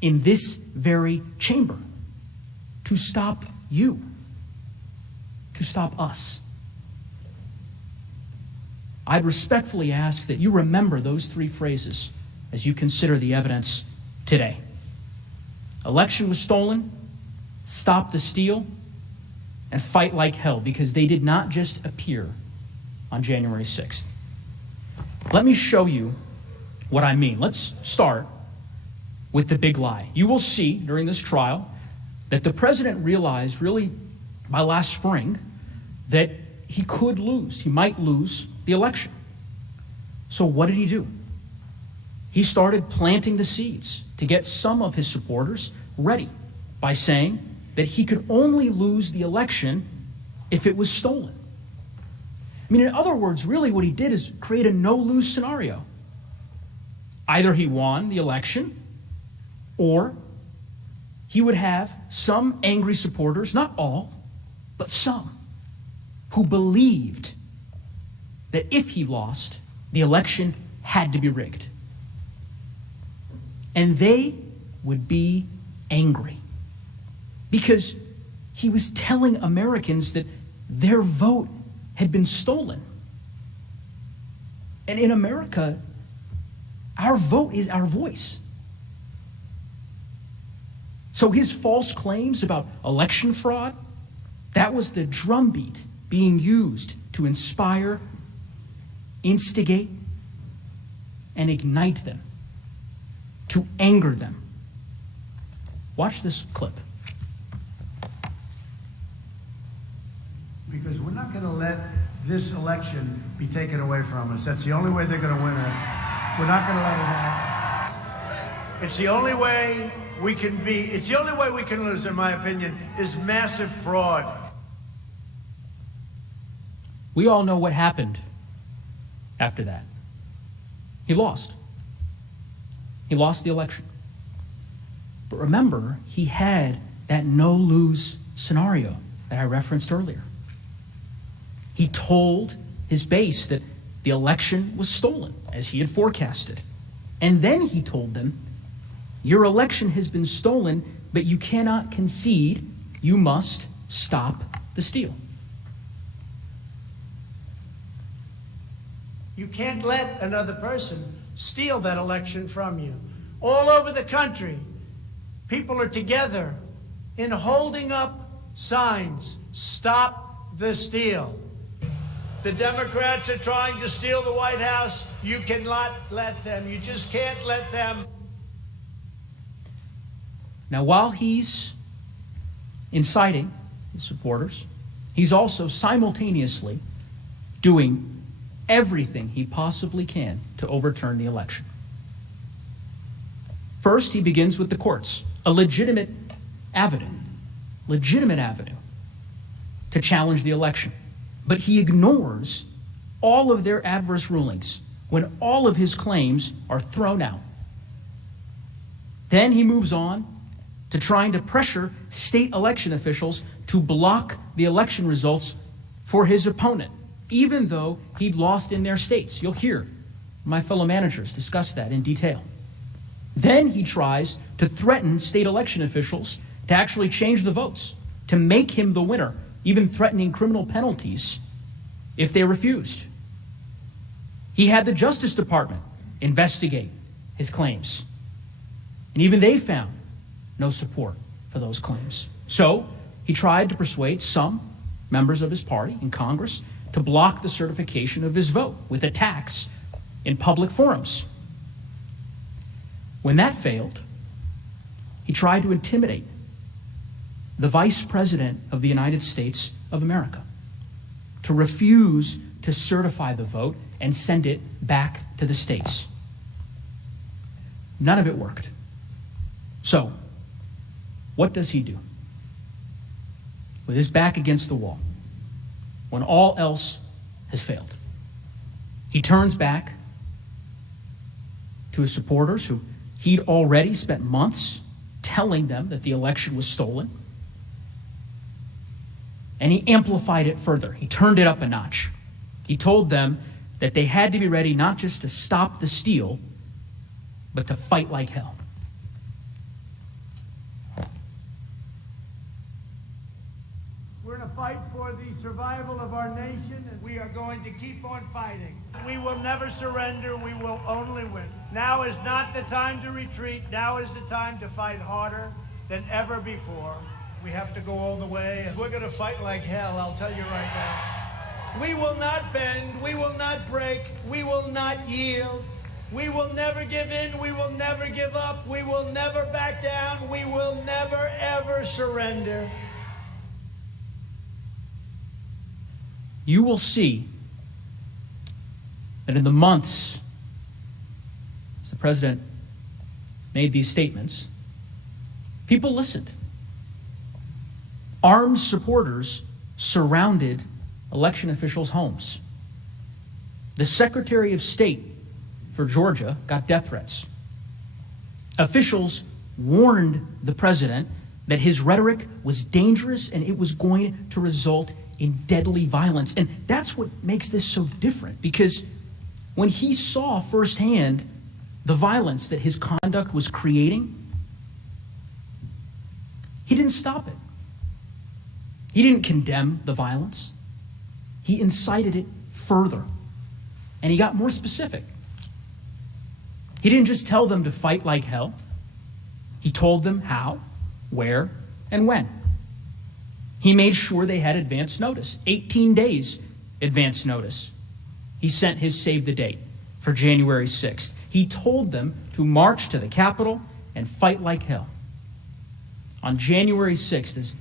in this very chamber to stop you, to stop us. I'd respectfully ask that you remember those three phrases as you consider the evidence today. Election was stolen, stop the steal, and fight like hell, because they did not just appear on January 6th. Let me show you what I mean. Let's start with the big lie. You will see during this trial that the president realized really by last spring that he could lose. He might lose the election. So what did he do? He started planting the seeds to get some of his supporters ready by saying that he could only lose the election if it was stolen. I mean, in other words, really what he did is create a no-lose scenario. Either he won the election, or he would have some angry supporters, not all, but some, who believed that if he lost, the election had to be rigged. And they would be angry because he was telling Americans that their vote had been stolen. And in America, our vote is our voice. So his false claims about election fraud, that was the drumbeat being used to inspire, instigate, and ignite them, to anger them. Watch this clip. Because we're not going to let this election be taken away from us. That's the only way they're going to win it. We're not going to let it happen. It's the only way we can it's the only way we can lose, in my opinion, is massive fraud. We all know what happened after that. He lost. He lost the election. But remember, he had that no-lose scenario that I referenced earlier. He told his base that the election was stolen, as he had forecasted. And then he told them, your election has been stolen, but you cannot concede. You must stop the steal. You can't let another person steal that election from you. All over the country, people are together in holding up signs, stop the steal. The Democrats are trying to steal the White House. You cannot let them. You just can't let them. Now, while he's inciting his supporters, he's also simultaneously doing everything he possibly can to overturn the election. First, he begins with the courts, a legitimate avenue to challenge the election. But he ignores all of their adverse rulings when all of his claims are thrown out. Then he moves on to trying to pressure state election officials to block the election results for his opponent, even though he'd lost in their states. You'll hear my fellow managers discuss that in detail. Then he tries to threaten state election officials to actually change the votes, to make him the winner, even threatening criminal penalties if they refused. He had the Justice Department investigate his claims, and even they found no support for those claims. So he tried to persuade some members of his party in Congress to block the certification of his vote with attacks in public forums. When that failed, he tried to intimidate the Vice President of the United States of America to refuse to certify the vote and send it back to the states. None of it worked. So, what does he do? With his back against the wall, when all else has failed, he turns back to his supporters who he'd already spent months telling them that the election was stolen. And he amplified it further. He turned it up a notch. He told them that they had to be ready not just to stop the steal, but to fight like hell. fight for the survival of our nation, and we are going to keep on fighting. We will never surrender. We will only win. Now is not the time to retreat. Now is the time to fight harder than ever before. We have to go all the way, and we're going to fight like hell, I'll tell you right now. We will not bend. We will not break. We will not yield. We will never give in. We will never give up. We will never back down. We will never, ever surrender. You will see that in the months as the president made these statements, people listened. Armed supporters surrounded election officials' homes. The Secretary of State for Georgia got death threats. Officials warned the president that his rhetoric was dangerous and it was going to result in deadly violence. And that's what makes this so different, because when he saw firsthand the violence that his conduct was creating, he didn't stop it. He didn't condemn the violence. He incited it further. And he got more specific. He didn't just tell them to fight like hell. He told them how, where, and when. He made sure they had advance notice, 18 days advance notice. He sent his save the date for January 6th. He told them to march to the Capitol and fight like hell. On January 6th, as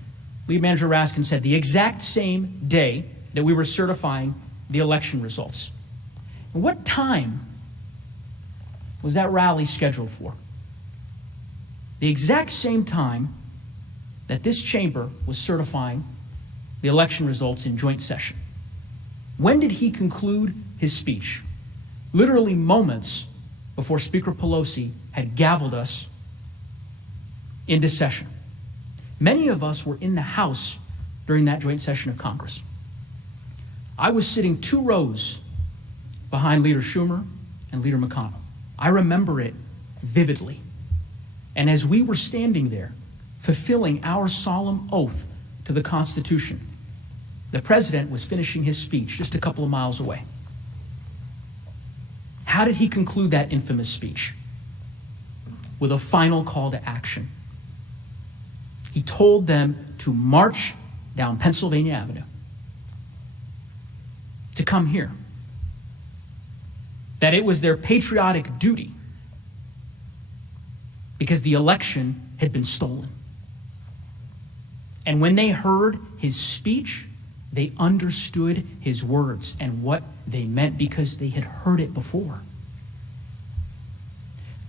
Lead Manager Raskin said, the exact same day that we were certifying the election results. And what time was that rally scheduled for? The exact same time that this chamber was certifying the election results in joint session. When did he conclude his speech? Literally moments before Speaker Pelosi had gavelled us into session. Many of us were in the House during that joint session of Congress. I was sitting 2 rows behind Leader Schumer and Leader McConnell. I remember it vividly. And as we were standing there, fulfilling our solemn oath to the Constitution, the president was finishing his speech just a couple of miles away. How did he conclude that infamous speech? With a final call to action. He told them to march down Pennsylvania Avenue, to come here, that it was their patriotic duty because the election had been stolen. And when they heard his speech, they understood his words and what they meant because they had heard it before.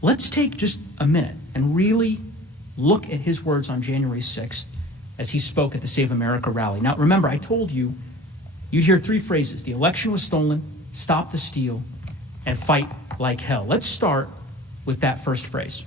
Let's take just a minute and really look at his words on January 6th as he spoke at the Save America rally. Now, remember, I told you, you'd hear 3 phrases: the election was stolen, stop the steal, and fight like hell. Let's start with that first phrase.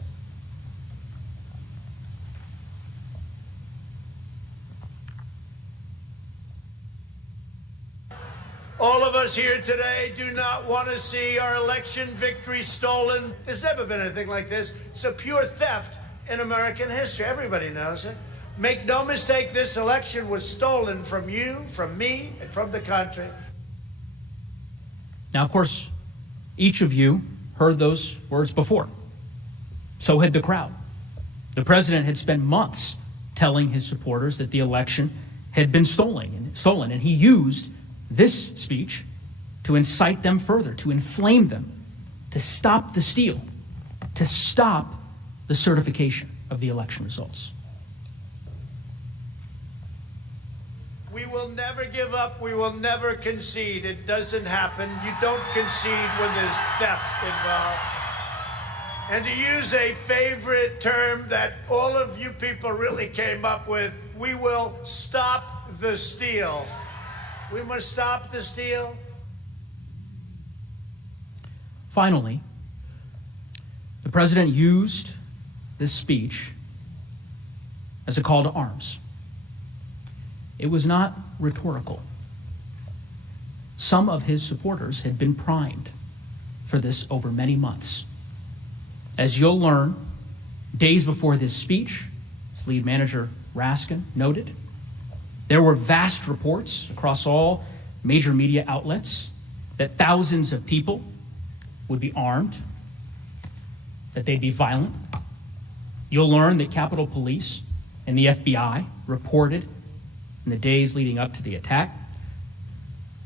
All of us here today do not want to see our election victory stolen. There's never been anything like this. It's a pure theft in American history. Everybody knows it. Make no mistake, this election was stolen from you, from me, and from the country. Now, of course, each of you heard those words before. So had the crowd. The president had spent months telling his supporters that the election had been stolen, and he used this speech to incite them further, to inflame them, to stop the steal, to stop the certification of the election results. We will never give up. We will never concede. It doesn't happen. You don't concede when there's theft involved. And to use a favorite term that all of you people really came up with, we will stop the steal. We must stop the steal. Finally, the president used this speech as a call to arms. It was not rhetorical. Some of his supporters had been primed for this over many months. As you'll learn, days before this speech, as lead manager Raskin noted, There were vast reports across all major media outlets that thousands of people would be armed, that they'd be violent. You'll learn that Capitol Police and the FBI reported in the days leading up to the attack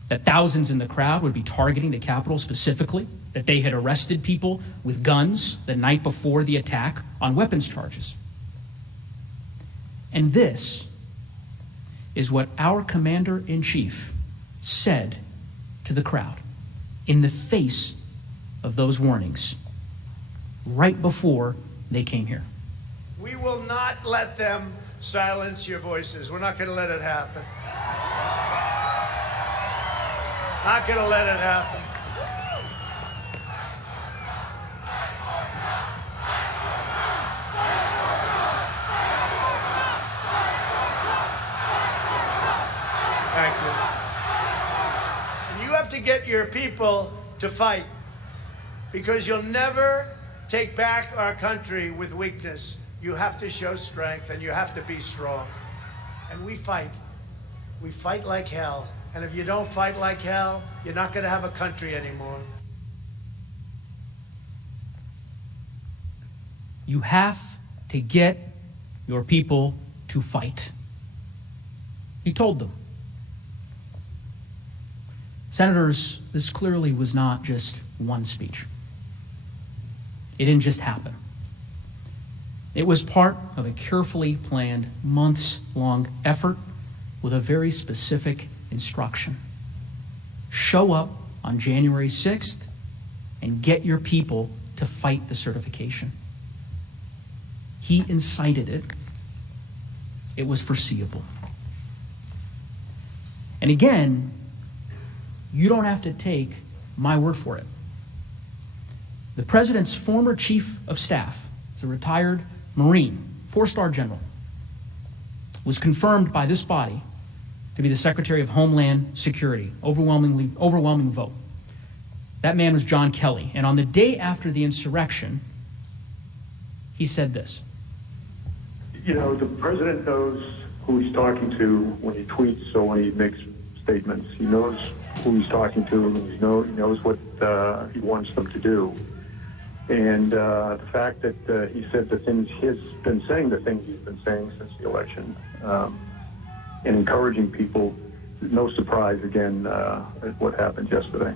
that thousands in the crowd would be targeting the Capitol specifically, that they had arrested people with guns the night before the attack on weapons charges. And this is what our commander-in-chief said to the crowd in the face of those warnings right before they came here. We will not let them silence your voices. We're not going to let it happen. Not going to let it happen. Thank you. And you have to get your people to fight, because you'll never take back our country with weakness. You have to show strength, and you have to be strong. And we fight. We fight like hell. And if you don't fight like hell, you're not going to have a country anymore. You have to get your people to fight. He told them. Senators, this clearly was not just one speech. It didn't just happen. It was part of a carefully planned, months-long effort with a very specific instruction. Show up on January 6th and get your people to fight the certification. He incited it. It was foreseeable. And again, you don't have to take my word for it. The president's former chief of staff, is a retired Marine, 4-star general, was confirmed by this body to be the Secretary of Homeland Security, overwhelming vote. That man was John Kelly. And on the day after the insurrection, he said this. You know, the president knows who he's talking to when he tweets or when he makes statements. He knows who he's talking to, and he knows what he wants them to do. And the fact that he said the things he's been saying, the things he's been saying since the election, and encouraging people, no surprise again at what happened yesterday.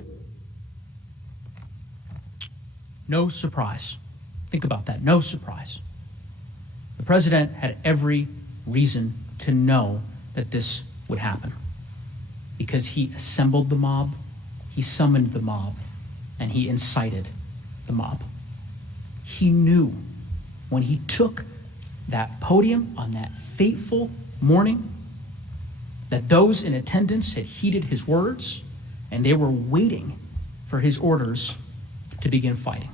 No surprise. Think about that. No surprise. The president had every reason to know that this would happen because he assembled the mob, he summoned the mob, and he incited the mob. He knew when he took that podium on that fateful morning that those in attendance had heeded his words and they were waiting for his orders to begin fighting.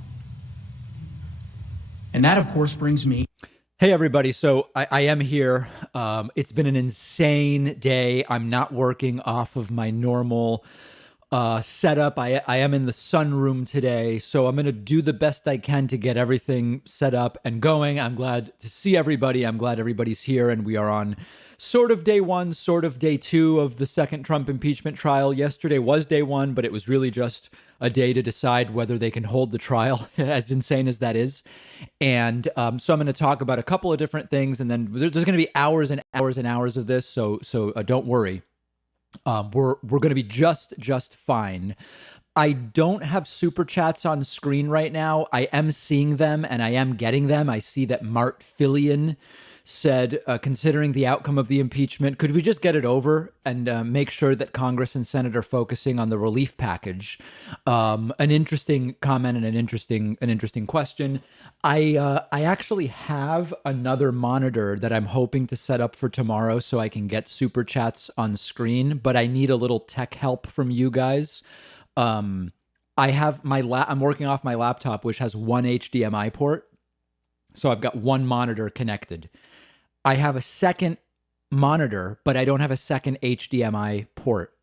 And that, of course, brings me. Hey, everybody. So I am here. It's been an insane day. I'm not working off of my normal setup. I am in the sunroom today, so I'm going to do the best I can to get everything set up and going. I'm glad to see everybody. I'm glad everybody's here, and we are on sort of day one, sort of day two of the second Trump impeachment trial. Yesterday was day one, but it was really just a day to decide whether they can hold the trial, as insane as that is. And so I'm going to talk about a couple of different things, and then there's going to be hours and hours and hours of this, so don't worry. We're going to be just fine. I don't have super chats on screen right now. I am seeing them and I am getting them. I see that Mart Fillion said, considering the outcome of the impeachment, could we just get it over and make sure that Congress and Senate are focusing on the relief package? An interesting comment and an interesting question. I actually have another monitor that I'm hoping to set up for tomorrow so I can get super chats on screen, but I need a little tech help from you guys. I have I'm working off my laptop, which has one HDMI port. So I've got one monitor connected. I have a second monitor, but I don't have a second HDMI port.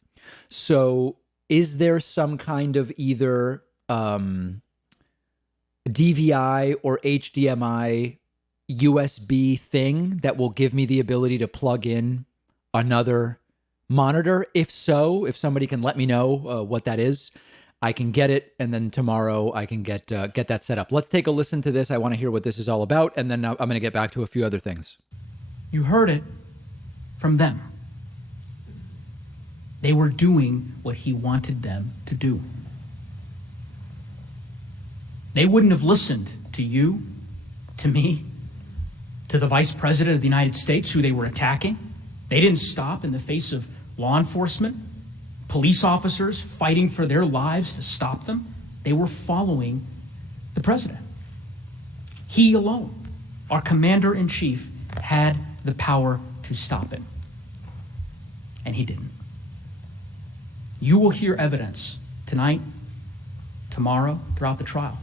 So is there some kind of either DVI or HDMI USB thing that will give me the ability to plug in another monitor? If so, if somebody can let me know what that is, I can get it, and then tomorrow I can get that set up. Let's take a listen to this. I want to hear what this is all about, and then I'm going to get back to a few other things. You heard it from them. They were doing what he wanted them to do. They wouldn't have listened to you, to me, to the Vice President of the United States, who they were attacking. They didn't stop in the face of law enforcement, police officers fighting for their lives to stop them. They were following the president. He alone, our commander-in-chief, had the power to stop him. And he didn't. You will hear evidence tonight, tomorrow, throughout the trial,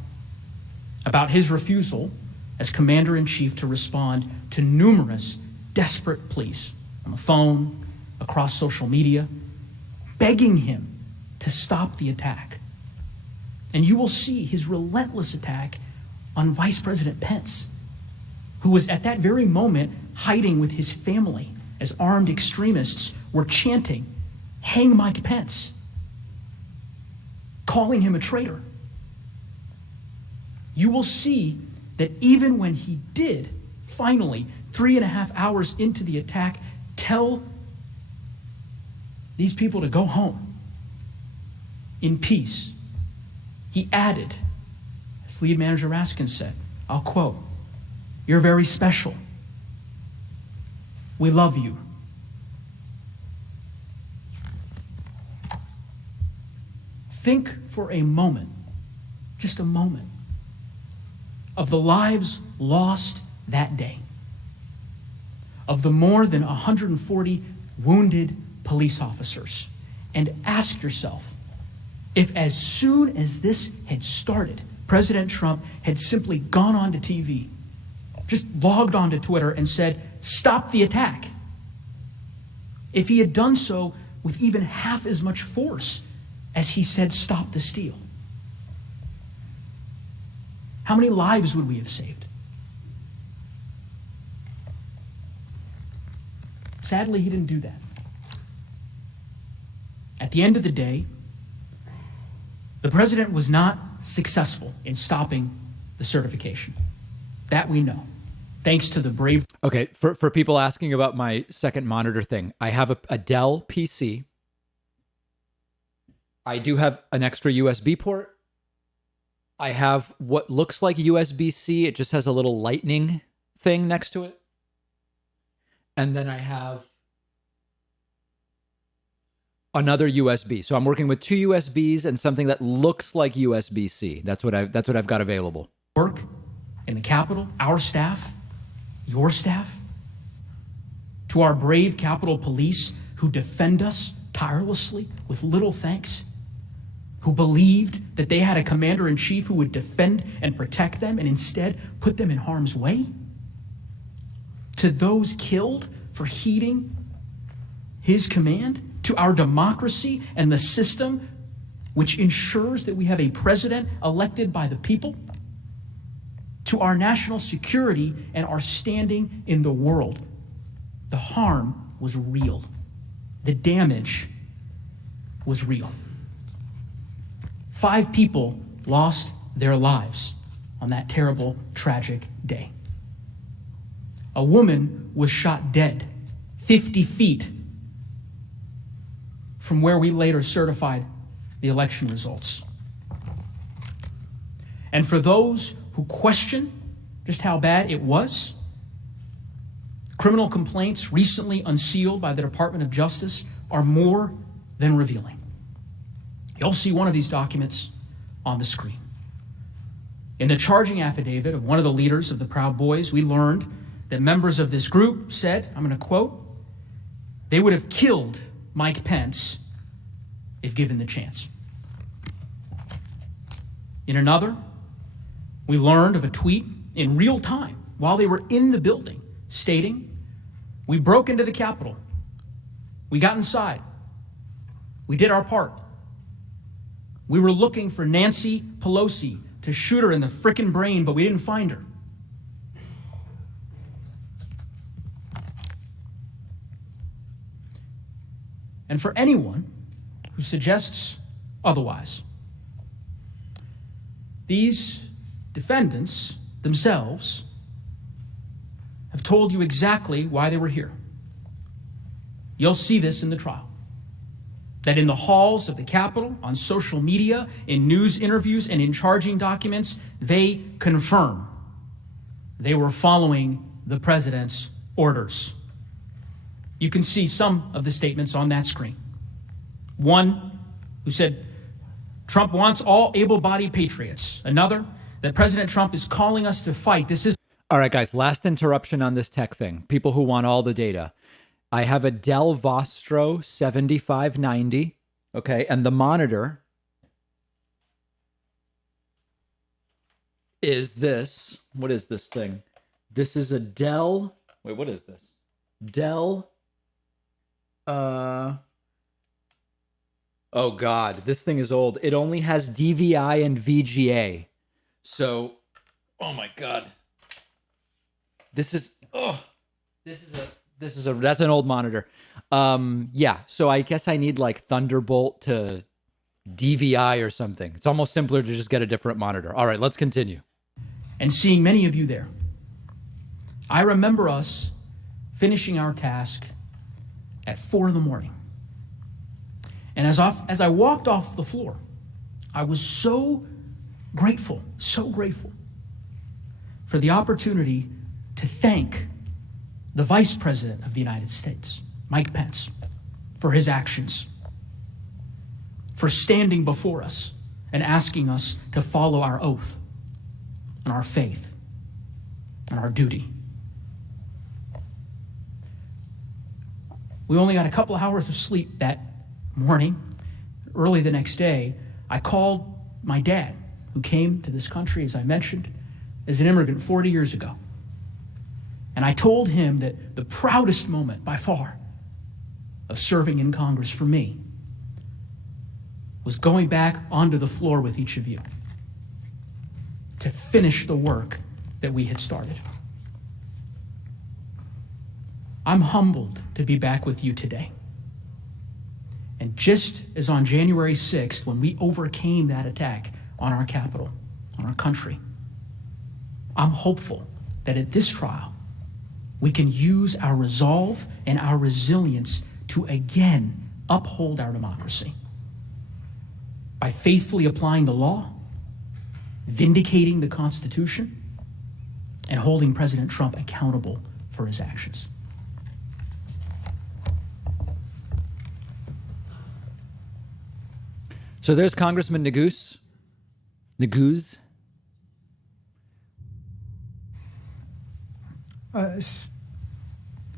about his refusal as commander-in-chief to respond to numerous desperate pleas on the phone, across social media, begging him to stop the attack. And you will see his relentless attack on Vice President Pence, who was at that very moment hiding with his family as armed extremists were chanting, "Hang Mike Pence," calling him a traitor. You will see that even when he did, finally, 3.5 hours into the attack, tell these people to go home in peace, he added, as lead manager Raskin said, I'll quote, "You're very special. We love you." Think for a moment, just a moment, of the lives lost that day, of the more than 140 wounded police officers, and ask yourself if as soon as this had started, President Trump had simply gone onto TV, just logged onto Twitter and said, "Stop the attack." If he had done so with even half as much force as he said, "Stop the steal," how many lives would we have saved? Sadly, he didn't do that. At the end of the day, the president was not successful in stopping the certification. That we know, thanks to the brave... Okay, for people asking about my second monitor thing, I have a Dell PC. I do have an extra USB port. I have what looks like USB-C. It just has a little lightning thing next to it. And then I have another USB. So I'm working with 2 USBs and something that looks like USB-C. That's what I've got available. Work in the Capitol, our staff, your staff, to our brave Capitol Police who defend us tirelessly with little thanks, who believed that they had a commander-in-chief who would defend and protect them and instead put them in harm's way, to those killed for heeding his command, to our democracy and the system which ensures that we have a president elected by the people, to our national security and our standing in the world. The harm was real. The damage was real. 5 people lost their lives on that terrible, tragic day. A woman was shot dead 50 feet from where we later certified the election results. And for those who question just how bad it was, criminal complaints recently unsealed by the Department of Justice are more than revealing. You'll see one of these documents on the screen. In the charging affidavit of one of the leaders of the Proud Boys, we learned that members of this group said, I'm going to quote, they would have killed Mike Pence if given the chance. In another, we learned of a tweet in real time while they were in the building stating, we broke into the Capitol. We got inside. We did our part. We were looking for Nancy Pelosi to shoot her in the frickin' brain, but we didn't find her. and for anyone who suggests otherwise. These defendants themselves have told you exactly why they were here. You'll see this in the trial. That in the halls of the Capitol, on social media, in news interviews, and in charging documents, they confirm they were following the president's orders. You can see some of the statements on that screen. One who said, Trump wants all able-bodied patriots. Another, that President Trump is calling us to fight. This is... All right, guys, last interruption on this tech thing. People who want all the data. I have a Dell Vostro 7590, okay, and the monitor is this. What is this thing? This is a Dell. Wait, what is this? Dell. Oh God, this thing is old. It only has DVI and VGA. So, oh my God. That's an old monitor. Yeah, so I guess I need like Thunderbolt to DVI or something. It's almost simpler to just get a different monitor. All right, let's continue. And seeing many of you there. I remember us finishing our task at 4 a.m. And as I walked off the floor, I was so grateful for the opportunity to thank the Vice President of the United States, Mike Pence, for his actions, for standing before us and asking us to follow our oath and our faith and our duty. We only got a couple of hours of sleep that morning. Early the next day, I called my dad, who came to this country, as I mentioned, as an immigrant 40 years ago. And I told him that the proudest moment by far of serving in Congress for me was going back onto the floor with each of you to finish the work that we had started. I'm humbled to be back with you today. And just as on January 6th, when we overcame that attack on our Capitol, on our country, I'm hopeful that at this trial, we can use our resolve and our resilience to again uphold our democracy by faithfully applying the law, vindicating the Constitution, and holding President Trump accountable for his actions. So there's Congressman Neguse.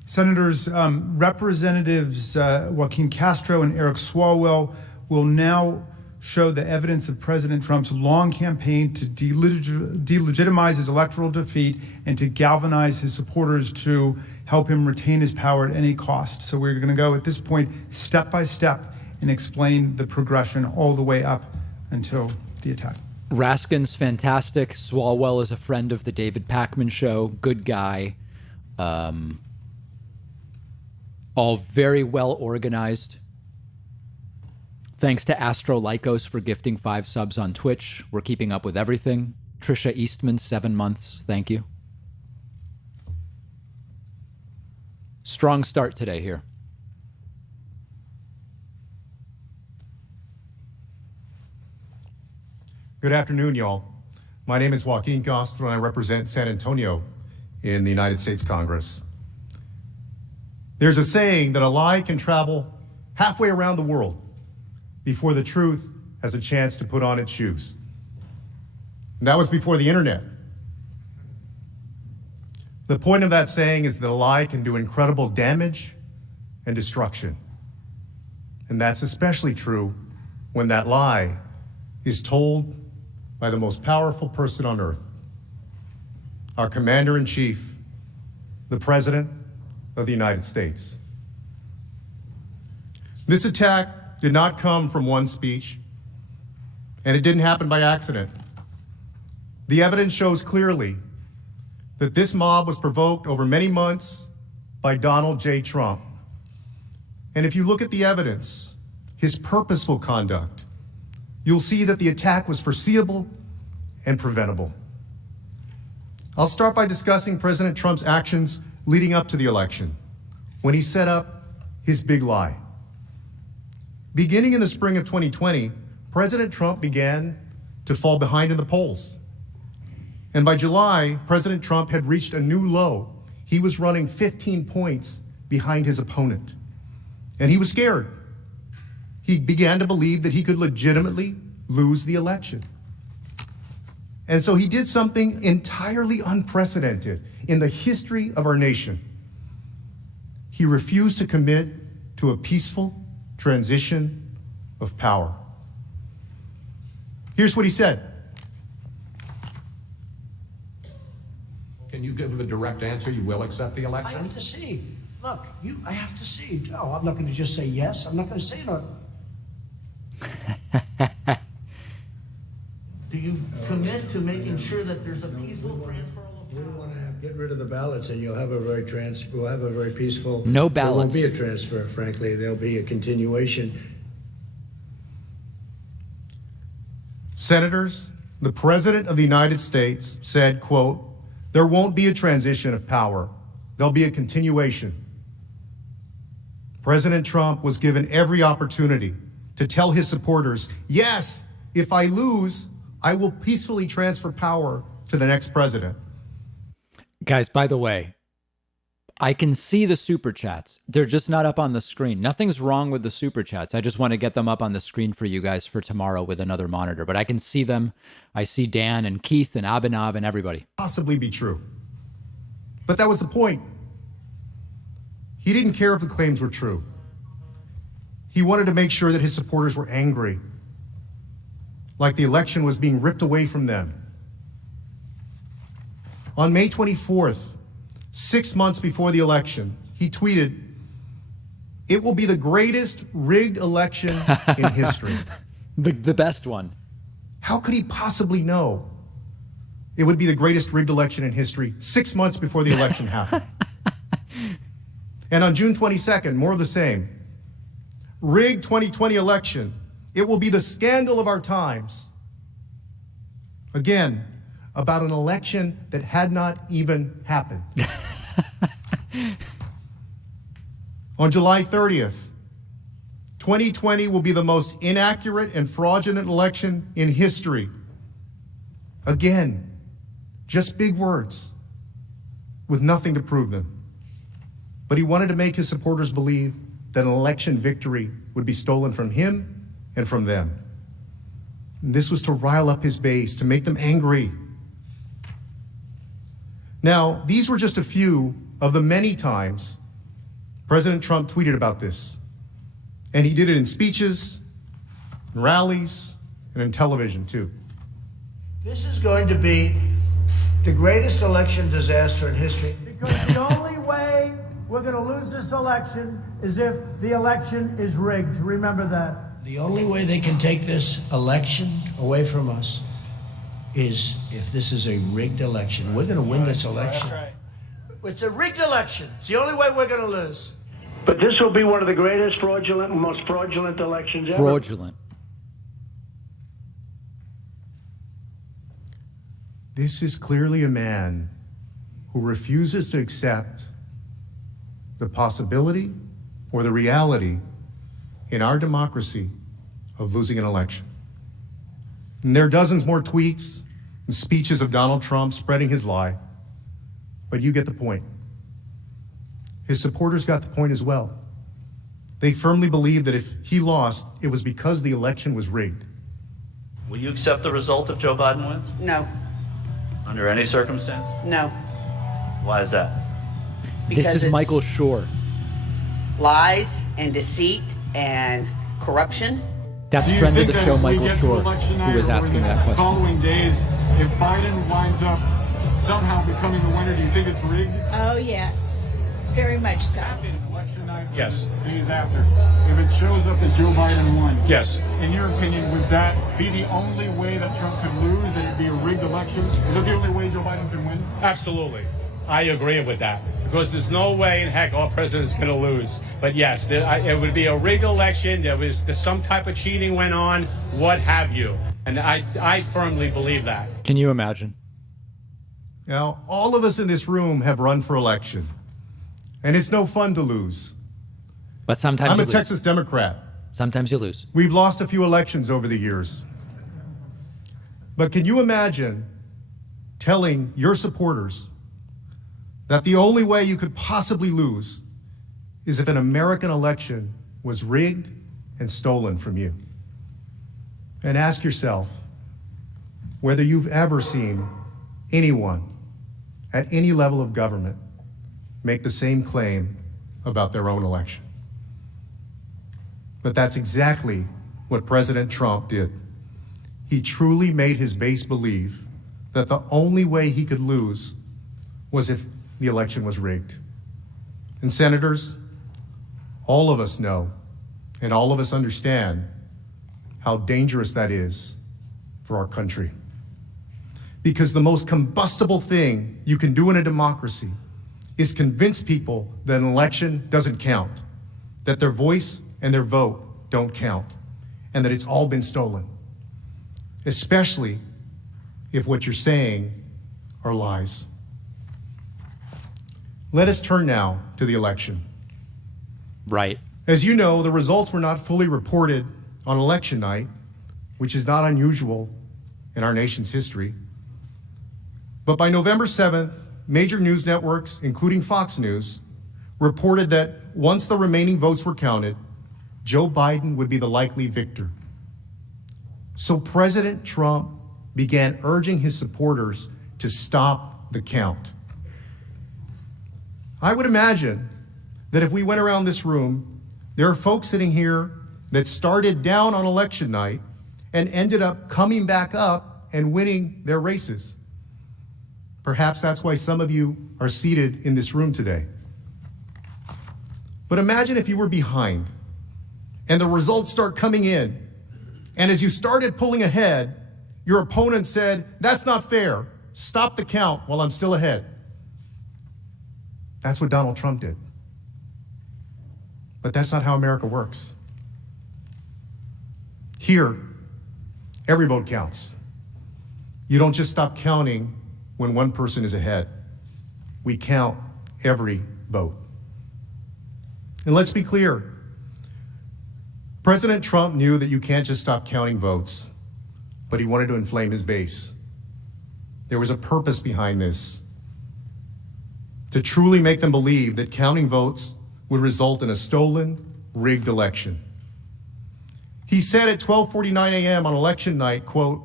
Senators, Representatives Joaquin Castro and Eric Swalwell will now show the evidence of President Trump's long campaign to delegitimize his electoral defeat and to galvanize his supporters to help him retain his power at any cost. So we're going to go at this point step by step and explain the progression all the way up until the attack. Raskin's fantastic. Swalwell is a friend of the David Pakman show. Good guy. All very well organized. Thanks to Astro Lycos for gifting 5 subs on Twitch. We're keeping up with everything. Trisha Eastman, 7 months. Thank you. Strong start today here. Good afternoon, y'all. My name is Joaquin Castro, and I represent San Antonio in the United States Congress. There's a saying that a lie can travel halfway around the world before the truth has a chance to put on its shoes. And that was before the internet. The point of that saying is that a lie can do incredible damage and destruction. And that's especially true when that lie is told by the most powerful person on earth, our Commander-in-Chief, the President of the United States. This attack did not come from one speech, and it didn't happen by accident. The evidence shows clearly that this mob was provoked over many months by Donald J. Trump, And if you look at the evidence, his purposeful conduct, you'll see that the attack was foreseeable and preventable. I'll start by discussing President Trump's actions leading up to the election, when he set up his big lie. Beginning in the spring of 2020, President Trump began to fall behind in the polls. And by July, President Trump had reached a new low. He was running 15 points behind his opponent. And he was scared. He began to believe that he could legitimately lose the election. And so he did something entirely unprecedented in the history of our nation. He refused to commit to a peaceful transition of power. Here's what he said. Can you give a direct answer? You will accept the I election? have to see. Look, I have to see. No, I'm not going to just say yes. I'm not going to say no. Do you commit to making sure that there's a peaceful transfer of We don't want to get rid of the ballots, and we'll have a very peaceful. No There won't ballots. be a transfer, frankly. There'll be a continuation. Senators, the President of the United States said, quote, "There won't be a transition of power. There'll be a continuation." President Trump was given every opportunity to tell his supporters, yes, if I lose, I will peacefully transfer power to the next president. Guys, by the way, I can see the super chats. They're just not up on the screen. Nothing's wrong with the super chats. I just want to get them up on the screen for you guys for tomorrow with another monitor. But I can see them. I see Dan and Keith and Abhinav and everybody. Possibly be true. But that was the point. He didn't care if the claims were true. He wanted to make sure that his supporters were angry, like the election was being ripped away from them. On May 24th, 6 months before the election, he tweeted, "It will be the greatest rigged election in history." The best one. How could he possibly know it would be the greatest rigged election in history 6 months before the election happened? And on June 22nd, more of the same. Rigged 2020 election. It will be the scandal of our times. Again, about an election that had not even happened. On July 30th, 2020 will be the most inaccurate and fraudulent election in history. Again, just big words with nothing to prove them. But he wanted to make his supporters believe that an election victory would be stolen from him and from them. And this was to rile up his base, to make them angry. Now, these were just a few of the many times President Trump tweeted about this. And he did it in speeches, in rallies, and in television, too. This is going to be the greatest election disaster in history. Because the only way we're going to lose this election is if the election is rigged. Remember that. The only way they can take this election away from us is if this is a rigged election. We're going to win this election. It's a rigged election. It's the only way we're going to lose. But this will be one of the greatest fraudulent, most fraudulent elections ever. Fraudulent. This is clearly a man who refuses to accept the possibility or the reality in our democracy of losing an election. And there are dozens more tweets and speeches of Donald Trump spreading his lie, but you get the point. His supporters got the point as well. They firmly believed that if he lost, it was because the election was rigged. Will you accept the result if Joe Biden wins? No. Under any circumstance? No. Why is that? Because This is it's Michael Shore. lies and deceit and corruption. That's friend of the show, Michael Shore, who was asking that question. Following days, if Biden winds up somehow becoming the winner, do you think it's rigged? Oh, yes. Very much so. Election night, Yes. days after, if it shows up that Joe Biden won, Yes. in your opinion, would that be the only way that Trump could lose, that it'd be a rigged election? Is that the only way Joe Biden can win? Absolutely. I agree with that, because there's no way in heck our president's going to lose. But yes, it would be a rigged election. There's some type of cheating went on, what have you. And I firmly believe that. Can you imagine? Now, all of us in this room have run for election, and it's no fun to lose. But sometimes I'm you a lose. Texas Democrat. Sometimes you lose. We've lost a few elections over the years. But can you imagine telling your supporters that the only way you could possibly lose is if an American election was rigged and stolen from you? And ask yourself whether you've ever seen anyone at any level of government make the same claim about their own election. But that's exactly what President Trump did. He truly made his base believe that the only way he could lose was if the election was rigged. And senators, all of us know and all of us understand how dangerous that is for our country. Because the most combustible thing you can do in a democracy is convince people that an election doesn't count, that their voice and their vote don't count, and that it's all been stolen, especially if what you're saying are lies. Let us turn now to the election. Right. As you know, the results were not fully reported on election night, which is not unusual in our nation's history. But by November 7th, major news networks, including Fox News, reported that once the remaining votes were counted, Joe Biden would be the likely victor. So President Trump began urging his supporters to stop the count. I would imagine that if we went around this room, there are folks sitting here that started down on election night and ended up coming back up and winning their races. Perhaps that's why some of you are seated in this room today. But imagine if you were behind and the results start coming in, and as you started pulling ahead, your opponent said, "That's not fair. Stop the count while I'm still ahead." That's what Donald Trump did. But that's not how America works. Here, every vote counts. You don't just stop counting when one person is ahead. We count every vote. And let's be clear. President Trump knew that you can't just stop counting votes, but he wanted to inflame his base. There was a purpose behind this, to truly make them believe that counting votes would result in a stolen, rigged election. He said at 12:49 a.m. on election night, quote,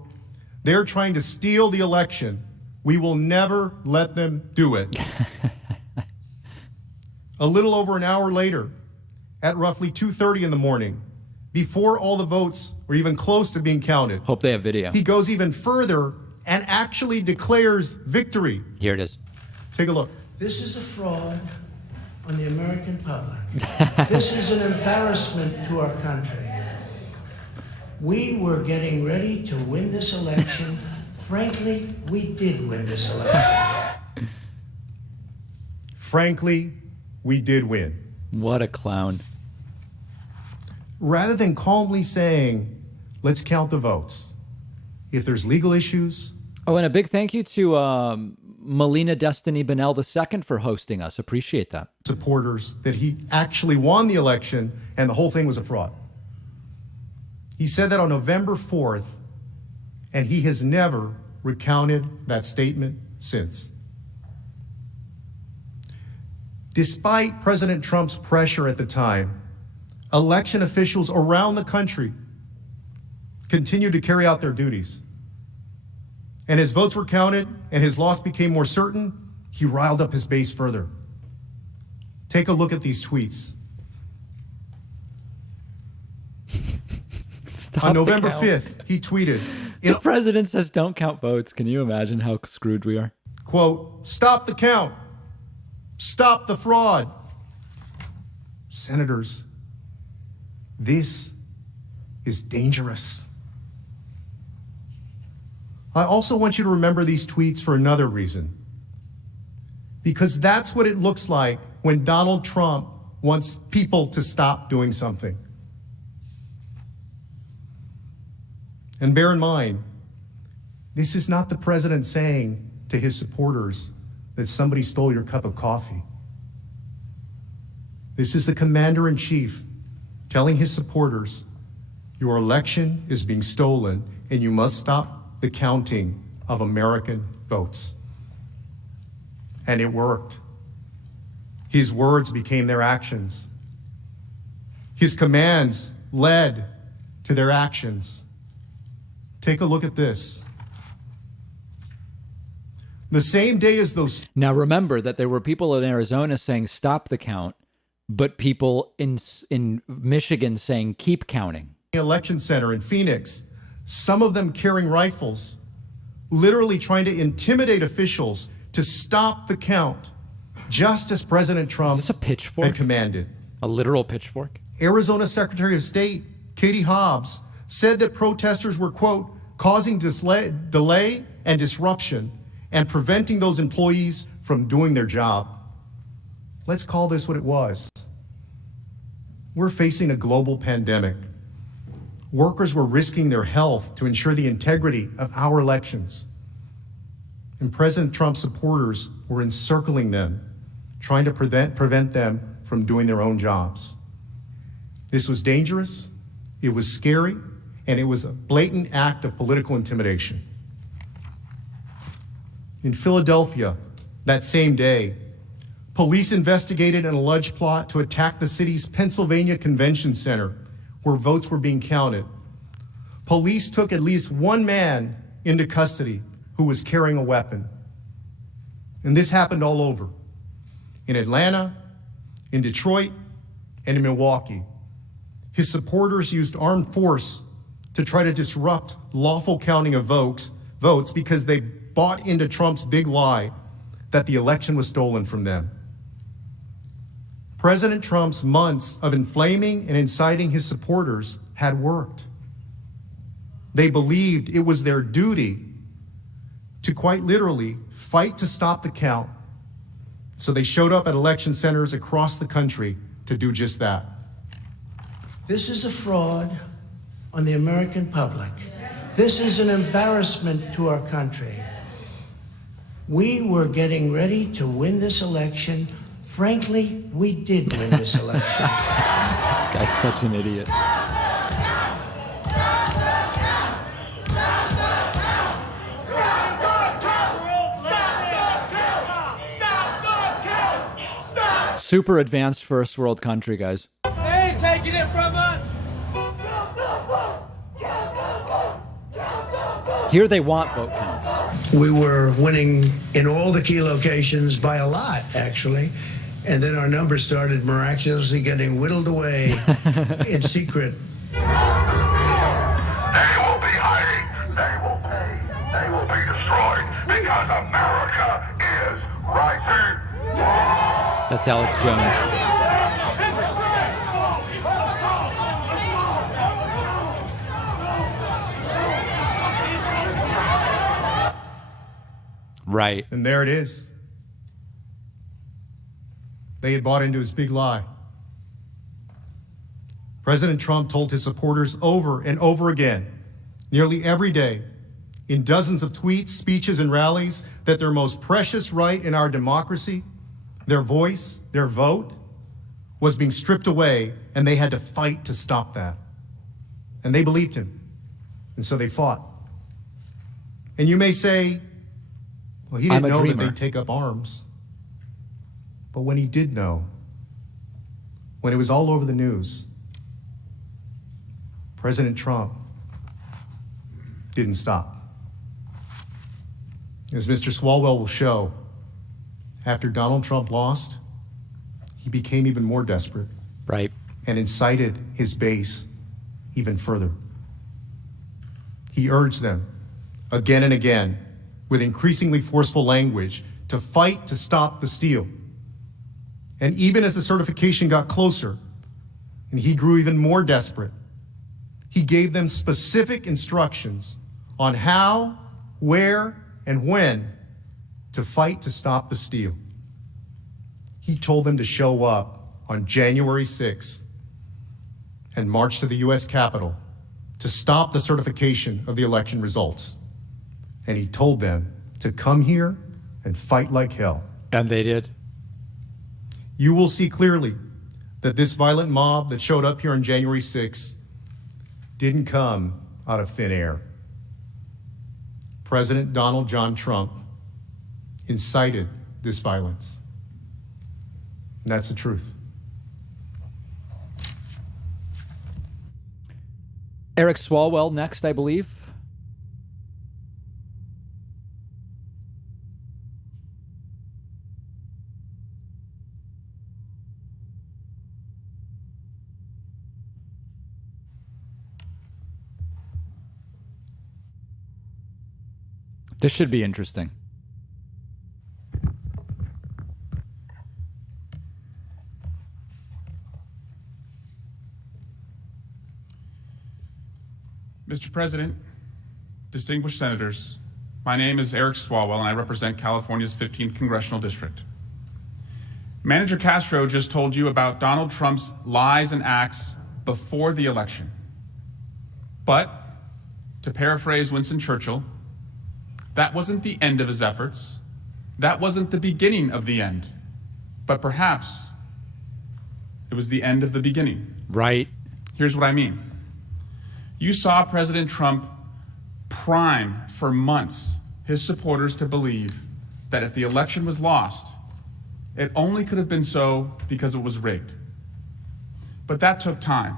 "They're trying to steal the election. We will never let them do it." A little over an hour later, at roughly 2:30 in the morning, before all the votes were even close to being counted. Hope they have video. He goes even further and actually declares victory. Here it is. Take a look. This is a fraud on the American public. This is an embarrassment to our country. We were getting ready to win this election. Frankly, we did win this election. Frankly, we did win. What a clown. Rather than calmly saying, "Let's count the votes. If there's legal issues." Oh, and a big thank you to Melina Destiny Bonnell II for hosting us. Appreciate that. Supporters that he actually won the election and the whole thing was a fraud. He said that on November 4th, and he has never recounted that statement since. Despite President Trump's pressure at the time, election officials around the country continued to carry out their duties. And as votes were counted and his loss became more certain, he riled up his base further. Take a look at these tweets. On November 5th, he tweeted, The president says don't count votes. Can you imagine how screwed we are? Quote, "Stop the count. Stop the fraud." Senators, this is dangerous. I also want you to remember these tweets for another reason. Because that's what it looks like when Donald Trump wants people to stop doing something. And bear in mind, this is not the president saying to his supporters that somebody stole your cup of coffee. This is the commander-in-chief telling his supporters, your election is being stolen and you must stop the counting of American votes. And it worked. His words became their actions. His commands led to their actions. Take a look at this. The same day as those... Now remember that there were people in Arizona saying stop the count, but people in Michigan saying keep counting. Election center in Phoenix, some of them carrying rifles, literally trying to intimidate officials to stop the count, just as President Trump had commanded. A literal pitchfork? Arizona Secretary of State Katie Hobbs said that protesters were, quote, causing delay and disruption and preventing those employees from doing their job. Let's call this what it was. We're facing a global pandemic. Workers were risking their health to ensure the integrity of our elections. And President Trump's supporters were encircling them, trying to prevent them from doing their own jobs. This was dangerous, it was scary, and it was a blatant act of political intimidation. In Philadelphia, that same day, police investigated an alleged plot to attack the city's Pennsylvania Convention Center, where votes were being counted. Police took at least one man into custody who was carrying a weapon. And this happened all over. In Atlanta, in Detroit, and in Milwaukee. His supporters used armed force to try to disrupt lawful counting of votes because they bought into Trump's big lie that the election was stolen from them. President Trump's months of inflaming and inciting his supporters had worked. They believed it was their duty to quite literally fight to stop the count. So they showed up at election centers across the country to do just that. This is a fraud on the American public. This is an embarrassment to our country. We were getting ready to win this election. Frankly, we did win this election. This guy's such an idiot. Super advanced first world country, guys. They ain't taking it from us. Here they want vote counts. We were winning in all the key locations by a lot, actually. And then our numbers started miraculously getting whittled away in secret. They will be hiding. They will pay. They will be destroyed because America is rising. That's Alex Jones. Right. And there it is. They had bought into his big lie. President Trump told his supporters over and over again, nearly every day, in dozens of tweets, speeches, and rallies, that their most precious right in our democracy, their voice, their vote, was being stripped away, and they had to fight to stop that. And they believed him, and so they fought. And you may say, well, he didn't know that they'd take up arms. But when he did know, when it was all over the news, President Trump didn't stop. As Mr. Swalwell will show, after Donald Trump lost, he became even more desperate. Right. And incited his base even further. He urged them again and again with increasingly forceful language to fight to stop the steal. And even as the certification got closer and he grew even more desperate, he gave them specific instructions on how, where, and when to fight to stop the steal. he told them to show up on January 6th and march to the U.S. Capitol to stop the certification of the election results. And he told them to come here and fight like hell. And they did. You will see clearly that this violent mob that showed up here on January 6th didn't come out of thin air. President Donald John Trump incited this violence. And that's the truth. Eric Swalwell next, I believe. This should be interesting. Mr. President, distinguished senators, my name is Eric Swalwell and I represent California's 15th Congressional District. Manager Castro just told you about Donald Trump's lies and acts before the election. But, to paraphrase Winston Churchill, that wasn't the end of his efforts. That wasn't the beginning of the end. But perhaps it was the end of the beginning. Right. Here's what I mean. You saw President Trump prime for months his supporters to believe that if the election was lost, it only could have been so because it was rigged. But that took time.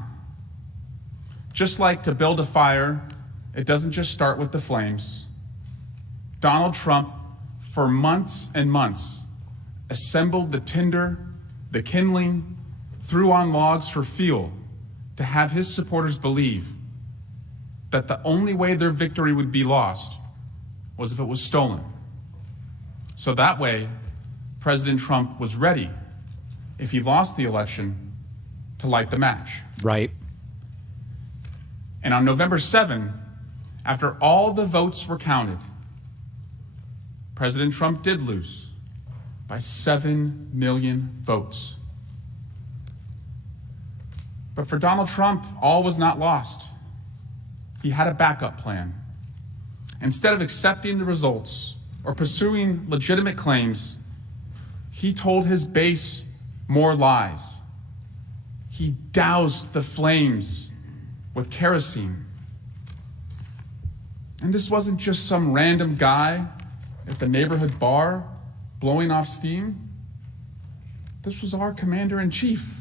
Just like to build a fire, it doesn't just start with the flames. Donald Trump, for months and months, assembled the tinder, the kindling, threw on logs for fuel to have his supporters believe that the only way their victory would be lost was if it was stolen. So that way, President Trump was ready, if he lost the election, to light the match. Right. And on November 7, after all the votes were counted, President Trump did lose by 7 million votes. But for Donald Trump, all was not lost. He had a backup plan. Instead of accepting the results or pursuing legitimate claims, he told his base more lies. He doused the flames with kerosene. And this wasn't just some random guy at the neighborhood bar blowing off steam. This was our commander-in-chief.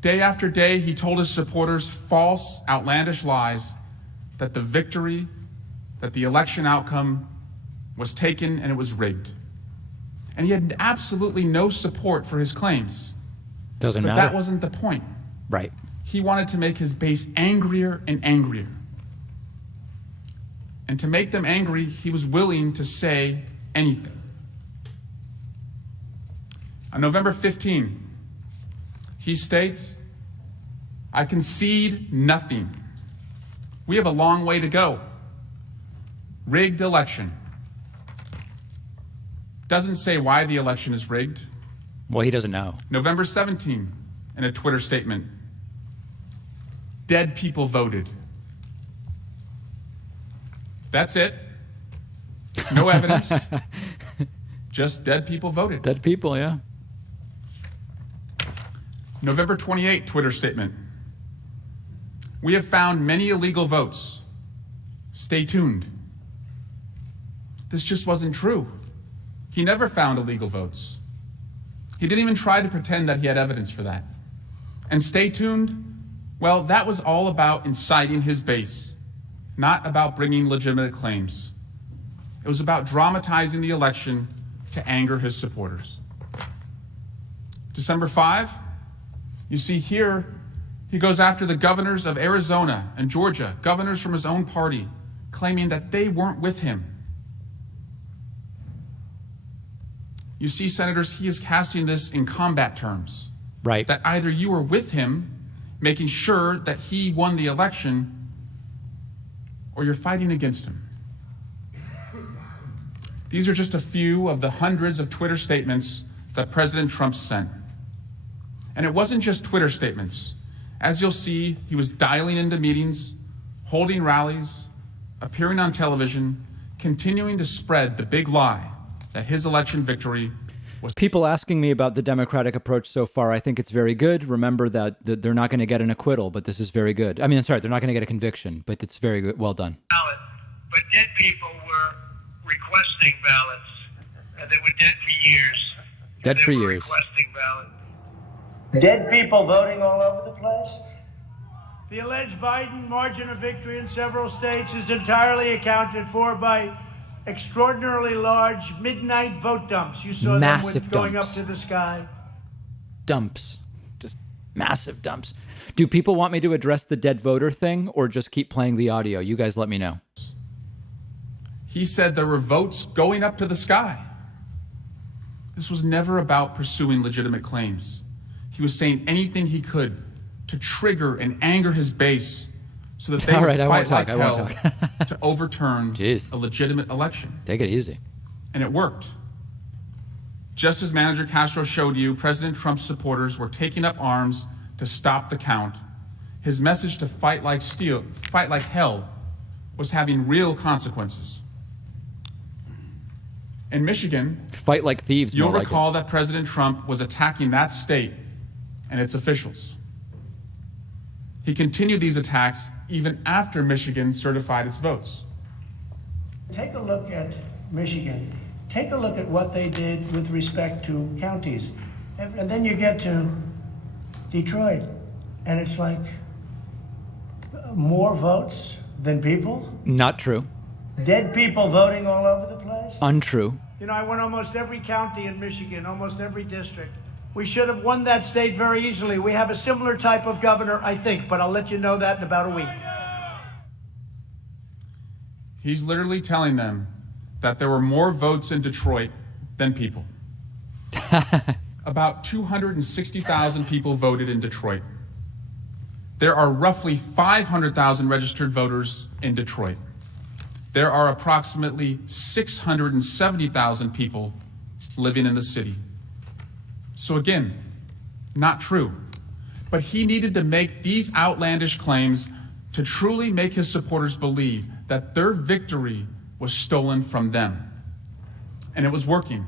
Day after day, he told his supporters false, outlandish lies that the victory, that the election outcome was taken and it was rigged. And he had absolutely no support for his claims. Doesn't matter. But that wasn't the point. Right. He wanted to make his base angrier and angrier. And to make them angry, he was willing to say anything. On November 15, he states, "I concede nothing. We have a long way to go. Rigged election." Doesn't say why the election is rigged. Well, he doesn't know. November 17, in a Twitter statement, "Dead people voted." That's it. No evidence. Just dead people voted. Dead people, yeah. November 28 Twitter statement. "We have found many illegal votes. Stay tuned." This just wasn't true. He never found illegal votes. He didn't even try to pretend that he had evidence for that. And stay tuned, well, that was all about inciting his base, not about bringing legitimate claims. It was about dramatizing the election to anger his supporters. December 5, you see here, he goes after the governors of Arizona and Georgia, governors from his own party, claiming that they weren't with him. You see, senators, he is casting this in combat terms. Right. That either you were with him, making sure that he won the election, or you're fighting against him. These are just a few of the hundreds of Twitter statements that President Trump sent. And it wasn't just Twitter statements. As you'll see, he was dialing into meetings, holding rallies, appearing on television, continuing to spread the big lie that his election victory was. People asking me about the Democratic approach so far, I think it's very good. Remember that they're not going to get an acquittal, but this is very good. I mean, I'm sorry, they're not going to get a conviction, but it's very good. Well done. But dead people were requesting ballots, and they were dead for years. Dead for years. Requesting ballots. Dead people voting all over the place? The alleged Biden margin of victory in several states is entirely accounted for by extraordinarily large midnight vote dumps. You saw Massive them going dumps. up to the sky. Dumps. Just massive dumps. Do people want me to address the dead voter thing or just keep playing the audio? You guys let me know. He said there were votes going up to the sky. This was never about pursuing legitimate claims. He was saying anything he could to trigger and anger his base so that they All would right, I won't fight like talk, I won't hell to overturn a legitimate election. Take it easy. And it worked. Just as Manager Castro showed you, President Trump's supporters were taking up arms to stop the count. His message to fight like hell was having real consequences. In Michigan, fight like thieves. You'll more recall like that President Trump was attacking that state and its officials. He continued these attacks even after Michigan certified its votes. Take a look at Michigan. Take a look at what they did with respect to counties. And then you get to Detroit, and it's like more votes than people? Not true. Dead people voting all over the place? Untrue. You know, I won almost every county in Michigan, almost every district. We should have won that state very easily. We have a similar type of governor, I think, but I'll let you know that in about a week. He's literally telling them that there were more votes in Detroit than people. About 260,000 people voted in Detroit. There are roughly 500,000 registered voters in Detroit. There are approximately 670,000 people living in the city. So again, not true. But he needed to make these outlandish claims to truly make his supporters believe that their victory was stolen from them. And it was working.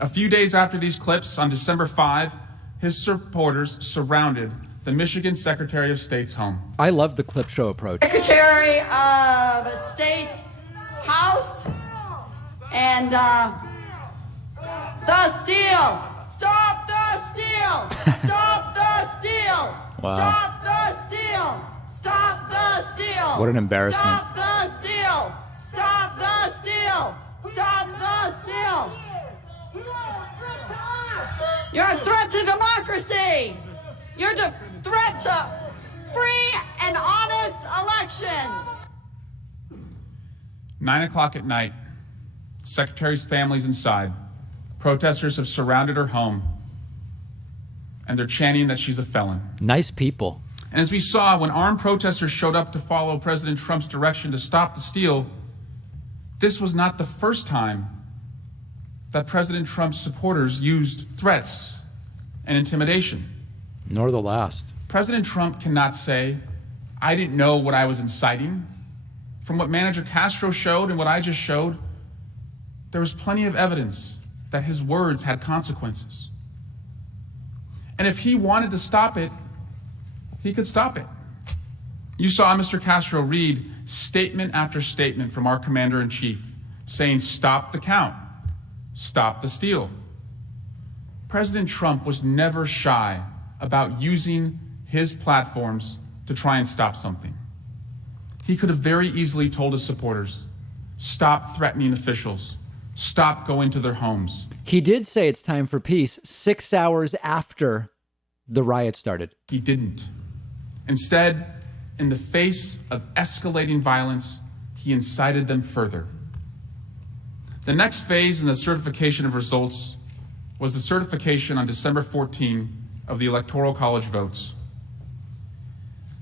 A few days after these clips, on December 5, his supporters surrounded the Michigan Secretary of State's home. I love the clip show approach. Secretary of State's house and the steal. Stop the steal. Stop the steal. Wow. Stop the steal. Stop the steal. What an embarrassment. Stop the steal. Stop the steal. Stop the steal. You're a threat to democracy. You're a threat to free and honest elections. 9 o'clock at night, Secretary's family's inside. Protesters have surrounded her home, and they're chanting that she's a felon. Nice people. And as we saw, when armed protesters showed up to follow President Trump's direction to stop the steal, this was not the first time that President Trump's supporters used threats and intimidation. Nor the last. President Trump cannot say, I didn't know what I was inciting. From what Manager Castro showed and what I just showed, there was plenty of evidence that his words had consequences. And if he wanted to stop it, he could stop it. You saw Mr. Castro read statement after statement from our commander-in-chief saying, stop the count, stop the steal. President Trump was never shy about using his platforms to try and stop something. He could have very easily told his supporters, stop threatening officials, stop going to their homes. He did say it's time for peace 6 hours after the riot started. He didn't. Instead, in the face of escalating violence, he incited them further. The next phase in the certification of results was the certification on December 14 of the Electoral College votes.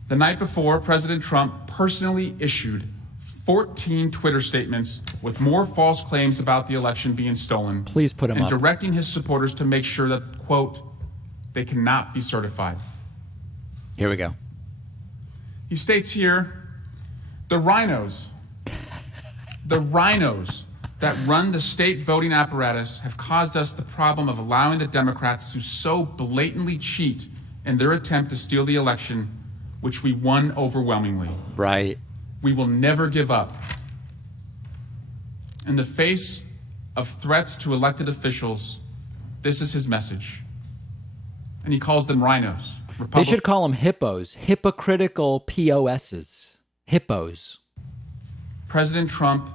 The night before, President Trump personally issued 14 Twitter statements with more false claims about the election being stolen. Please put him and up. directing his supporters to make sure that, quote, they cannot be certified. Here we go. He states here, the rhinos that run the state voting apparatus have caused us the problem of allowing the Democrats to so blatantly cheat in their attempt to steal the election, which we won overwhelmingly. Right. We will never give up. In the face of threats to elected officials, this is his message. And he calls them rhinos. They should call them hippos. Hypocritical POSs. Hippos. President Trump,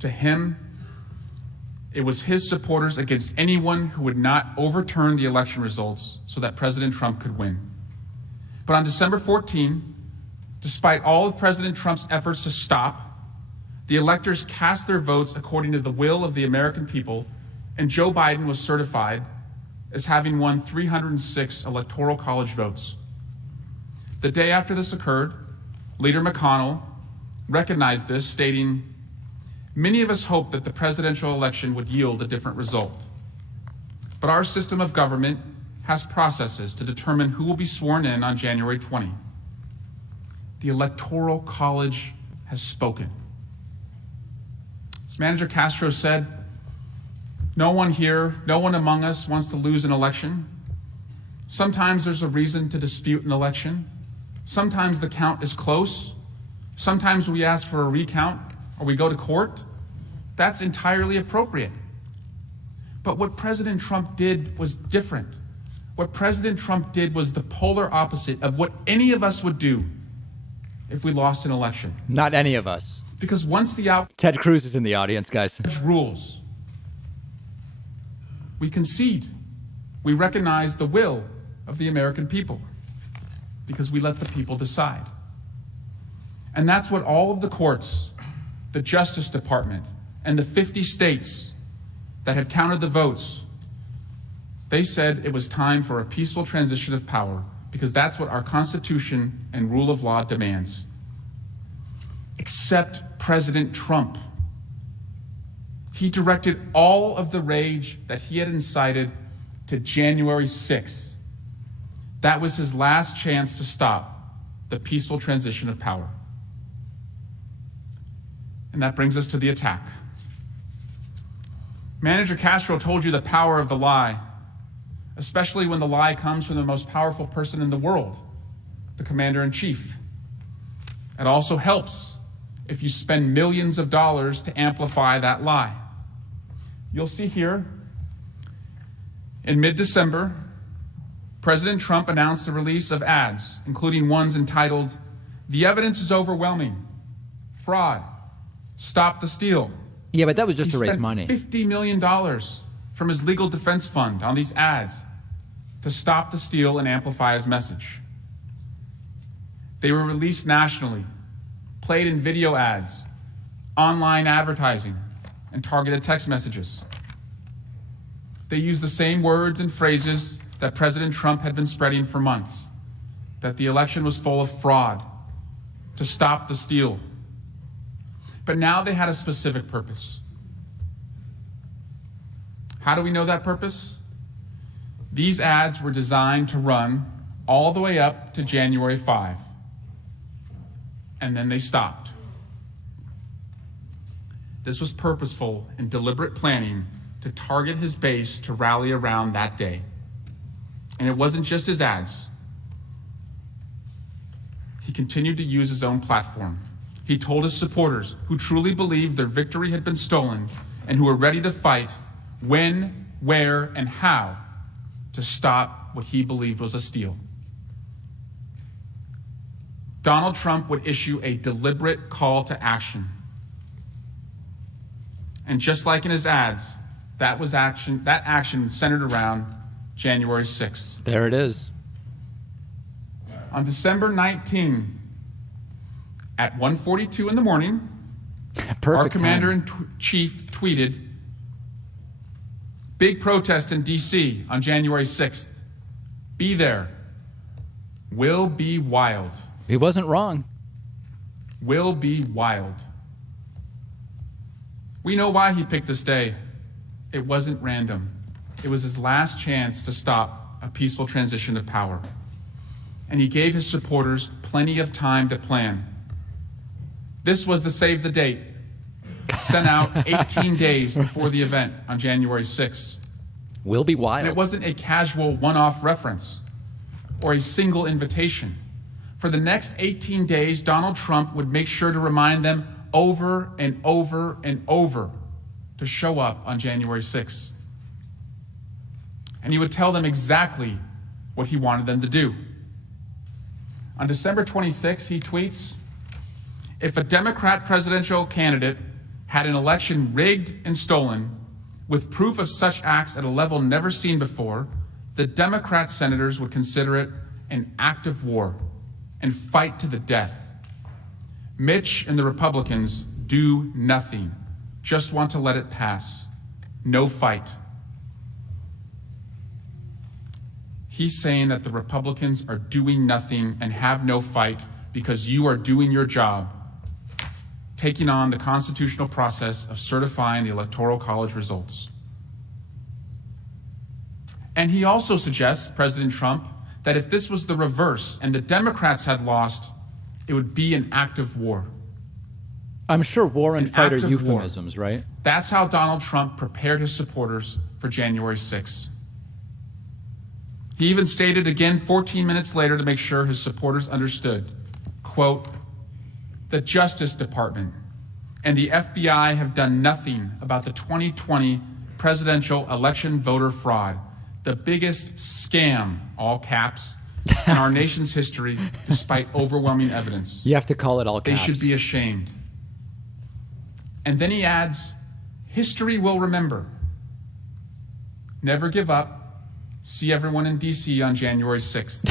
to him, it was his supporters against anyone who would not overturn the election results so that President Trump could win. But on December 14, despite all of President Trump's efforts to stop, the electors cast their votes according to the will of the American people, and Joe Biden was certified as having won 306 Electoral College votes. The day after this occurred, Leader McConnell recognized this, stating, "Many of us hoped that the presidential election would yield a different result. But our system of government has processes to determine who will be sworn in on January 20. The Electoral College has spoken." As Manager Castro said, no one here, no one among us wants to lose an election. Sometimes there's a reason to dispute an election. Sometimes the count is close. Sometimes we ask for a recount or we go to court. That's entirely appropriate. But what President Trump did was different. What President Trump did was the polar opposite of what any of us would do if we lost an election. Not any of us. Because once the Ted Cruz is in the audience, guys. Rules, we concede. We recognize the will of the American people because we let the people decide. And that's what all of the courts, the Justice Department, and the 50 states that had counted the votes, they said it was time for a peaceful transition of power because that's what our Constitution and rule of law demands. Except President Trump. He directed all of the rage that he had incited to January 6th. That was his last chance to stop the peaceful transition of power. And that brings us to the attack. Manager Castro told you the power of the lie, especially when the lie comes from the most powerful person in the world, the commander-in-chief. It also helps if you spend millions of dollars to amplify that lie. You'll see here, in mid-December, President Trump announced the release of ads, including ones entitled, "The evidence is overwhelming, fraud, stop the steal." Yeah, but that was just He to raise spent money. $50 million from his legal defense fund on these ads to stop the steal and amplify his message. They were released nationally, played in video ads, online advertising, and targeted text messages. They used the same words and phrases that President Trump had been spreading for months, that the election was full of fraud, to stop the steal. But now they had a specific purpose. How do we know that purpose? These ads were designed to run all the way up to January 5. And then they stopped. This was purposeful and deliberate planning to target his base to rally around that day. And it wasn't just his ads. He continued to use his own platform. He told his supporters, who truly believed their victory had been stolen and who were ready to fight, when, where, and how to stop what he believed was a steal. Donald Trump would issue a deliberate call to action. And just like in his ads, that action centered around January 6th. There it is. On December 19, at 1:42 in the morning, our commander-in-chief tweeted, "Big protest in D.C. on January 6th. Be there. Will be wild." He wasn't wrong. Will be wild. We know why he picked this day. It wasn't random. It was his last chance to stop a peaceful transition of power. And he gave his supporters plenty of time to plan. This was the save the date, sent out 18 days before the event on January 6th. Will be wild. And it wasn't a casual one-off reference or a single invitation. For the next 18 days, Donald Trump would make sure to remind them over and over and over to show up on January 6th. And he would tell them exactly what he wanted them to do. On December 26, he tweets, "If a Democrat presidential candidate had an election rigged and stolen, with proof of such acts at a level never seen before, the Democrat senators would consider it an act of war and fight to the death. Mitch and the Republicans do nothing, just want to let it pass. No fight." He's saying that the Republicans are doing nothing and have no fight because you are doing your job, taking on the constitutional process of certifying the Electoral College results. And he also suggests, President Trump, that if this was the reverse and the Democrats had lost, it would be an act of war. I'm sure war and fight are act of euphemisms, right? That's how Donald Trump prepared his supporters for January 6th. He even stated again 14 minutes later to make sure his supporters understood, quote, "The Justice Department and the FBI have done nothing about the 2020 presidential election voter fraud, the biggest scam, all caps, in our nation's history, despite overwhelming evidence. You have to call it all They caps. should be ashamed." And then he adds, "History will remember. Never give up. See everyone in D.C. on January 6th.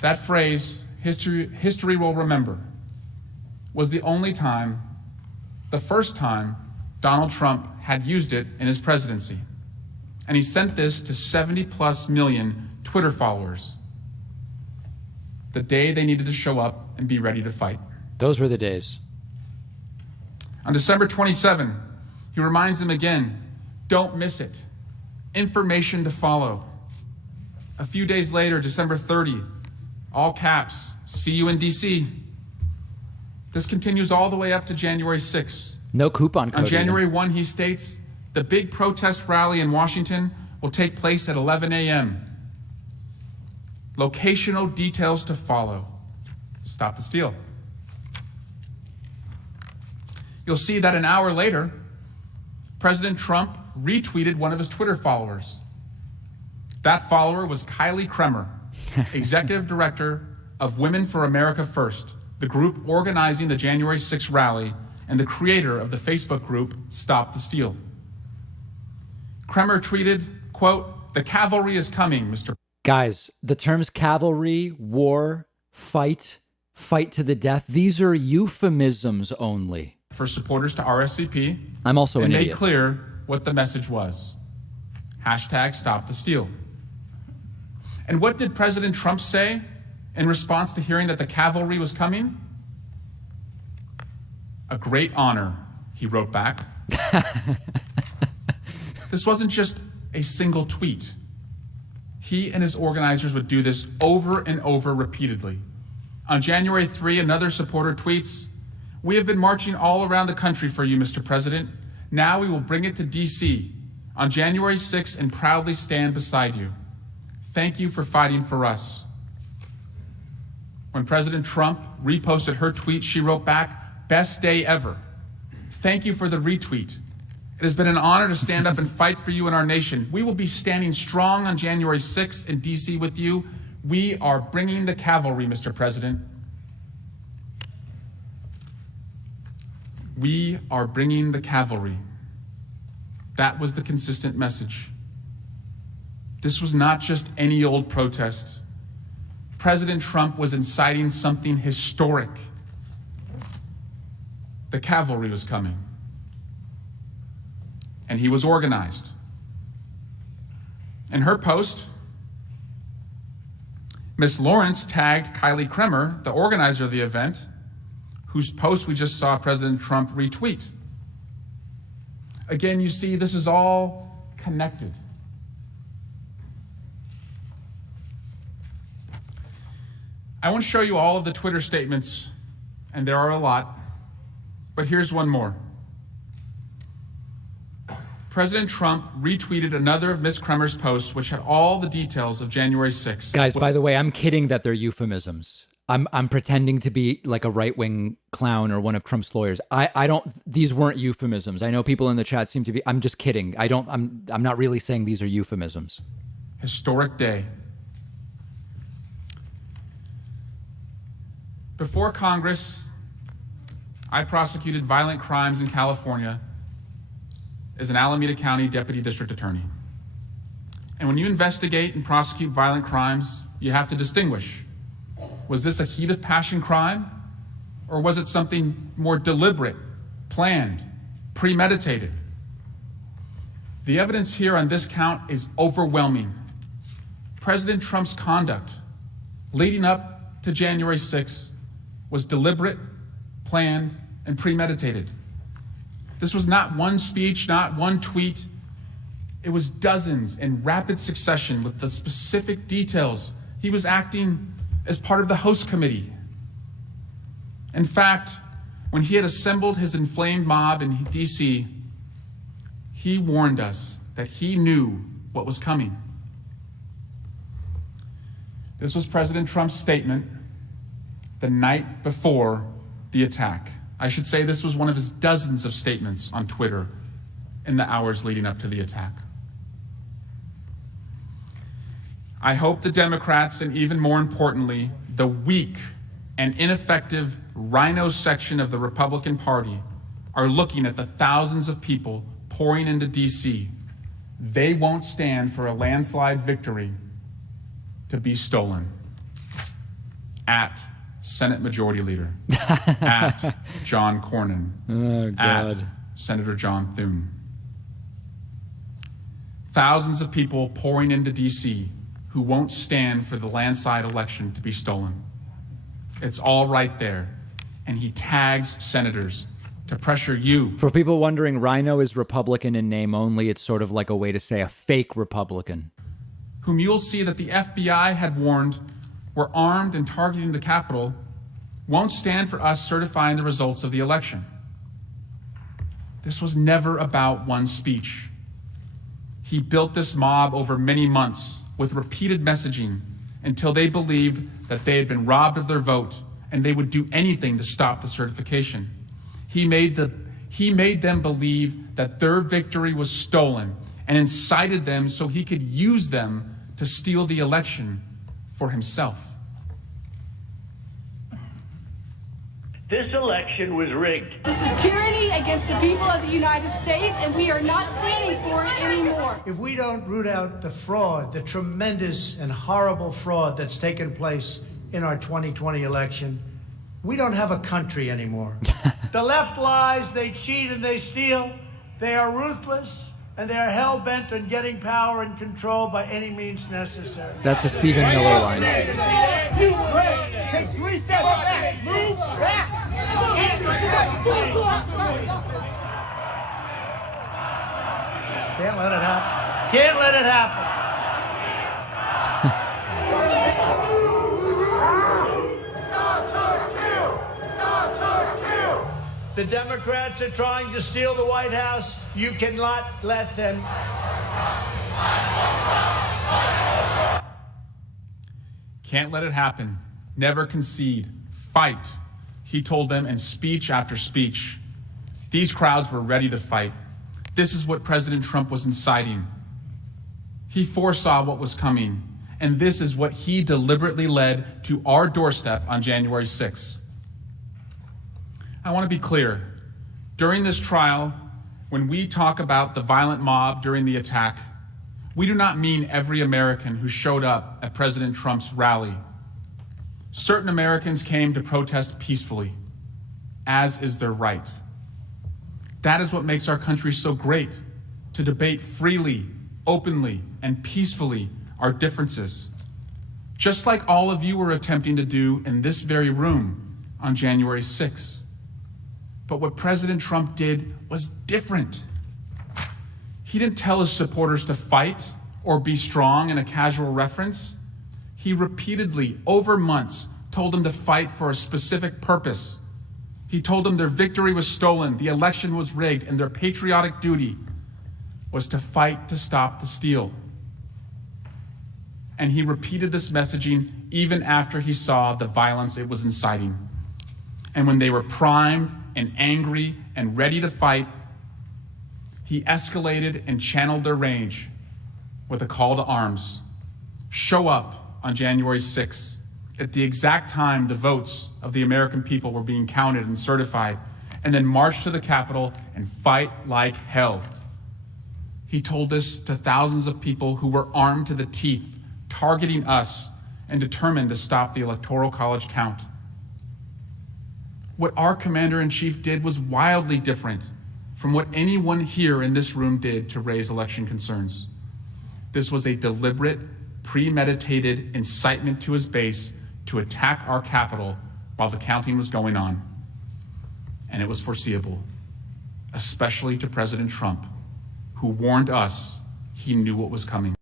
That phrase, history will remember, was the first time Donald Trump had used it in his presidency. And he sent this to 70+ million Twitter followers the day they needed to show up and be ready to fight. Those were the days. On December 27, he reminds them again, don't miss it. Information to follow. A few days later, December 30, all caps, see you in D.C. This continues all the way up to January 6. No coupon code. On January 1, he states, the big protest rally in Washington will take place at 11 a.m. Locational details to follow. Stop the steal. You'll see that an hour later, President Trump retweeted one of his Twitter followers. That follower was Kylie Kremer, executive director of Women for America First, the group organizing the January 6th rally and the creator of the Facebook group Stop the Steal. Kremer tweeted, quote, "The cavalry is coming, Mr. Guys, the terms cavalry, war, fight to the death, these are euphemisms only. For supporters to RSVP. I'm also an idiot. And idiot. made clear what the message was. Hashtag Stop the Steal. And what did President Trump say in response to hearing that the cavalry was coming? A great honor, he wrote back. This wasn't just a single tweet. He and his organizers would do this over and over repeatedly. On January 3, another supporter tweets, "We have been marching all around the country for you, Mr. President. Now we will bring it to D.C. on January 6 and proudly stand beside you. Thank you for fighting for us." When President Trump reposted her tweet, she wrote back, "Best day ever. Thank you for the retweet. It has been an honor to stand up and fight for you and our nation. We will be standing strong on January 6th in D.C. with you. We are bringing the cavalry, Mr. President. We are bringing the cavalry." That was the consistent message. This was not just any old protest. President Trump was inciting something historic. The cavalry was coming. And he was organized. In her post, Ms. Lawrence tagged Kylie Kremer, the organizer of the event, whose post we just saw President Trump retweet. Again, you see, this is all connected. I won't show you all of the Twitter statements, and there are a lot, but here's one more. President Trump retweeted another of Ms. Kremer's posts, which had all the details of January 6th. Guys, by the way, I'm kidding that they're euphemisms. I'm pretending to be like a right-wing clown or one of Trump's lawyers. I don't, these weren't euphemisms. I know people in the chat seem to be, I'm just kidding. I'm not really saying these are euphemisms. Historic day. Before Congress, I prosecuted violent crimes in California as an Alameda County Deputy District Attorney. And when you investigate and prosecute violent crimes, you have to distinguish. Was this a heat of passion crime, or was it something more deliberate, planned, premeditated? The evidence here on this count is overwhelming. President Trump's conduct leading up to January 6th was deliberate, planned, and premeditated. This was not one speech, not one tweet. It was dozens in rapid succession with the specific details. He was acting as part of the host committee. In fact, when he had assembled his inflamed mob in D.C., he warned us that he knew what was coming. This was President Trump's statement the night before the attack. I should say this was one of his dozens of statements on Twitter in the hours leading up to the attack. I hope the Democrats, and even more importantly, the weak and ineffective rhino section of the Republican Party, are looking at the thousands of people pouring into D.C. They won't stand for a landslide victory to be stolen. At Senate Majority Leader, at John Cornyn, at Senator John Thune. Thousands of people pouring into D.C. who won't stand for the landslide election to be stolen. It's all right there. And he tags senators to pressure you. For people wondering, Rhino is Republican in name only. It's sort of like a way to say a fake Republican. Whom you'll see that the FBI had warned were armed and targeting the Capitol, won't stand for us certifying the results of the election. This was never about one speech. He built this mob over many months with repeated messaging until they believed that they had been robbed of their vote and they would do anything to stop the certification. He made them believe that their victory was stolen and incited them so he could use them to steal the election for himself. This election was rigged. This is tyranny against the people of the United States, and we are not standing for it anymore. If we don't root out the fraud, the tremendous and horrible fraud that's taken place in our 2020 election, we don't have a country anymore. The left lies, they cheat and they steal. They are ruthless, and they are hell-bent on getting power and control by any means necessary. That's a Stephen Miller line. Take 3 steps back. Move back. Can't let it happen. Can't let it happen. The Democrats are trying to steal the White House. You cannot let them. Can't let it happen. Never concede. Fight. He told them in speech after speech. These crowds were ready to fight. This is what President Trump was inciting. He foresaw what was coming, and this is what he deliberately led to our doorstep on January 6th. I want to be clear. During this trial, when we talk about the violent mob during the attack, we do not mean every American who showed up at President Trump's rally. Certain Americans came to protest peacefully, as is their right. That is what makes our country so great, to debate freely, openly, and peacefully our differences, just like all of you were attempting to do in this very room on January 6th. But what President Trump did was different. He didn't tell his supporters to fight or be strong in a casual reference. He repeatedly, over months, told them to fight for a specific purpose. He told them their victory was stolen, the election was rigged, and their patriotic duty was to fight to stop the steal. And he repeated this messaging even after he saw the violence it was inciting. And when they were primed and angry and ready to fight, he escalated and channeled their rage with a call to arms. Show up on January 6th. At the exact time the votes of the American people were being counted and certified, and then march to the Capitol and fight like hell. He told this to thousands of people who were armed to the teeth, targeting us and determined to stop the Electoral College count. What our commander-in-chief did was wildly different from what anyone here in this room did to raise election concerns. This was a deliberate, premeditated incitement to his base to attack our Capitol while the counting was going on. And it was foreseeable, especially to President Trump, who warned us he knew what was coming.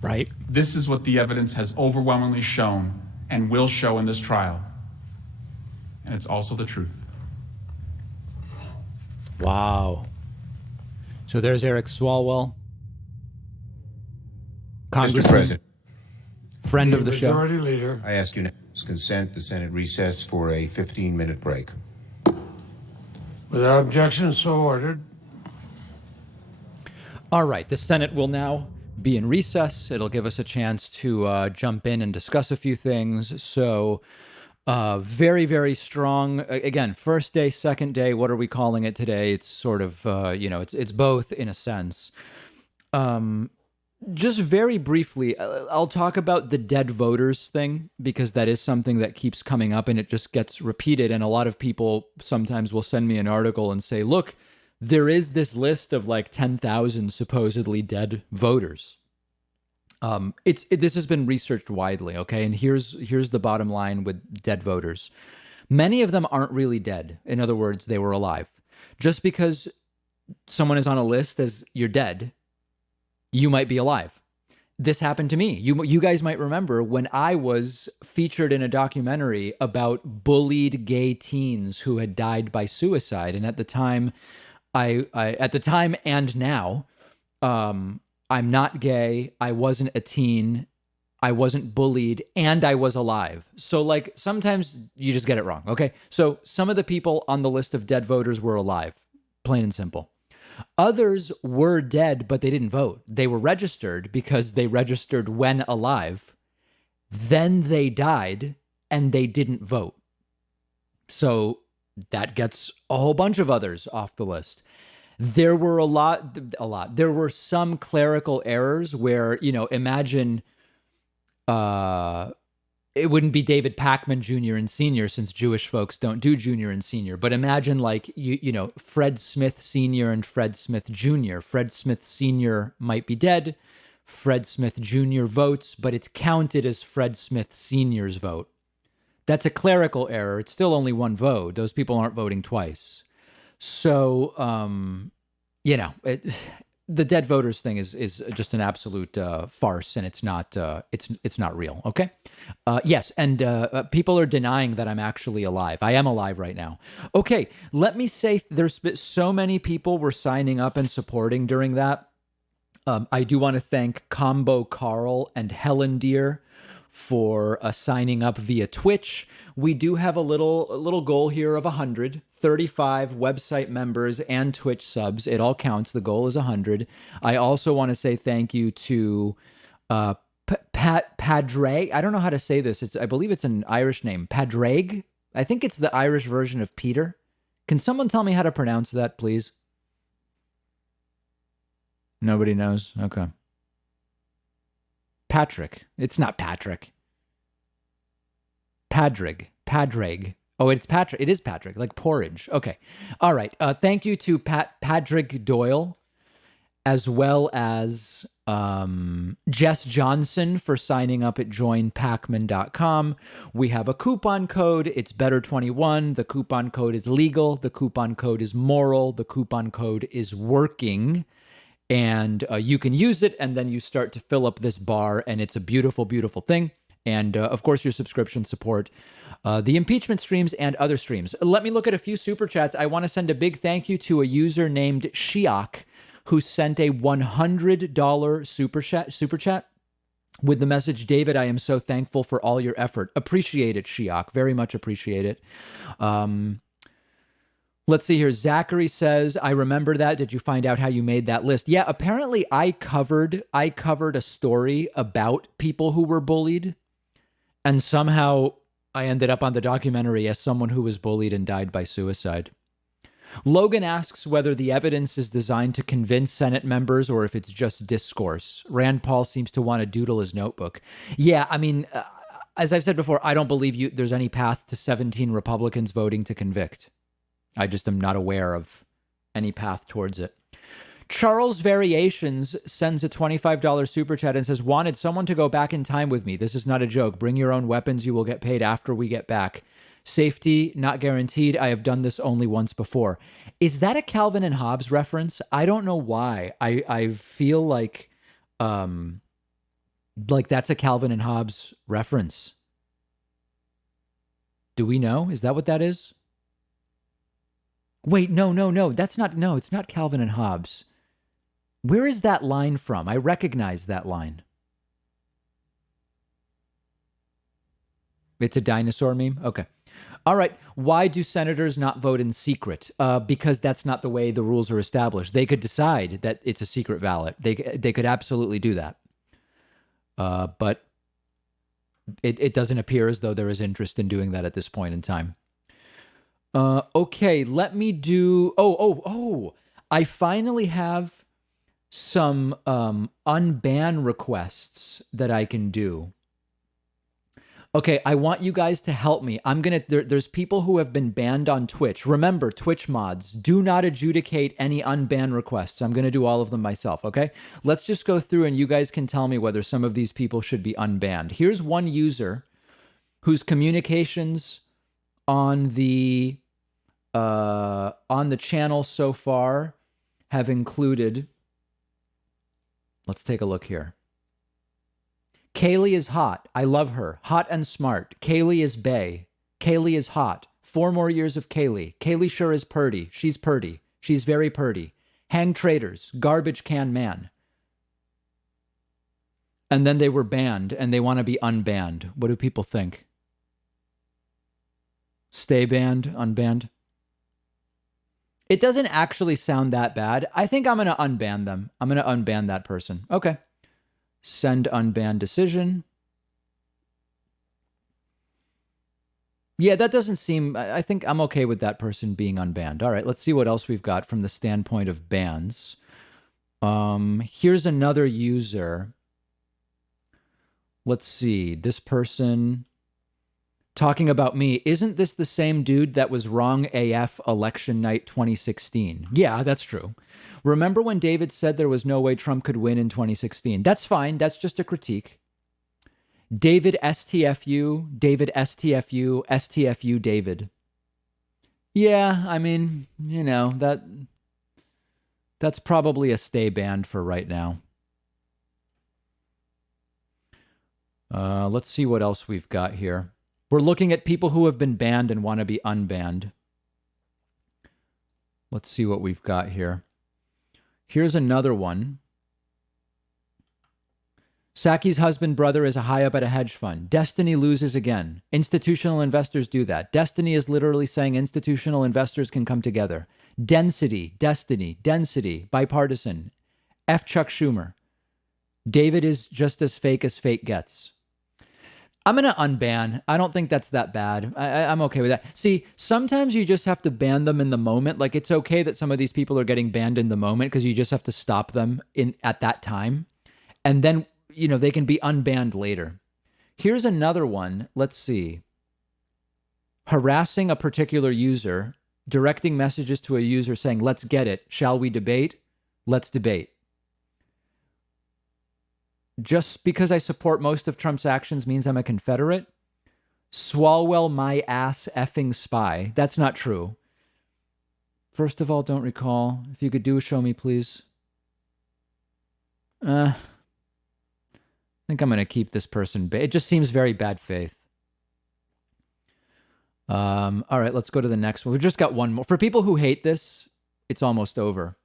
Right. This is what the evidence has overwhelmingly shown and will show in this trial. And it's also the truth. Wow. So there's Eric Swalwell, Congressman, Mr. President, friend of the show. Majority Leader. I ask unanimous consent the Senate recess for a 15-minute break. Without objection, so ordered. All right, the Senate will now be in recess. It'll give us a chance to jump in and discuss a few things. So very, very strong. Again, first day, second day, what are we calling it today? It's sort of, it's both in a sense. Just very briefly, I'll talk about the dead voters thing, because that is something that keeps coming up and it just gets repeated. And a lot of people sometimes will send me an article and say, look, there is this list of like 10,000 supposedly dead voters. This has been researched widely, okay? And here's the bottom line with dead voters. Many of them aren't really dead. In other words, they were alive. Just because someone is on a list as you're dead, you might be alive. This happened to me. You guys might remember when I was featured in a documentary about bullied gay teens who had died by suicide. And at the time, at the time and now, I'm not gay. I wasn't a teen. I wasn't bullied, and I was alive. So like sometimes you just get it wrong. Okay. So some of the people on the list of dead voters were alive, plain and simple. Others were dead, but they didn't vote. They were registered because they registered when alive. Then they died and they didn't vote. So that gets a whole bunch of others off the list. There were a lot. There were some clerical errors where, imagine it wouldn't be David Packman Jr. and Sr. since Jewish folks don't do Junior and Senior. But imagine like, Fred Smith Sr. and Fred Smith Jr. Fred Smith Sr. might be dead. Fred Smith Jr. votes, but it's counted as Fred Smith Sr.'s vote. That's a clerical error. It's still only one vote. Those people aren't voting twice. So, the dead voters thing is just an absolute farce, and it's not real. Okay. Yes. And people are denying that I'm actually alive. I am alive right now. Okay. Let me say there's been so many people were signing up and supporting during that. I do want to thank Combo Carl and Helen Deer for signing up via Twitch. We do have a little goal here of 135 website members and Twitch subs. It all counts. The goal is 100. I also want to say thank you to Padraig. I don't know how to say this. I believe it's an Irish name. Padraig. I think it's the Irish version of Peter. Can someone tell me how to pronounce that, please? Nobody knows? Okay. Patrick. It's not Patrick. Padraig. Oh, it's Patrick. It is Patrick, like porridge. Okay. All right. Thank you to Padraig Doyle, as well as Jess Johnson for signing up at joinpacman.com. We have a coupon code. It's Better21. The coupon code is legal. The coupon code is moral. The coupon code is working. And you can use it, and then you start to fill up this bar, and it's a beautiful, beautiful thing. And of course, your subscription support the impeachment streams and other streams. Let me look at a few super chats. I want to send a big thank you to a user named Shiak, who sent a $100 super chat with the message, David, I am so thankful for all your effort. Appreciate it, Shiak. Very much appreciate it. Let's see here. Zachary says, I remember that. Did you find out how you made that list? Yeah, apparently I covered a story about people who were bullied, and somehow I ended up on the documentary as someone who was bullied and died by suicide. Logan asks whether the evidence is designed to convince Senate members or if it's just discourse. Rand Paul seems to want to doodle his notebook. Yeah, I mean, as I've said before, I don't believe there's any path to 17 Republicans voting to convict. I just am not aware of any path towards it. Charles Variations sends a $25 super chat and says, wanted someone to go back in time with me. This is not a joke. Bring your own weapons. You will get paid after we get back. Safety not guaranteed. I have done this only once before. Is that a Calvin and Hobbes reference? I don't know why. I feel like that's a Calvin and Hobbes reference. Do we know? Is that what that is? Wait, no. That's not, no, it's not Calvin and Hobbes. Where is that line from? I recognize that line. It's a dinosaur meme? Okay. All right. Why do senators not vote in secret? Because that's not the way the rules are established. They could decide that it's a secret ballot. They could absolutely do that. But it doesn't appear as though there is interest in doing that at this point in time. Okay, let me do... Oh, I finally have some unban requests that I can do. Okay, I want you guys to help me. There's people who have been banned on Twitch. Remember, Twitch mods, do not adjudicate any unban requests. I'm going to do all of them myself, okay? Let's just go through and you guys can tell me whether some of these people should be unbanned. Here's one user whose communications on the channel so far have included... Let's take a look here. Kaylee is hot. I love her. Hot and smart. Kaylee is bae. Kaylee is hot. 4 more years of Kaylee. Kaylee sure is purty. She's purty. She's very purty. Hang traitors. Garbage can man. And then they were banned and they want to be unbanned. What do people think? Stay banned? Unbanned? It doesn't actually sound that bad. I think I'm going to unban them. I'm going to unban that person. Okay. Send unban decision. Yeah, that doesn't seem... I think I'm okay with that person being unbanned. All right, let's see what else we've got from the standpoint of bans. Here's another user. Let's see. This person... talking about me, isn't this the same dude that was wrong AF election night 2016? Yeah, that's true. Remember when David said there was no way Trump could win in 2016? That's fine. That's just a critique. David STFU, David STFU, STFU David. Yeah, I mean, you know, that's probably a stay banned for right now. Let's see what else we've got here. We're looking at people who have been banned and want to be unbanned. Let's see what we've got here. Here's another one. Saki's husband brother is a high up at a hedge fund. Destiny loses again. Institutional investors do that. Destiny is literally saying institutional investors can come together. Density, destiny, density, bipartisan. F. Chuck Schumer. David is just as fake gets. I'm going to unban. I don't think that's that bad. I'm okay with that. See, sometimes you just have to ban them in the moment. Like, it's okay that some of these people are getting banned in the moment because you just have to stop them at that time. And then, you know, they can be unbanned later. Here's another one. Let's see. Harassing a particular user, directing messages to a user saying, let's get it. Shall we debate? Let's debate. Just because I support most of Trump's actions means I'm a Confederate? Swalwell my ass effing spy. That's not true. First of all, don't recall. If you could do a show me, please. I think I'm going to keep this person. It just seems very bad faith. All right, let's go to the next one. We've just got one more. For people who hate this, it's almost over.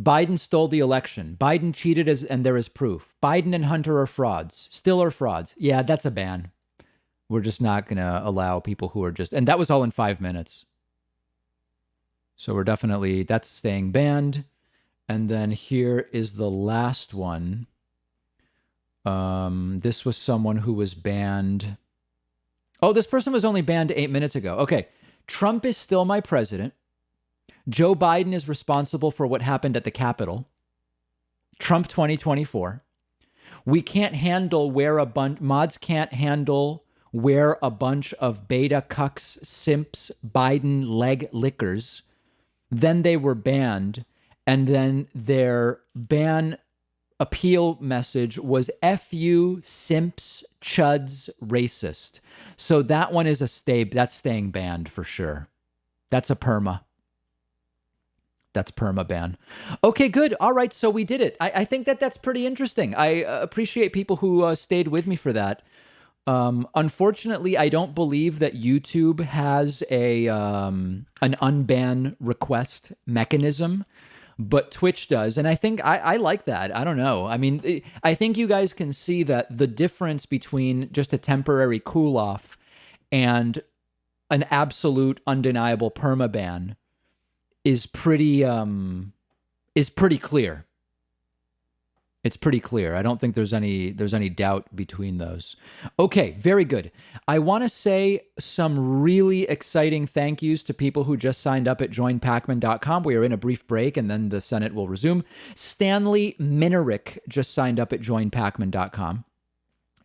Biden stole the election. Biden cheated and there is proof. Biden and Hunter are frauds. Still are frauds. Yeah, that's a ban. We're just not going to allow people who are just... And that was all in 5 minutes. So we're definitely... That's staying banned. And then here is the last one. This was someone who was banned... Oh, this person was only banned 8 minutes ago. Okay. Trump is still my president. Joe Biden is responsible for what happened at the Capitol. Trump 2024. We can't handle where mods can't handle where a bunch of beta cucks, simps, Biden leg lickers. Then they were banned. And then their ban appeal message was F you, simps, chuds, racist. So that one is that's staying banned for sure. That's a perma. That's perma ban. Okay, good. All right, so we did it. I think that's pretty interesting. I appreciate people who stayed with me for that. Unfortunately, I don't believe that YouTube has an unban request mechanism, but Twitch does. And I think I like that. I don't know. I mean, I think you guys can see that the difference between just a temporary cool off and an absolute undeniable permaban is pretty clear. It's pretty clear. I don't think there's any doubt between those. Okay, very good. I want to say some really exciting thank yous to people who just signed up at joinpacman.com. We are in a brief break and then the Senate will resume. Stanley Minerick just signed up at joinpacman.com.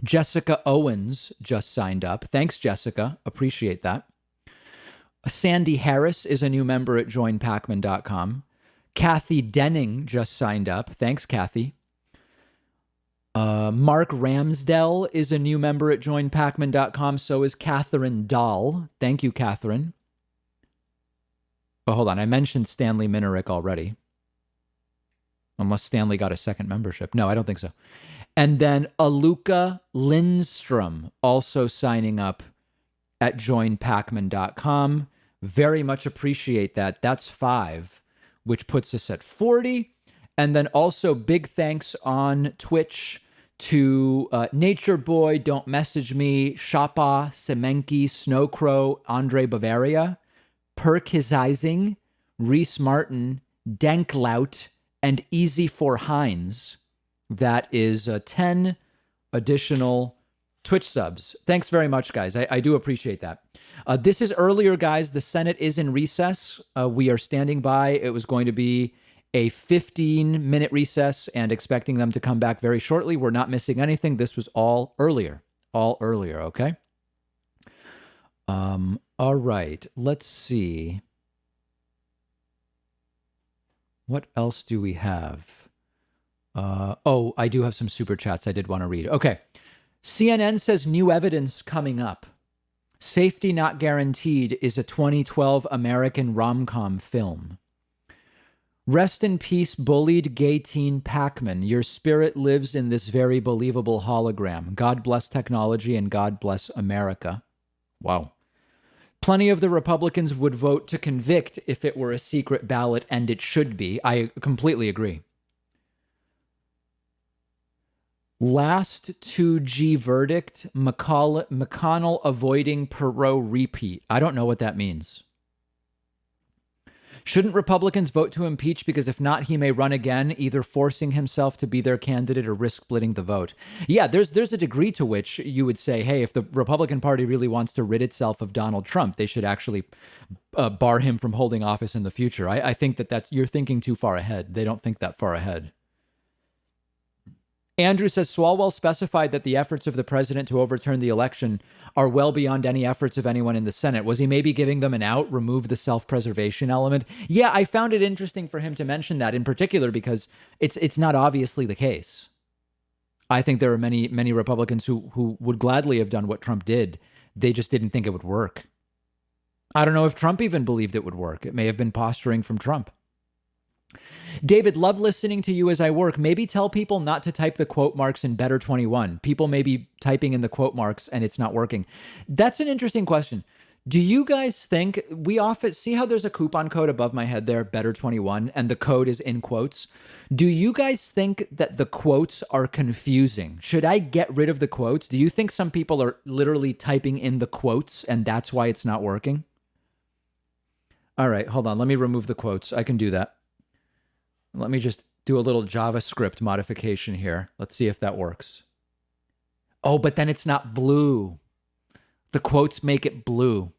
Jessica Owens just signed up. Thanks, Jessica. Appreciate that. Sandy Harris is a new member at joinpacman.com. Kathy Denning just signed up. Thanks, Kathy. Mark Ramsdell is a new member at joinpacman.com. So is Catherine Dahl. Thank you, Catherine. Oh, hold on. I mentioned Stanley Minerick already. Unless Stanley got a second membership. No, I don't think so. And then Aluka Lindstrom also signing up at joinpacman.com. Very much appreciate that. That's 5, which puts us at 40. And then also big thanks on Twitch to Nature Boy, Don't Message Me, Shapa, Semenki, Snowcrow, Andre Bavaria, Perkizizing, Reese Martin, Denklout, and Easy for Hines. That is 10 additional Twitch subs. Thanks very much, guys. I do appreciate that. This is earlier, guys. The Senate is in recess. We are standing by. It was going to be a 15-minute recess and expecting them to come back very shortly. We're not missing anything. This was all earlier. All earlier, okay? All right. Let's see. What else do we have? Oh, I do have some super chats I did want to read. Okay. CNN says new evidence coming up. Safety Not Guaranteed is a 2012 American rom-com film. Rest in peace, bullied gay teen Pacman. Your spirit lives in this very believable hologram. God bless technology and God bless America. Wow. Plenty of the Republicans would vote to convict if it were a secret ballot, and it should be. I completely agree. Last 2G verdict, McConnell avoiding Perot repeat. I don't know what that means. Shouldn't Republicans vote to impeach? Because if not, he may run again, either forcing himself to be their candidate or risk splitting the vote. Yeah, there's a degree to which you would say, hey, if the Republican Party really wants to rid itself of Donald Trump, they should actually bar him from holding office in the future. I think that's you're thinking too far ahead. They don't think that far ahead. Andrew says Swalwell specified that the efforts of the president to overturn the election are well beyond any efforts of anyone in the Senate. Was he maybe giving them an out, remove the self-preservation element? Yeah, I found it interesting for him to mention that in particular because it's not obviously the case. I think there are many Republicans who would gladly have done what Trump did. They just didn't think it would work. I don't know if Trump even believed it would work. It may have been posturing from Trump. David, love listening to you as I work. Maybe tell people not to type the quote marks in Better 21. People may be typing in the quote marks and it's not working. That's an interesting question. Do you guys think, we often see how there's a coupon code above my head there, Better 21, and the code is in quotes. Do you guys think that the quotes are confusing? Should I get rid of the quotes? Do you think some people are literally typing in the quotes and that's why it's not working? All right, hold on. Let me remove the quotes. I can do that. Let me just do a little JavaScript modification here. Let's see if that works. Oh, but then it's not blue. The quotes make it blue.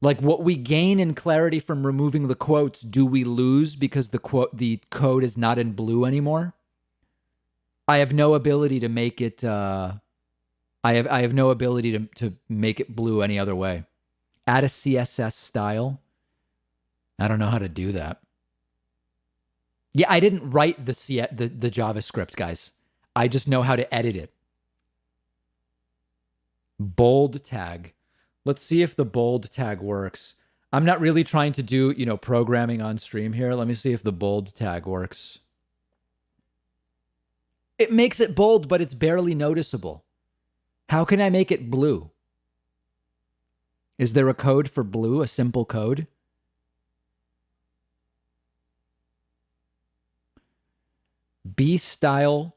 Like what we gain in clarity from removing the quotes, do we lose because the code is not in blue anymore? I have no ability to make it. I have no ability to make it blue any other way. Add a CSS style. I don't know how to do that. Yeah, I didn't write the JavaScript, guys. I just know how to edit it. Bold tag. Let's see if the bold tag works. I'm not really trying to do, programming on stream here. Let me see if the bold tag works. It makes it bold, but it's barely noticeable. How can I make it blue? Is there a code for blue, a simple code? B style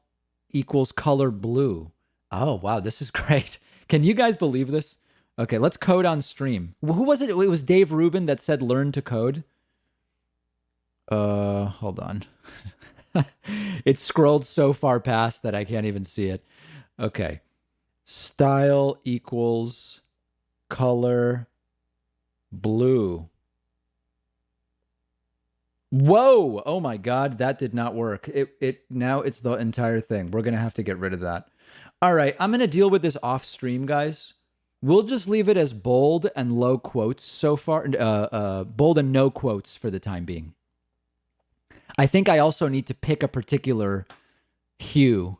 equals color blue. Oh, wow, this is great. Can you guys believe this? Okay, let's code on stream. Who was it? It was Dave Rubin that said learn to code. Hold on. It scrolled so far past that I can't even see it. Okay. Style equals color blue. Whoa! Oh my God, that did not work. Now it's the entire thing. We're gonna have to get rid of that. All right, I'm gonna deal with this off stream, guys. We'll just leave it as bold and low quotes so far. Bold and no quotes for the time being. I think I also need to pick a particular hue.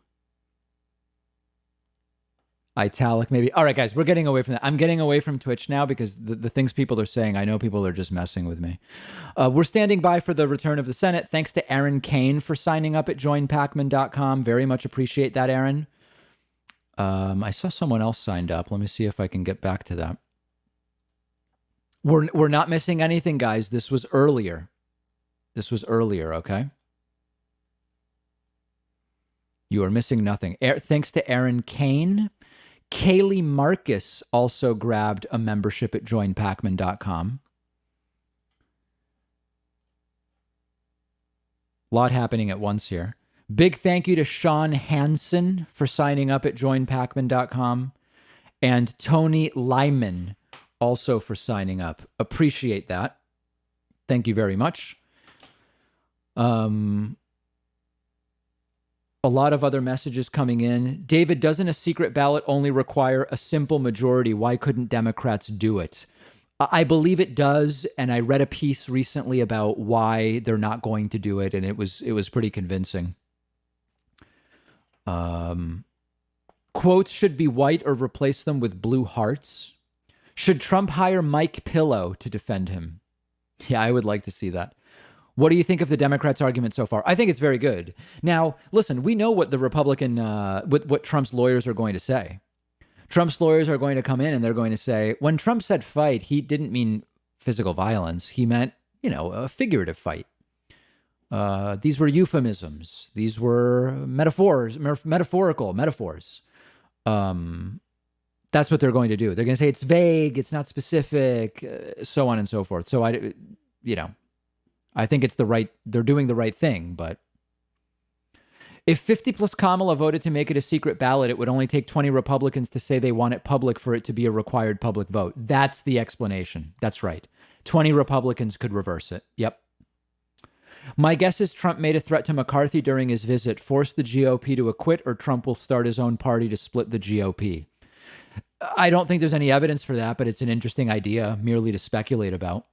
Italic, maybe. All right, guys, we're getting away from that. I'm getting away from Twitch now because the things people are saying, I know people are just messing with me. We're standing by for the return of the Senate. Thanks to Aaron Kane for signing up at joinpacman.com. Very much appreciate that, Aaron. I saw someone else signed up. Let me see if I can get back to that. We're not missing anything, guys. This was earlier. This was earlier, okay? You are missing nothing. Thanks to Aaron Kane. Kaylee Marcus also grabbed a membership at joinpacman.com. A lot happening at once here. Big thank you to Sean Hansen for signing up at joinpacman.com. And Tony Lyman also for signing up. Appreciate that. Thank you very much. A lot of other messages coming in. David, doesn't a secret ballot only require a simple majority? Why couldn't Democrats do it? I believe it does, and I read a piece recently about why they're not going to do it, and it was pretty convincing. Quotes should be white or replace them with blue hearts. Should Trump hire Mike Pillow to defend him? Yeah, I would like to see that. What do you think of the Democrats' argument so far? I think it's very good. Now, listen, we know what the Republican, what Trump's lawyers are going to say. Trump's lawyers are going to come in and they're going to say, when Trump said fight, he didn't mean physical violence. He meant, a figurative fight. These were euphemisms. These were metaphorical metaphors. That's what they're going to do. They're going to say it's vague, it's not specific, so on and so forth. So I think they're doing the right thing, but if 50 plus Kamala voted to make it a secret ballot, it would only take 20 Republicans to say they want it public for it to be a required public vote. That's the explanation. That's right. 20 Republicans could reverse it. Yep. My guess is Trump made a threat to McCarthy during his visit, force the GOP to acquit, or Trump will start his own party to split the GOP. I don't think there's any evidence for that, but it's an interesting idea merely to speculate about.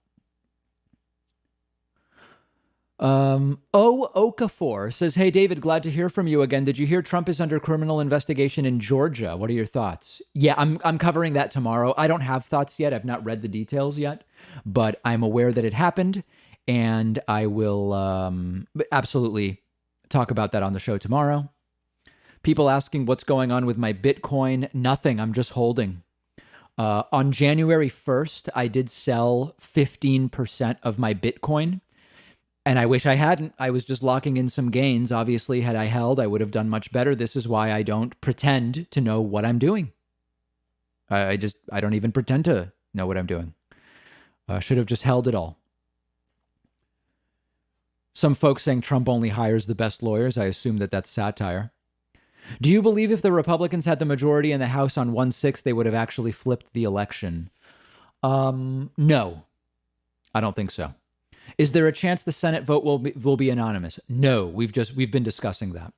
Okafor says, hey, David, glad to hear from you again. Did you hear Trump is under criminal investigation in Georgia? What are your thoughts? Yeah, I'm covering that tomorrow. I don't have thoughts yet. I've not read the details yet, but I'm aware that it happened. And I will absolutely talk about that on the show tomorrow. People asking what's going on with my Bitcoin. Nothing. I'm just holding. On January 1st, I did sell 15% of my Bitcoin. And I wish I hadn't. I was just locking in some gains. Obviously, had I held, I would have done much better. This is why I don't pretend to know what I'm doing. I don't even pretend to know what I'm doing. Should have just held it all. Some folks saying Trump only hires the best lawyers. I assume that that's satire. Do you believe if the Republicans had the majority in the House on 1/6, they would have actually flipped the election? No, I don't think so. Is there a chance the Senate vote will be anonymous? No, we've been discussing that.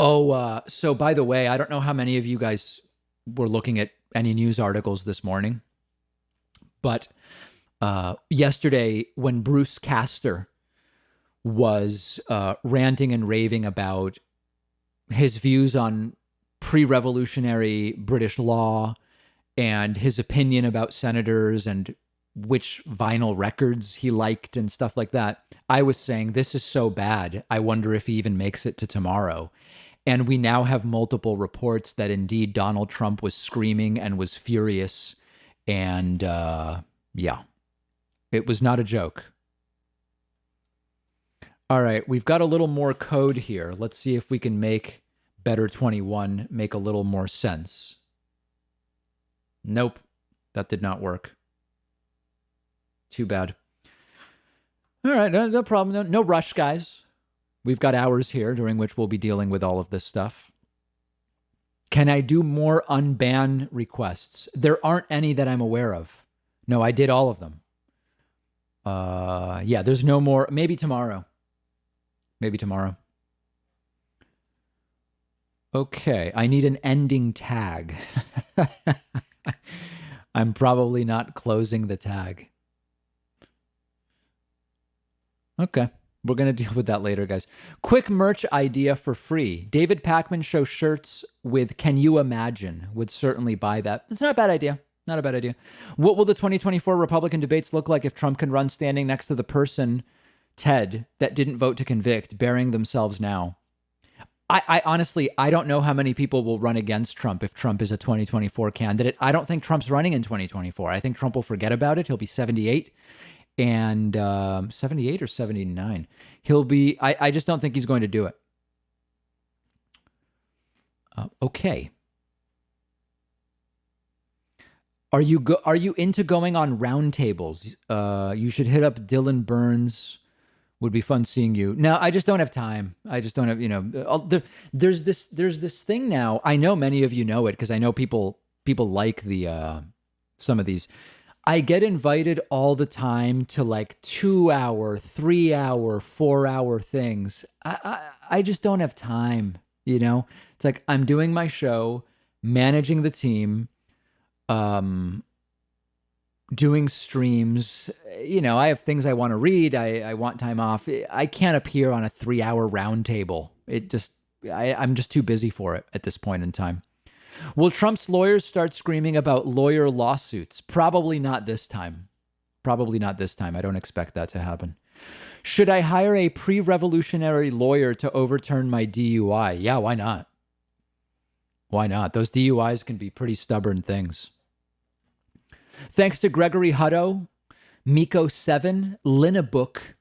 Oh, so by the way, I don't know how many of you guys were looking at any news articles this morning, but yesterday when Bruce Castor was ranting and raving about his views on pre-revolutionary British law and his opinion about senators and which vinyl records he liked and stuff like that, I was saying, this is so bad, I wonder if he even makes it to tomorrow. And we now have multiple reports that indeed Donald Trump was screaming and was furious. And yeah, it was not a joke. All right, we've got a little more code here. Let's see if we can make Better 21 make a little more sense. Nope, that did not work. Too bad. All right, no problem. No rush, guys. We've got hours here during which we'll be dealing with all of this stuff. Can I do more unban requests? There aren't any that I'm aware of. No, I did all of them. Yeah, there's no more. Maybe tomorrow. Okay, I need an ending tag. I'm probably not closing the tag. Okay, we're going to deal with that later, guys. Quick merch idea for free. David Pakman Show shirts with Can You Imagine? Would certainly buy that. It's not a bad idea. Not a bad idea. What will the 2024 Republican debates look like if Trump can run standing next to the person, Ted, that didn't vote to convict, burying themselves now? I honestly, I don't know how many people will run against Trump if Trump is a 2024 candidate. I don't think Trump's running in 2024. I think Trump will forget about it. He'll be 78. And 78 or 79. He'll be, I just don't think he's going to do it. Okay. Are you into going on roundtables? You should hit up Dylan Burns. Would be fun seeing you. No, I just don't have time. I just don't have, there's this thing now. I know many of you know it because I know people like the some of these. I get invited all the time to like 2-hour, 3-hour, 4-hour things. I just don't have time, It's like I'm doing my show, managing the team, doing streams. I have things I want to read. I want time off. I can't appear on a 3-hour round table. I'm just too busy for it at this point in time. Will Trump's lawyers start screaming about lawyer lawsuits? Probably not this time. I don't expect that to happen. Should I hire a pre-revolutionary lawyer to overturn my DUI? Yeah, why not? Why not? Those DUIs can be pretty stubborn things. Thanks to Gregory Hutto, Miko7, Lina Book,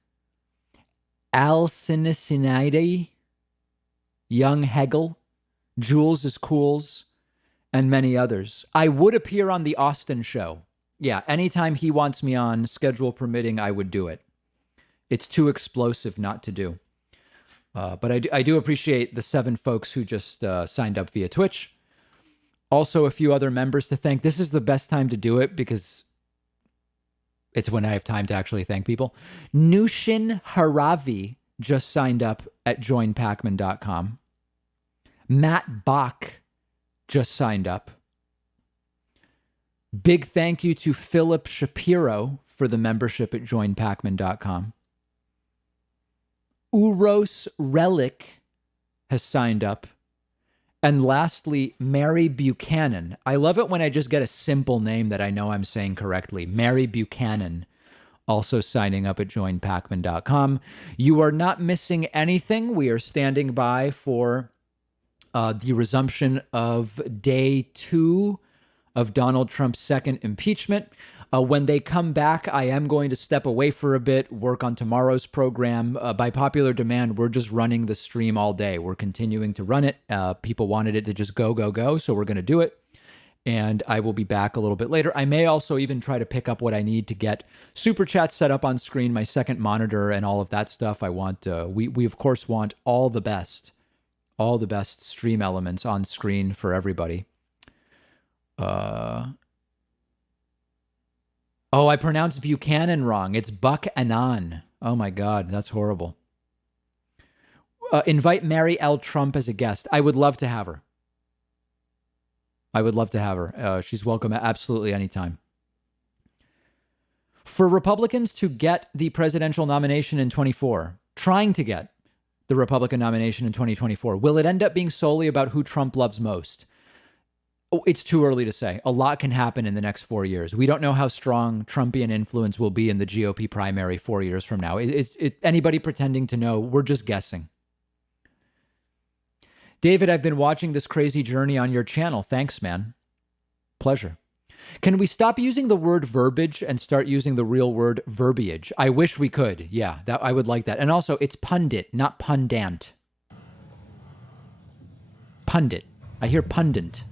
Al Cincinnati, Young Hegel, Jules is Cools, and many others. I would appear on the Austin show. Yeah, anytime he wants me on, schedule permitting, I would do it. It's too explosive not to do. But I do appreciate the 7 folks who just signed up via Twitch. Also, a few other members to thank. This is the best time to do it because it's when I have time to actually thank people. Nushin Haravi just signed up at joinpacman.com. Matt Bach just signed up. Big thank you to Philip Shapiro for the membership at joinpacman.com. Uros Relic has signed up. And lastly, Mary Buchanan. I love it when I just get a simple name that I know I'm saying correctly. Mary Buchanan also signing up at joinpacman.com. You are not missing anything. We are standing by for the resumption of day 2 of Donald Trump's second impeachment. When they come back, I am going to step away for a bit, work on tomorrow's program. By popular demand, we're just running the stream all day. We're continuing to run it. People wanted it to just go, so we're going to do it. And I will be back a little bit later. I may also even try to pick up what I need to get Super Chat set up on screen, my second monitor, and all of that stuff. I want, we of course want all the best stream elements on screen for everybody. Oh, I pronounced Buchanan wrong. It's Buchanan. Oh my God, that's horrible. Invite Mary L. Trump as a guest. I would love to have her. She's welcome absolutely anytime. For Republicans to get the presidential nomination in 2024, trying to get the Republican nomination in 2024, will it end up being solely about who Trump loves most? Oh, it's too early to say. A lot can happen in the next 4 years. We don't know how strong Trumpian influence will be in the GOP primary 4 years from now. Anybody pretending to know, we're just guessing. David, I've been watching this crazy journey on your channel. Thanks, man. Pleasure. Can we stop using the word verbiage and start using the real word verbiage? I wish we could. Yeah, I would like that. And also, it's pundit, not pundant. Pundit. I hear pundit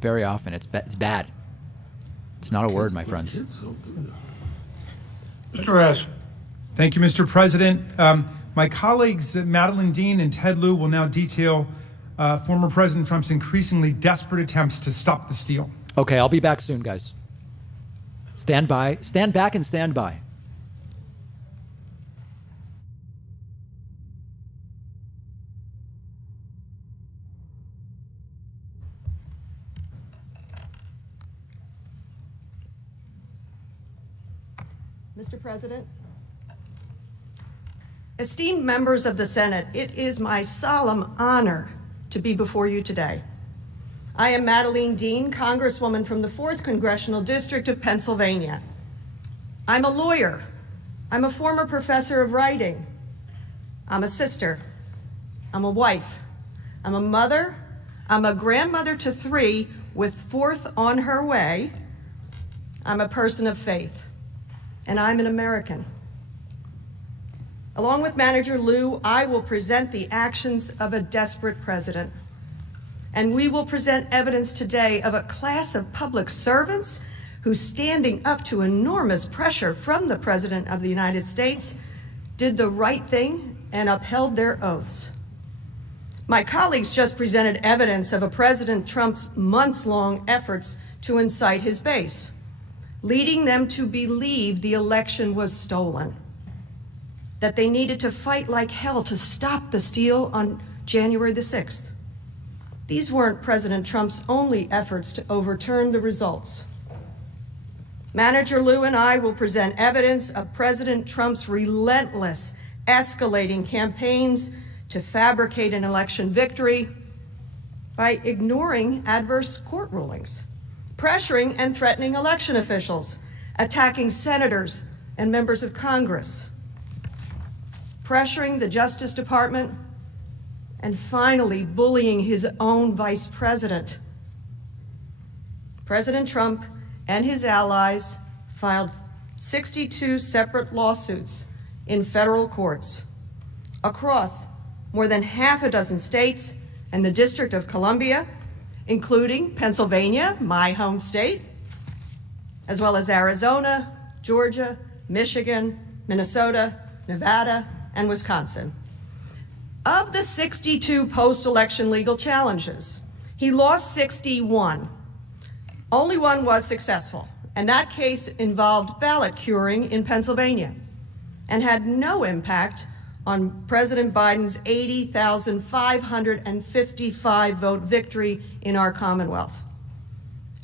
very often. It's bad. It's not a word, my friends. Mr. Ash. Thank you, Mr. President. My colleagues, Madeline Dean and Ted Lieu, will now detail former President Trump's increasingly desperate attempts to stop the steal. Okay, I'll be back soon, guys. Stand by. Stand back and stand by. Mr. President, esteemed members of the Senate, it is my solemn honor to be before you today. I am Madeline Dean, Congresswoman from the 4th Congressional District of Pennsylvania. I'm a lawyer. I'm a former professor of writing. I'm a sister. I'm a wife. I'm a mother. I'm a grandmother to 3 with 4th on her way. I'm a person of faith, and I'm an American. Along with Manager Lieu, I will present the actions of a desperate president. And we will present evidence today of a class of public servants who, standing up to enormous pressure from the President of the United States, did the right thing and upheld their oaths. My colleagues just presented evidence of a President Trump's months-long efforts to incite his base, leading them to believe the election was stolen, that they needed to fight like hell to stop the steal on January the 6th. These weren't President Trump's only efforts to overturn the results. Manager Lieu and I will present evidence of President Trump's relentless, escalating campaigns to fabricate an election victory by ignoring adverse court rulings, pressuring and threatening election officials, attacking senators and members of Congress, pressuring the Justice Department, and finally bullying his own vice president. President Trump and his allies filed 62 separate lawsuits in federal courts across more than half a dozen states and the District of Columbia, including Pennsylvania, my home state, as well as Arizona, Georgia, Michigan, Minnesota, Nevada, and Wisconsin. Of the 62 post-election legal challenges, he lost 61. Only one was successful, and that case involved ballot curing in Pennsylvania and had no impact on President Biden's 80,555 vote victory in our Commonwealth.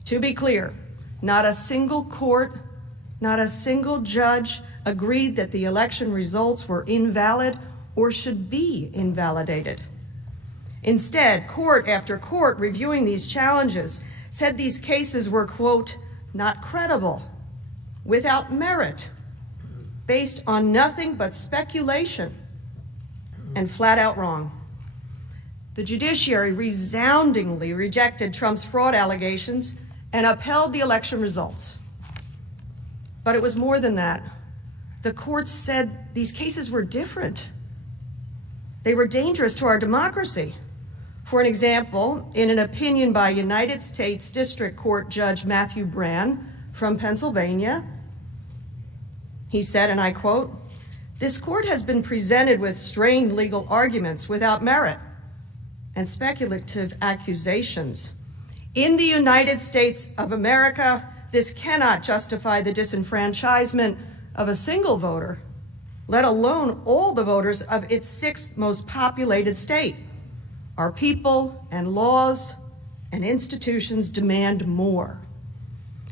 To be clear, not a single court, not a single judge agreed that the election results were invalid or should be invalidated. Instead, court after court reviewing these challenges said these cases were, quote, not credible, without merit, based on nothing but speculation and flat out wrong. The judiciary resoundingly rejected Trump's fraud allegations and upheld the election results. But it was more than that. The courts said these cases were different. They were dangerous to our democracy. For an example, in an opinion by United States District Court Judge Matthew Brann from Pennsylvania, he said, and I quote, "This court has been presented with strained legal arguments without merit and speculative accusations. In the United States of America, this cannot justify the disenfranchisement of a single voter, let alone all the voters of its sixth most populated state. Our people and laws and institutions demand more.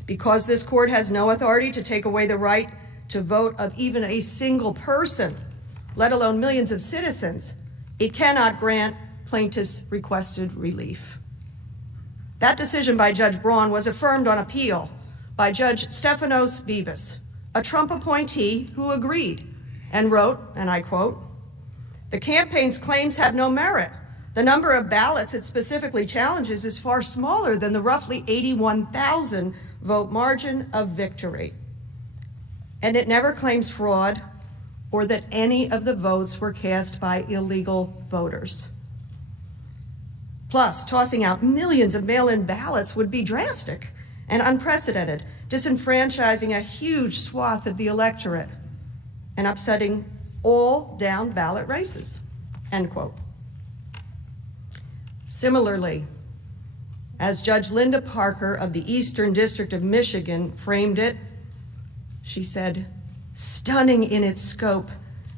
Because this court has no authority to take away the right to vote of even a single person, let alone millions of citizens, it cannot grant plaintiffs' requested relief." That decision by Judge Braun was affirmed on appeal by Judge Stephanos Bibas, a Trump appointee who agreed and wrote, and I quote, "The campaign's claims have no merit. The number of ballots it specifically challenges is far smaller than the roughly 81,000 vote margin of victory. And it never claims fraud or that any of the votes were cast by illegal voters. Plus, tossing out millions of mail-in ballots would be drastic and unprecedented, disenfranchising a huge swath of the electorate and upsetting all down ballot races," end quote. Similarly, as Judge Linda Parker of the Eastern District of Michigan framed it, she said, "Stunning in its scope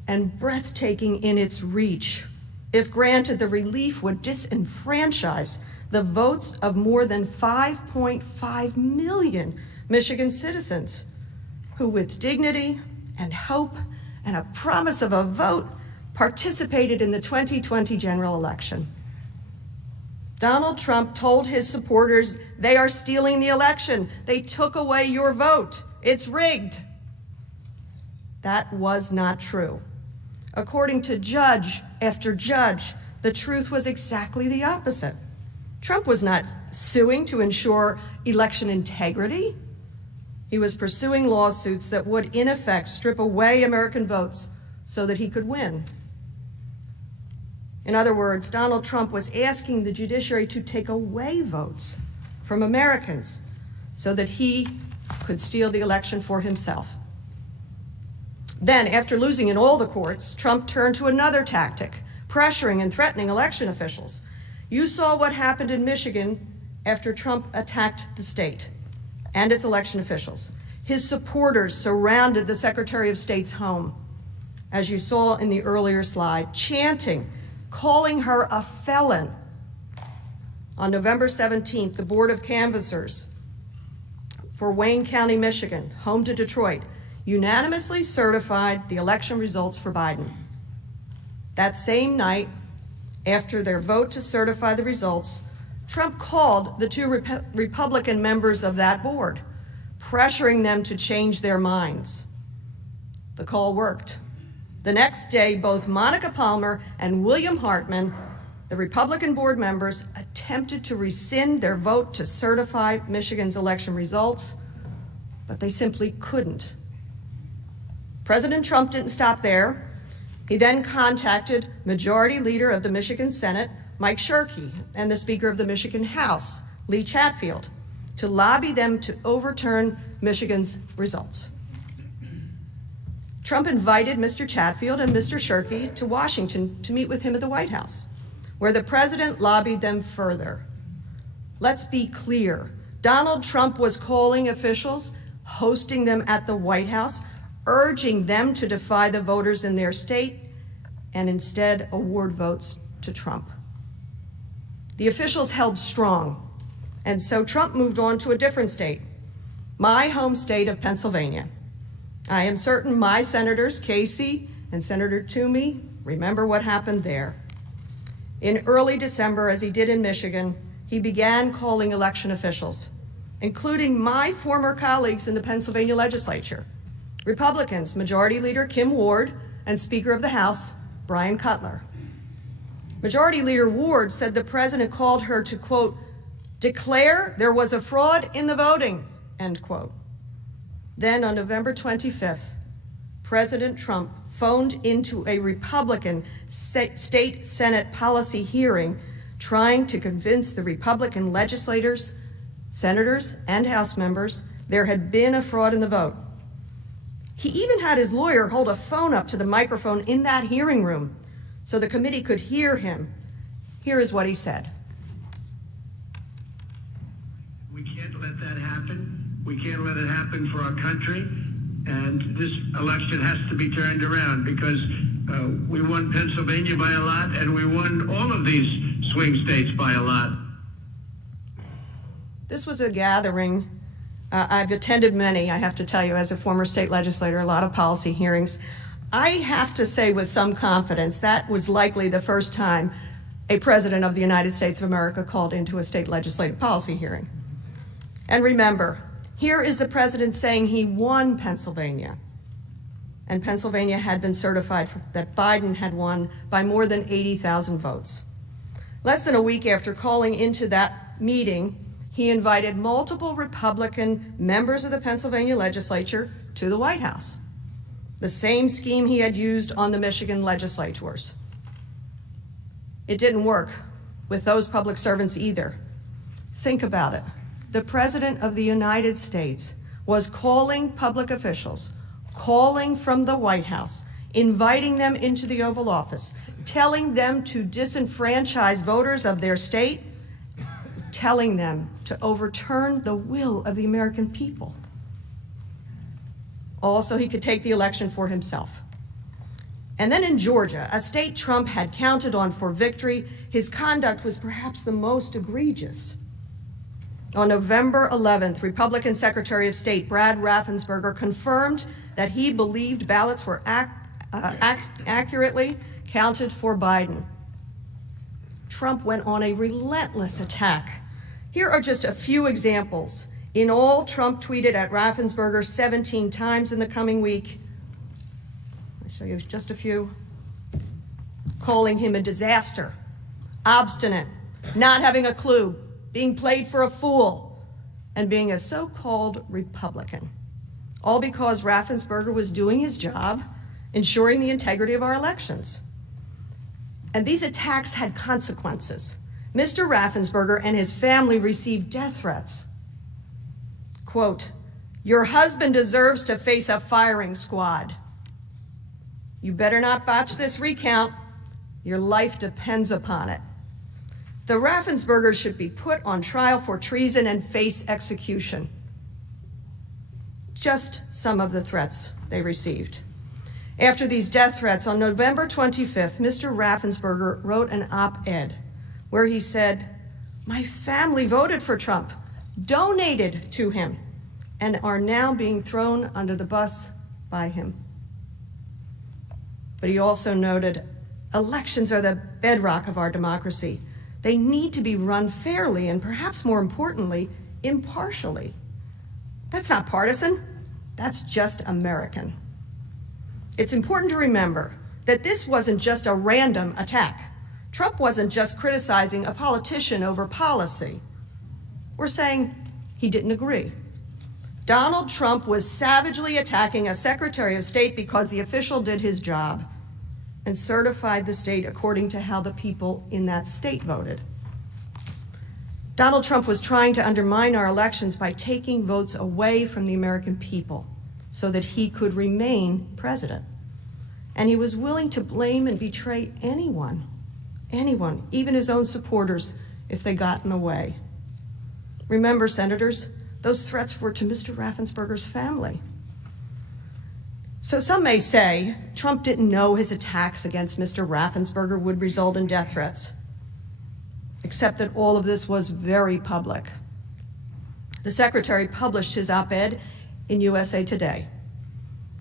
and breathtaking in its reach. If granted, the relief would disenfranchise the votes of more than 5.5 million Michigan citizens who, with dignity and hope and a promise of a vote, participated in the 2020 general election." Donald Trump told his supporters they are stealing the election. They took away your vote. It's rigged. That was not true. According to judge after judge, the truth was exactly the opposite. Trump was not suing to ensure election integrity. He was pursuing lawsuits that would, in effect, strip away American votes so that he could win. In other words, Donald Trump was asking the judiciary to take away votes from Americans so that he could steal the election for himself. Then, after losing in all the courts, Trump turned to another tactic, pressuring and threatening election officials. You saw what happened in Michigan after Trump attacked the state and its election officials. His supporters surrounded the Secretary of State's home, as you saw in the earlier slide, chanting, calling her a felon. On November 17th, the Board of Canvassers for Wayne County, Michigan, home to Detroit, unanimously certified the election results for Biden. That same night, after their vote to certify the results, Trump called the two Republican members of that board, pressuring them to change their minds. The call worked. The next day, both Monica Palmer and William Hartman, the Republican board members, attempted to rescind their vote to certify Michigan's election results, but they simply couldn't. President Trump didn't stop there. He then contacted Majority Leader of the Michigan Senate, Mike Shirkey, and the Speaker of the Michigan House, Lee Chatfield, to lobby them to overturn Michigan's results. Trump invited Mr. Chatfield and Mr. Shirkey to Washington to meet with him at the White House, where the president lobbied them further. Let's be clear. Donald Trump was calling officials, hosting them at the White House, urging them to defy the voters in their state and instead award votes to Trump. The officials held strong, and so Trump moved on to a different state, my home state of Pennsylvania. I am certain my senators, Casey and Senator Toomey, remember what happened there. In early December, as he did in Michigan, he began calling election officials, including my former colleagues in the Pennsylvania legislature, Republicans, Majority Leader Kim Ward and Speaker of the House Brian Cutler. Majority Leader Ward said the president called her to, quote, declare there was a fraud in the voting, end quote. Then on November 25th, President Trump phoned into a Republican state Senate policy hearing trying to convince the Republican legislators, senators, and House members there had been a fraud in the vote. He even had his lawyer hold a phone up to the microphone in that hearing room so the committee could hear him. Here is what he said. We can't let that happen. We can't let it happen for our country. And this election has to be turned around because we won Pennsylvania by a lot and we won all of these swing states by a lot. This was a gathering. I've attended many, I have to tell you, as a former state legislator, a lot of policy hearings. I have to say with some confidence that was likely the first time a president of the United States of America called into a state legislative policy hearing. And remember, here is the president saying he won Pennsylvania, and Pennsylvania had been certified that Biden had won by more than 80,000 votes. Less than a week after calling into that meeting, he invited multiple Republican members of the Pennsylvania legislature to the White House. The same scheme he had used on the Michigan legislators. It didn't work with those public servants either. Think about it. The President of the United States was calling public officials, calling from the White House, inviting them into the Oval Office, telling them to disenfranchise voters of their state, telling them to overturn the will of the American people. Also, he could take the election for himself. And then in Georgia, a state Trump had counted on for victory, his conduct was perhaps the most egregious. On November 11th, Republican Secretary of State Brad Raffensperger confirmed that he believed ballots were accurately counted for Biden. Trump went on a relentless attack. Here are just a few examples. In all, Trump tweeted at Raffensperger 17 times in the coming week. I'll show you just a few. Calling him a disaster, obstinate, not having a clue, being played for a fool, and being a so-called Republican. All because Raffensperger was doing his job, ensuring the integrity of our elections. And these attacks had consequences. Mr. Raffensperger and his family received death threats. Quote, your husband deserves to face a firing squad. You better not botch this recount. Your life depends upon it. The Raffenspergers should be put on trial for treason and face execution. Just some of the threats they received. After these death threats, on November 25th, Mr. Raffensperger wrote an op-ed where he said, my family voted for Trump, donated to him, and are now being thrown under the bus by him. But he also noted, elections are the bedrock of our democracy. They need to be run fairly and perhaps more importantly, impartially. That's not partisan, that's just American. It's important to remember that this wasn't just a random attack. Trump wasn't just criticizing a politician over policy or saying he didn't agree. Donald Trump was savagely attacking a Secretary of State because the official did his job and certified the state according to how the people in that state voted. Donald Trump was trying to undermine our elections by taking votes away from the American people so that he could remain president. And he was willing to blame and betray anyone, even his own supporters, if they got in the way. Remember, senators, those threats were to Mr. Raffensperger's family. So some may say Trump didn't know his attacks against Mr. Raffensperger would result in death threats, except that all of this was very public. The secretary published his op-ed in USA Today,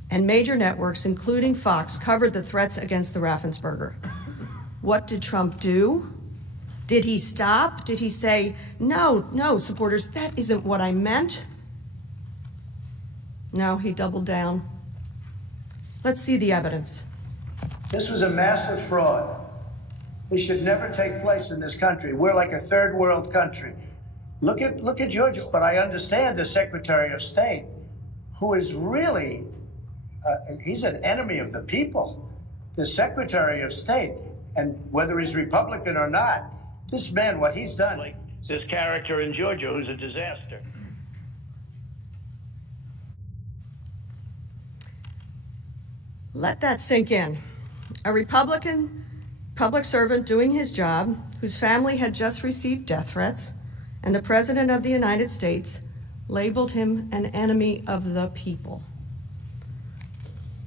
and major networks, including Fox, covered the threats against the Raffensperger. What did Trump do? Did he stop? Did he say, no, supporters, that isn't what I meant? No, he doubled down. Let's see the evidence. This was a massive fraud. This should never take place in this country. We're like a third world country. Look at Georgia. But I understand the Secretary of State, who is really, he's an enemy of the people. The Secretary of State, and whether he's Republican or not, this man, what he's done. Like this character in Georgia who's a disaster. Let that sink in. A Republican public servant doing his job, whose family had just received death threats, and the President of the United States labeled him an enemy of the people.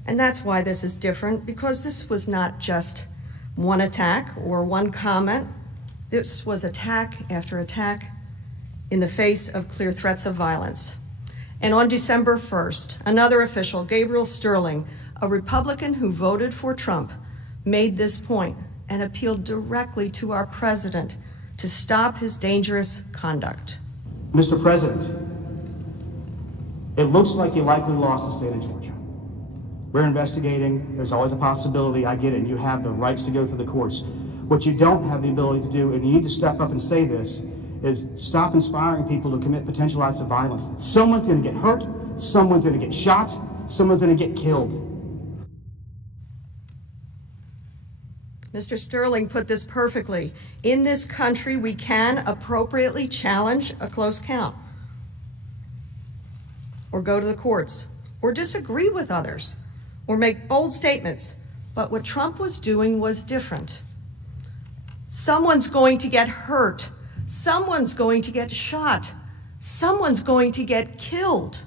And that's why this is different, because this was not just one attack or one comment. This was attack after attack in the face of clear threats of violence. And on December 1st, another official, Gabriel Sterling, a Republican who voted for Trump, made this point and appealed directly to our president to stop his dangerous conduct. Mr. President, it looks like you likely lost the state of Georgia. We're investigating. There's always a possibility. I get it. You have the rights to go through the courts. What you don't have the ability to do, and you need to step up and say this, is stop inspiring people to commit potential acts of violence. Someone's going to get hurt. Someone's going to get shot. Someone's going to get killed. Mr. Sterling put this perfectly. In this country, we can appropriately challenge a close count, or go to the courts, or disagree with others, or make bold statements. But what Trump was doing was different. Someone's going to get hurt. Someone's going to get shot. Someone's going to get killed.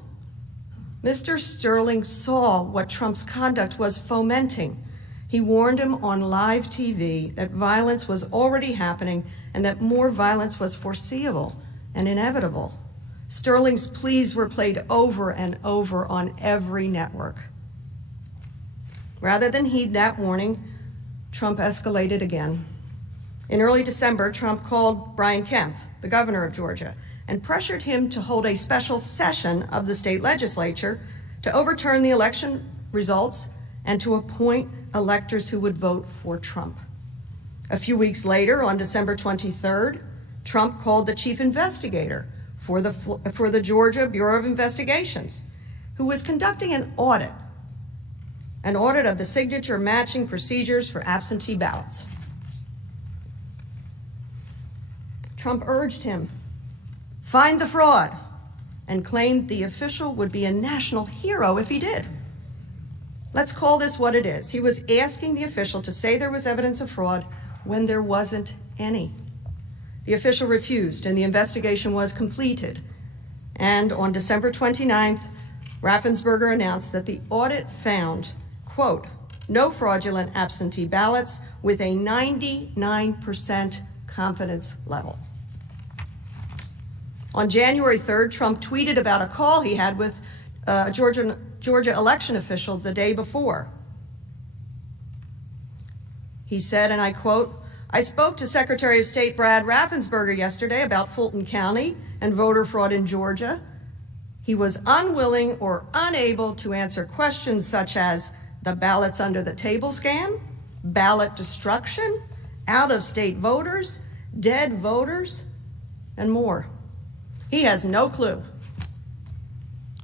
Mr. Sterling saw what Trump's conduct was fomenting. He warned him on live TV that violence was already happening and that more violence was foreseeable and inevitable. Sterling's pleas were played over and over on every network. Rather than heed that warning, Trump escalated again. In early December, Trump called Brian Kemp, the governor of Georgia, and pressured him to hold a special session of the state legislature to overturn the election results and to appoint electors who would vote for Trump. A few weeks later, on December 23rd, Trump called the chief investigator for the Georgia Bureau of Investigations, who was conducting an audit of the signature matching procedures for absentee ballots. Trump urged him, find the fraud, and claimed the official would be a national hero if he did. Let's call this what it is. He was asking the official to say there was evidence of fraud when there wasn't any. The official refused, and the investigation was completed. And on December 29th, Raffensperger announced that the audit found, quote, no fraudulent absentee ballots with a 99% confidence level. On January 3rd, Trump tweeted about a call he had with Georgia election officials the day before. He said, and I quote, I spoke to Secretary of State Brad Raffensperger yesterday about Fulton County and voter fraud in Georgia. He was unwilling or unable to answer questions such as the ballots under the table scam, ballot destruction, out-of-state voters, dead voters, and more. He has no clue.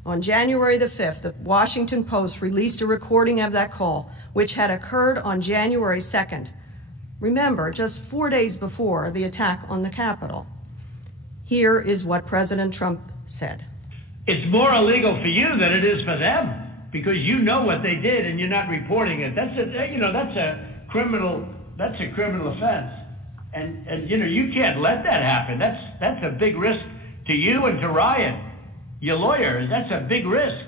On January the 5th, the Washington Post released a recording of that call, which had occurred on January 2nd. Remember, just 4 days before the attack on the Capitol. Here is what President Trump said. It's more illegal for you than it is for them, because you know what they did and you're not reporting it. That's a criminal offense. And you can't let that happen. That's a big risk to you and to Ryan, your lawyer. That's a big risk.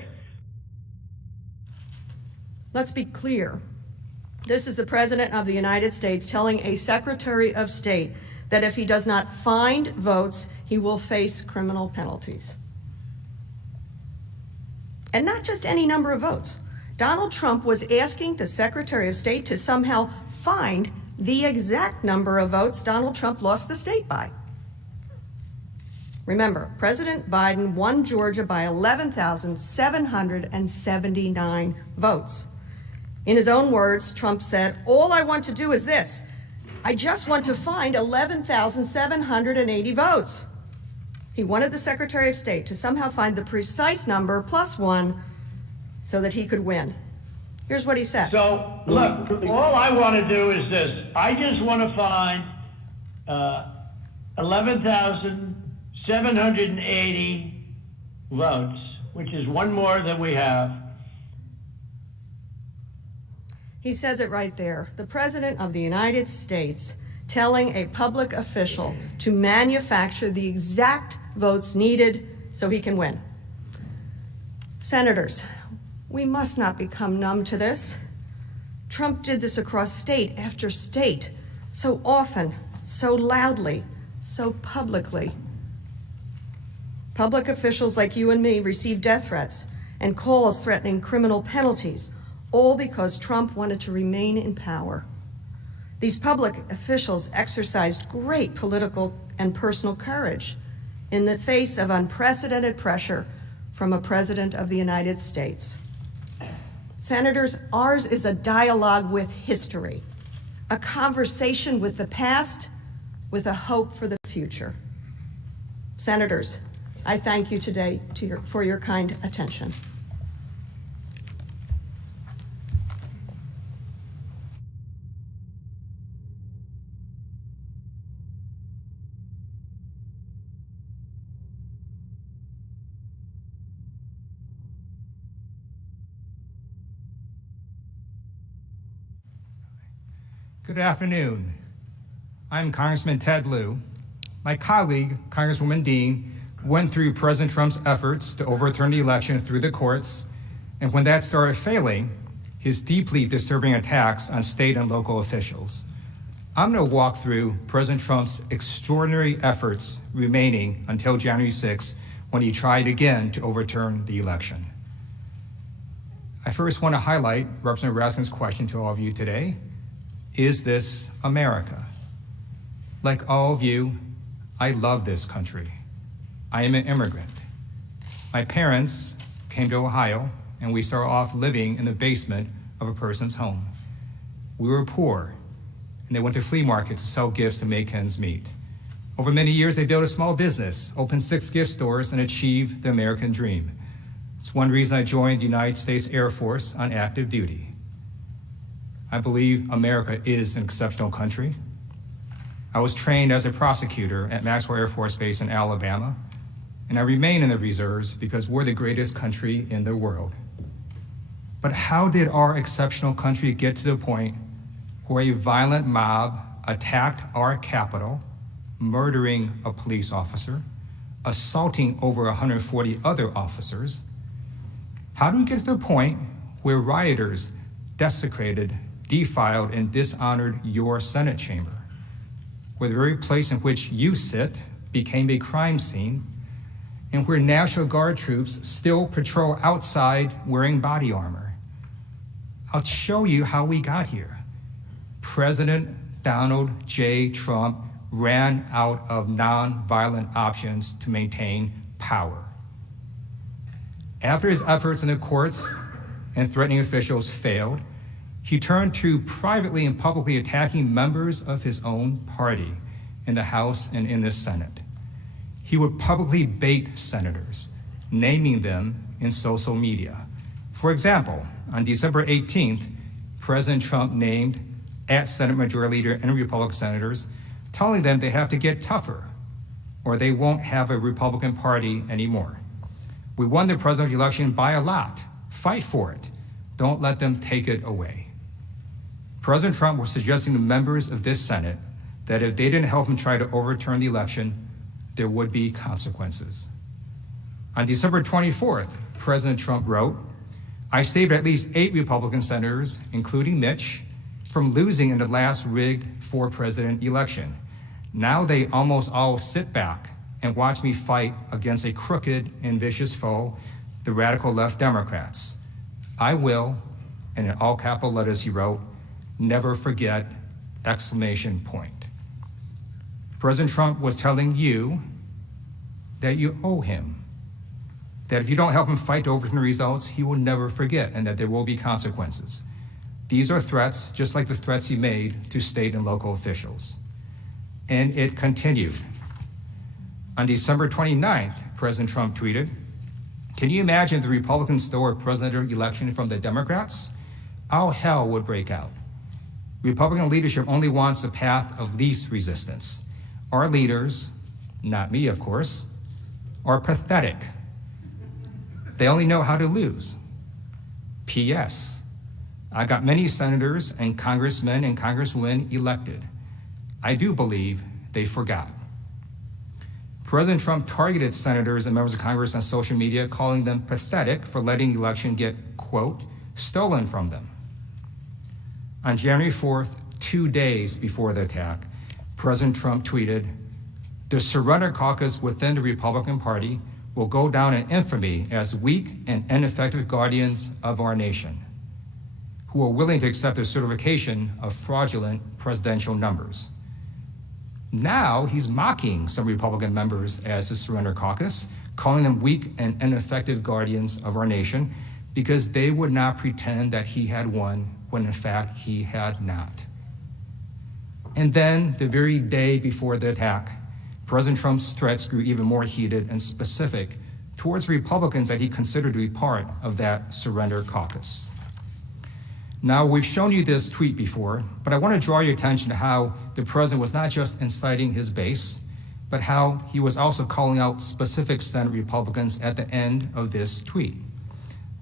Let's be clear. This is the President of the United States telling a Secretary of State that if he does not find votes, he will face criminal penalties. And not just any number of votes. Donald Trump was asking the Secretary of State to somehow find the exact number of votes Donald Trump lost the state by. Remember, President Biden won Georgia by 11,779 votes. In his own words, Trump said, "All I want to do is this. I just want to find 11,780 votes." He wanted the Secretary of State to somehow find the precise number +1 so that he could win. Here's what he said. So, look, all I want to do is this. I just want to find 11,780 votes, which is one more than we have. He says it right there. The President of the United States telling a public official to manufacture the exact votes needed so he can win. Senators, we must not become numb to this. Trump did this across state after state, so often, so loudly, so publicly. Public officials like you and me receive death threats and calls threatening criminal penalties, all because Trump wanted to remain in power. These public officials exercised great political and personal courage in the face of unprecedented pressure from a president of the United States. Senators, ours is a dialogue with history, a conversation with the past, with a hope for the future. Senators, I thank you today for your kind attention. Good afternoon. I'm Congressman Ted Lieu. My colleague, Congresswoman Dean, went through President Trump's efforts to overturn the election through the courts, and when that started failing, his deeply disturbing attacks on state and local officials. I'm going to walk through President Trump's extraordinary efforts remaining until January 6th, when he tried again to overturn the election. I first want to highlight Representative Raskin's question to all of you today. Is this America? Like all of you, I love this country. I am an immigrant. My parents came to Ohio, and we started off living in the basement of a person's home. We were poor, and they went to flea markets to sell gifts to make ends meet. Over many years, they built a small business, opened 6 gift stores, and achieved the American dream. It's one reason I joined the United States Air Force on active duty. I believe America is an exceptional country. I was trained as a prosecutor at Maxwell Air Force Base in Alabama, and I remain in the reserves because we're the greatest country in the world. But how did our exceptional country get to the point where a violent mob attacked our Capitol, murdering a police officer, assaulting over 140 other officers? How do we get to the point where rioters desecrated, defiled, and dishonored your Senate chamber, where the very place in which you sit became a crime scene, and where National Guard troops still patrol outside wearing body armor? I'll show you how we got here. President Donald J. Trump ran out of nonviolent options to maintain power. After his efforts in the courts and threatening officials failed, he turned to privately and publicly attacking members of his own party in the House and in the Senate. He would publicly bait senators, naming them in social media. For example, on December 18th, President Trump named at Senate Majority Leader and Republican senators, telling them they have to get tougher or they won't have a Republican Party anymore. We won the presidential election by a lot. Fight for it. Don't let them take it away. President Trump was suggesting to members of this Senate that if they didn't help him try to overturn the election, there would be consequences. On December 24th, President Trump wrote, "I saved at least 8 Republican senators, including Mitch, from losing in the last rigged for-president election. Now they almost all sit back and watch me fight against a crooked and vicious foe, the radical left Democrats. I will," and in all capital letters he wrote, "never forget!" exclamation point. President Trump was telling you that you owe him, that if you don't help him fight to overturn the results, he will never forget, and that there will be consequences. These are threats just like the threats he made to state and local officials. And it continued. On December 29th, President Trump tweeted, "Can you imagine if the Republicans stole a presidential election from the Democrats? All hell would break out. Republican leadership only wants a path of least resistance. Our leaders, not me of course, are pathetic. They only know how to lose. P.S. I got many senators and congressmen and congresswomen elected. I do believe they forgot." President Trump targeted senators and members of Congress on social media, calling them pathetic for letting the election get, quote, stolen from them. On January 4th, 2 days before the attack, President Trump tweeted, "The surrender caucus within the Republican Party will go down in infamy as weak and ineffective guardians of our nation, who are willing to accept the certification of fraudulent presidential numbers." Now he's mocking some Republican members as the surrender caucus, calling them weak and ineffective guardians of our nation because they would not pretend that he had won when in fact he had not. And then the very day before the attack, President Trump's threats grew even more heated and specific towards Republicans that he considered to be part of that surrender caucus. Now, we've shown you this tweet before, but I want to draw your attention to how the president was not just inciting his base, but how he was also calling out specific Senate Republicans at the end of this tweet.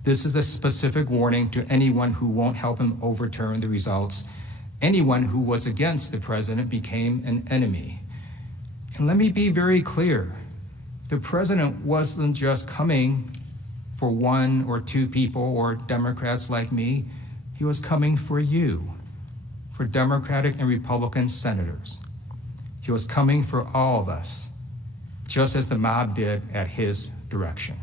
This is a specific warning to anyone who won't help him overturn the results. Anyone who was against the president became an enemy. And let me be very clear. The president wasn't just coming for one or two people or Democrats like me. He was coming for you, for Democratic and Republican senators. He was coming for all of us, just as the mob did at his direction.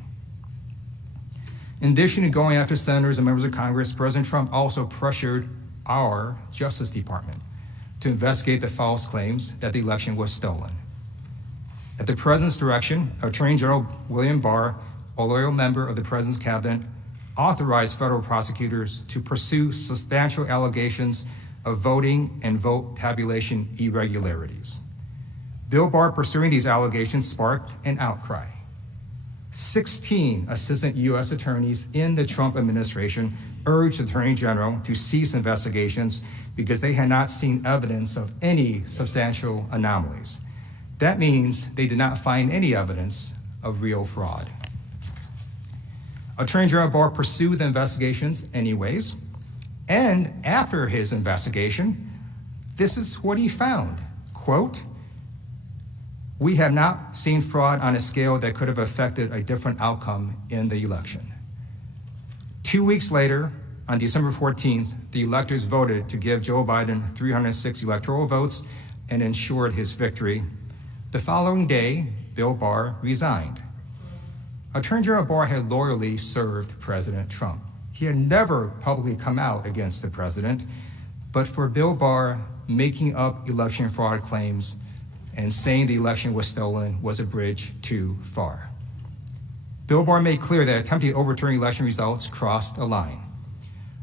In addition to going after senators and members of Congress, President Trump also pressured our Justice Department to investigate the false claims that the election was stolen. At the president's direction, Attorney General William Barr, a loyal member of the president's cabinet, authorized federal prosecutors to pursue substantial allegations of voting and vote tabulation irregularities. Bill Barr pursuing these allegations sparked an outcry. 16 assistant U.S. attorneys in the Trump administration urged the Attorney General to cease investigations because they had not seen evidence of any substantial anomalies. That means they did not find any evidence of real fraud. Attorney General Barr pursued the investigations anyways, and after his investigation, this is what he found, quote, "We have not seen fraud on a scale that could have affected a different outcome in the election." 2 weeks later, on December 14th, the electors voted to give Joe Biden 306 electoral votes and ensured his victory. The following day, Bill Barr resigned. Attorney General Barr had loyally served President Trump. He had never publicly come out against the president, but for Bill Barr, making up election fraud claims and saying the election was stolen was a bridge too far. Bill Barr made clear that attempting to overturn election results crossed a line.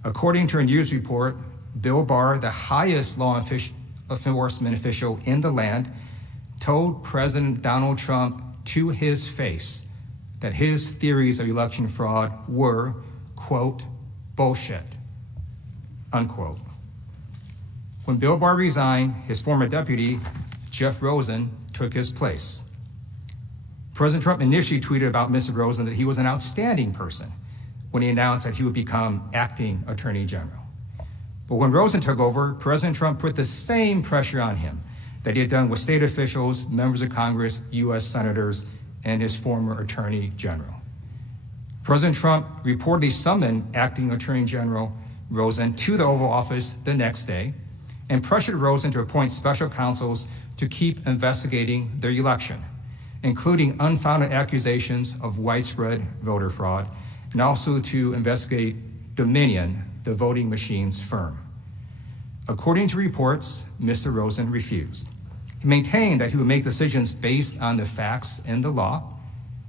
According to a news report, Bill Barr, the highest law enforcement official in the land, told President Donald Trump to his face that his theories of election fraud were, quote, bullshit, unquote. When Bill Barr resigned, his former deputy, Jeff Rosen, took his place. President Trump initially tweeted about Mr. Rosen that he was an outstanding person when he announced that he would become acting Attorney General. But when Rosen took over, President Trump put the same pressure on him that he had done with state officials, members of Congress, U.S. senators, and his former Attorney General. President Trump reportedly summoned acting Attorney General Rosen to the Oval Office the next day and pressured Rosen to appoint special counsels to keep investigating the election, including unfounded accusations of widespread voter fraud, and also to investigate Dominion, the voting machines firm. According to reports, Mr. Rosen refused. He maintained that he would make decisions based on the facts and the law,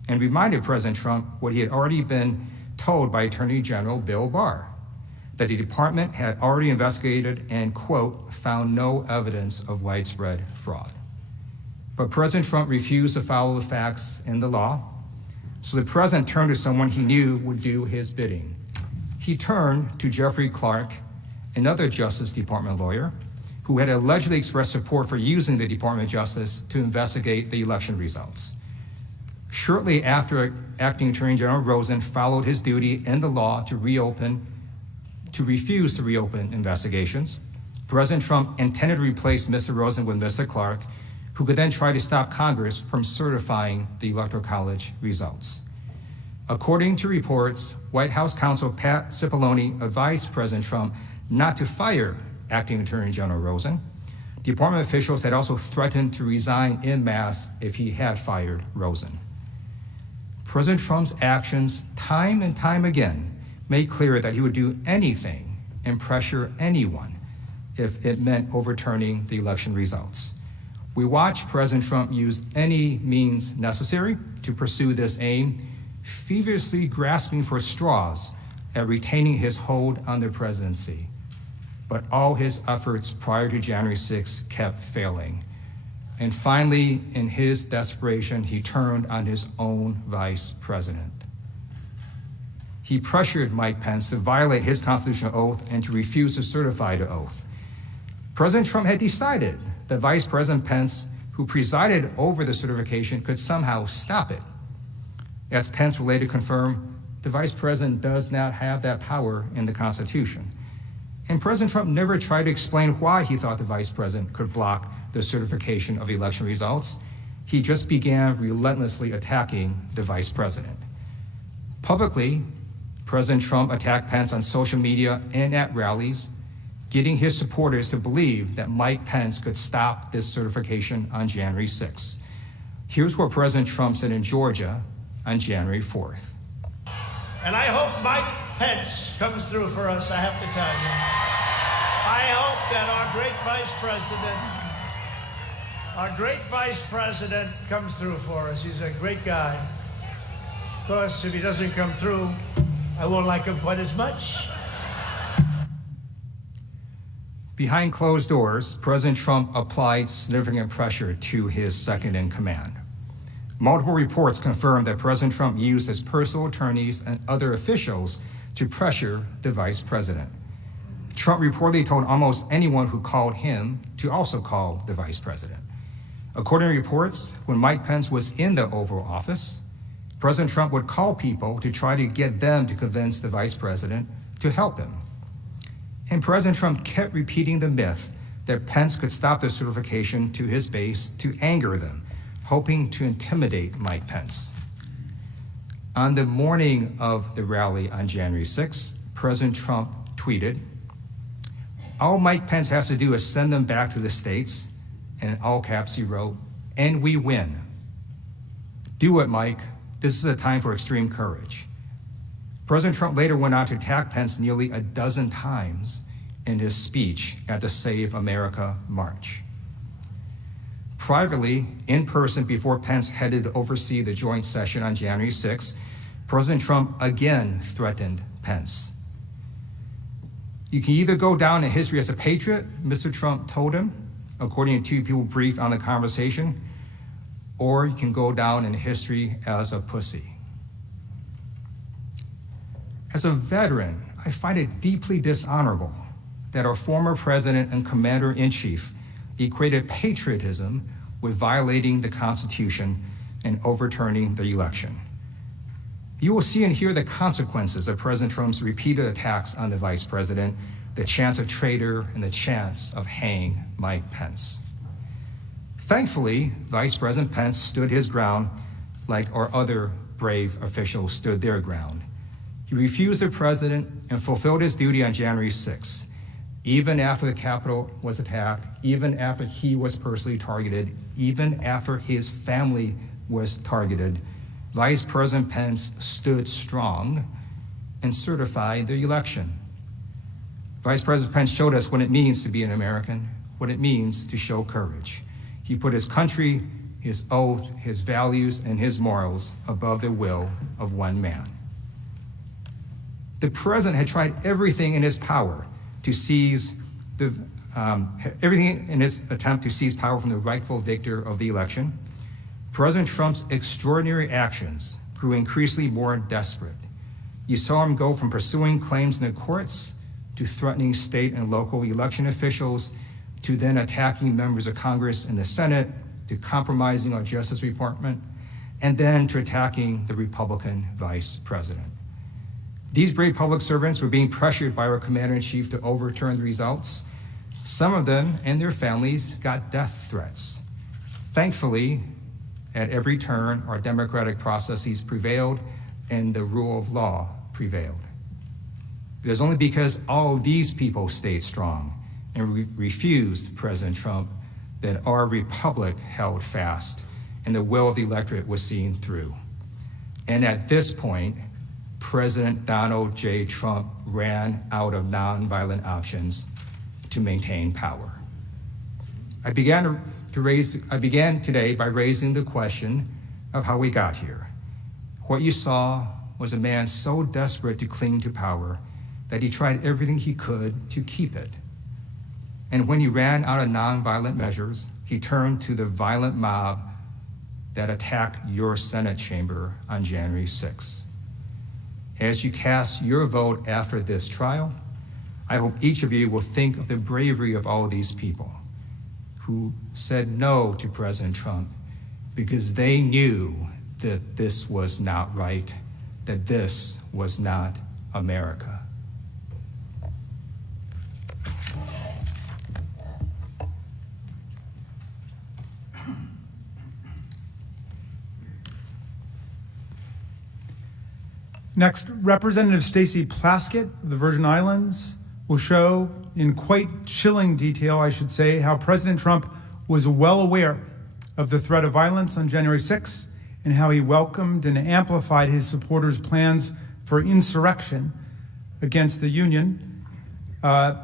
and reminded President Trump what he had already been told by Attorney General Bill Barr. that the department had already investigated and, quote, found no evidence of widespread fraud. But President Trump refused to follow the facts and the law, so the president turned to someone he knew would do his bidding. He turned to Jeffrey Clark, another Justice Department lawyer, who had allegedly expressed support for using the Department of Justice to investigate the election results. Shortly after, Acting Attorney General Rosen followed his duty in the law to refuse to reopen investigations. President Trump intended to replace Mr. Rosen with Mr. Clark, who could then try to stop Congress from certifying the Electoral College results. According to reports, White House counsel Pat Cipollone advised President Trump not to fire Acting Attorney General Rosen. Department officials had also threatened to resign en masse if he had fired Rosen. President Trump's actions, time and time again, made clear that he would do anything and pressure anyone if it meant overturning the election results. We watched President Trump use any means necessary to pursue this aim, feverishly grasping for straws at retaining his hold on the presidency. But all his efforts prior to January 6 kept failing. And finally, in his desperation, he turned on his own vice president. He pressured Mike Pence to violate his constitutional oath and to refuse to certify the oath. President Trump had decided that Vice President Pence, who presided over the certification, could somehow stop it. As Pence will later confirm, the Vice President does not have that power in the Constitution. And President Trump never tried to explain why he thought the Vice President could block the certification of election results. He just began relentlessly attacking the Vice President. Publicly, President Trump attacked Pence on social media and at rallies, getting his supporters to believe that Mike Pence could stop this certification on January 6th. Here's what President Trump said in Georgia on January 4th. And I hope Mike Pence comes through for us, I have to tell you. I hope that our great vice president comes through for us. He's a great guy. Of course, if he doesn't come through, I won't like him quite as much. Behind closed doors, President Trump applied significant pressure to his second in command. Multiple reports confirmed that President Trump used his personal attorneys and other officials to pressure the vice president. Trump reportedly told almost anyone who called him to also call the vice president. According to reports, when Mike Pence was in the Oval Office, President Trump would call people to try to get them to convince the vice president to help him. And President Trump kept repeating the myth that Pence could stop the certification to his base to anger them, hoping to intimidate Mike Pence. On the morning of the rally on January 6th, President Trump tweeted, "All Mike Pence has to do is send them back to the states," and in all caps he wrote, "and we win. Do it, Mike. This is a time for extreme courage." President Trump later went on to attack Pence nearly a dozen times in his speech at the Save America March. Privately, in person, before Pence headed to oversee the joint session on January 6th, President Trump again threatened Pence. "You can either go down in history as a patriot," Mr. Trump told him, according to two people briefed on the conversation, "or you can go down in history as a pussy." As a veteran, I find it deeply dishonorable that our former president and commander-in-chief equated patriotism with violating the Constitution and overturning the election. You will see and hear the consequences of President Trump's repeated attacks on the vice president, the chance of traitor, and the chance of hanging Mike Pence. Thankfully, Vice President Pence stood his ground like our other brave officials stood their ground. He refused the president and fulfilled his duty on January 6th, even after the Capitol was attacked, even after he was personally targeted, even after his family was targeted. Vice President Pence stood strong and certified the election. Vice President Pence showed us what it means to be an American, what it means to show courage. He put his country, his oath, his values, and his morals above the will of one man. The president had tried everything in his power to seize everything in his attempt to seize power from the rightful victor of the election. President Trump's extraordinary actions grew increasingly more desperate. You saw him go from pursuing claims in the courts to threatening state and local election officials, to then attacking members of Congress and the Senate, to compromising our Justice Department, and then to attacking the Republican vice president. These brave public servants were being pressured by our commander-in-chief to overturn the results. Some of them and their families got death threats. Thankfully, at every turn, our democratic processes prevailed and the rule of law prevailed. It was only because all of these people stayed strong and refused President Trump that our republic held fast and the will of the electorate was seen through. And at this point, President Donald J. Trump ran out of nonviolent options to maintain power. I began today by raising the question of how we got here. What you saw was a man so desperate to cling to power that he tried everything he could to keep it. And when he ran out of nonviolent measures, he turned to the violent mob that attacked your Senate chamber on January 6th. As you cast your vote after this trial, I hope each of you will think of the bravery of all these people who said no to President Trump because they knew that this was not right, that this was not America. Next, Representative Stacey Plaskett of the Virgin Islands will show in quite chilling detail, I should say, how President Trump was well aware of the threat of violence on January 6th and how he welcomed and amplified his supporters' plans for insurrection against the Union. I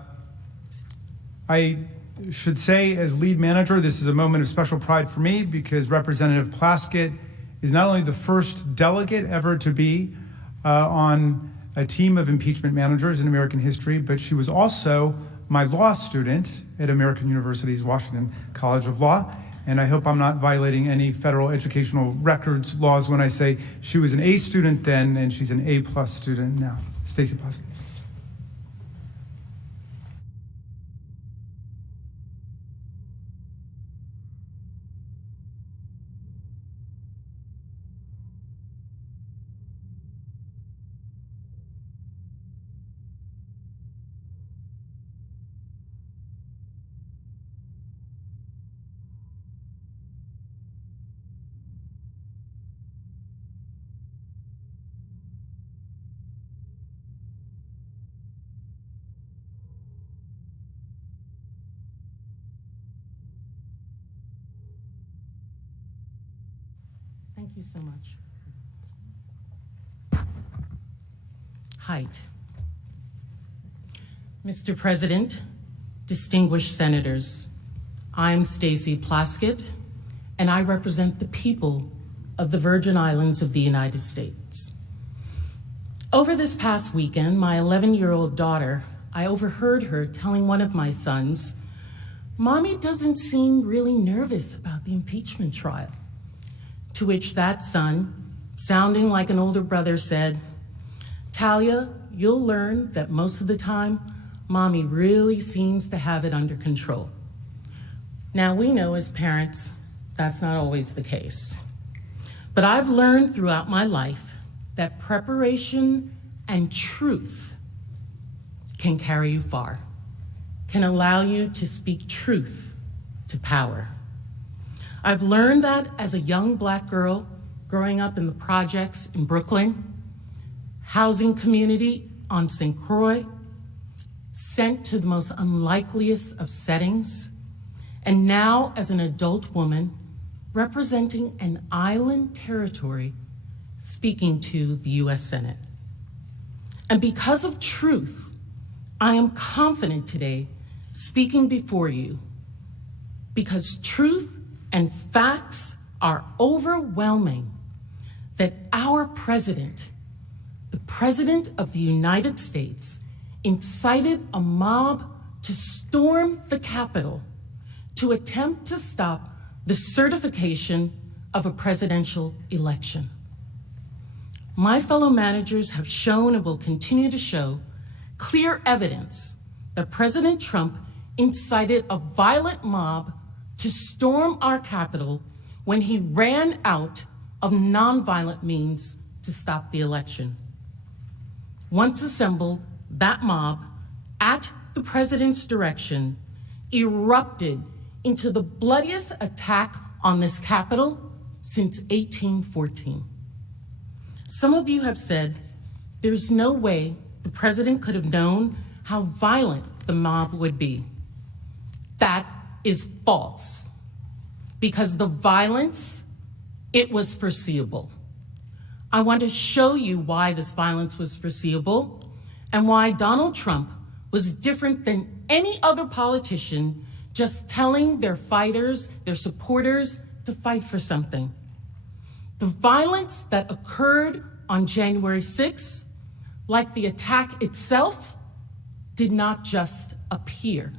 should say, as lead manager, this is a moment of special pride for me because Representative Plaskett is not only the first delegate ever to be on a team of impeachment managers in American history, but she was also my law student at American University's Washington College of Law. And I hope I'm not violating any federal educational records laws when I say she was an A student then and she's an A+ student now. Stacey Plaskett. Thank you so much. Height. Mr. President, distinguished senators, I'm Stacey Plaskett, and I represent the people of the Virgin Islands of the United States. Over this past weekend, my 11-year-old daughter, I overheard her telling one of my sons, "Mommy doesn't seem really nervous about the impeachment trial." To which that son, sounding like an older brother, said, "Talia, you'll learn that most of the time, Mommy really seems to have it under control." Now, we know as parents, that's not always the case. But I've learned throughout my life that preparation and truth can carry you far, can allow you to speak truth to power. I've learned that as a young Black girl growing up in the projects in Brooklyn, housing community on St. Croix, sent to the most unlikeliest of settings, and now as an adult woman representing an island territory speaking to the US Senate. And because of truth, I am confident today speaking before you, because truth and facts are overwhelming that our president, the President of the United States incited a mob to storm the Capitol to attempt to stop the certification of a presidential election. My fellow managers have shown and will continue to show clear evidence that President Trump incited a violent mob to storm our Capitol when he ran out of nonviolent means to stop the election. Once assembled, that mob, at the president's direction, erupted into the bloodiest attack on this Capitol since 1814. Some of you have said there's no way the president could have known how violent the mob would be. That is false, because the violence, it was foreseeable. I want to show you why this violence was foreseeable and why Donald Trump was different than any other politician just telling their fighters, their supporters, to fight for something. The violence that occurred on January 6th, like the attack itself, did not just appear.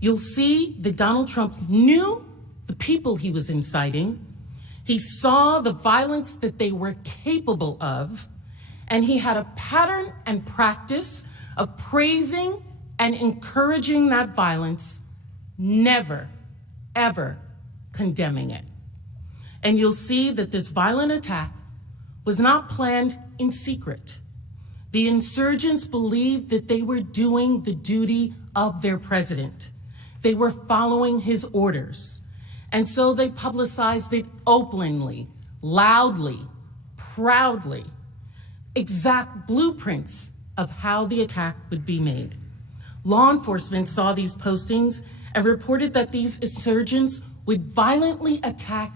You'll see that Donald Trump knew the people he was inciting. He saw the violence that they were capable of, and he had a pattern and practice of praising and encouraging that violence, never, ever condemning it. And you'll see that this violent attack was not planned in secret. The insurgents believed that they were doing the duty of their president. They were following his orders. And so they publicized it openly, loudly, proudly, exact blueprints of how the attack would be made. Law enforcement saw these postings and reported that these insurgents would violently attack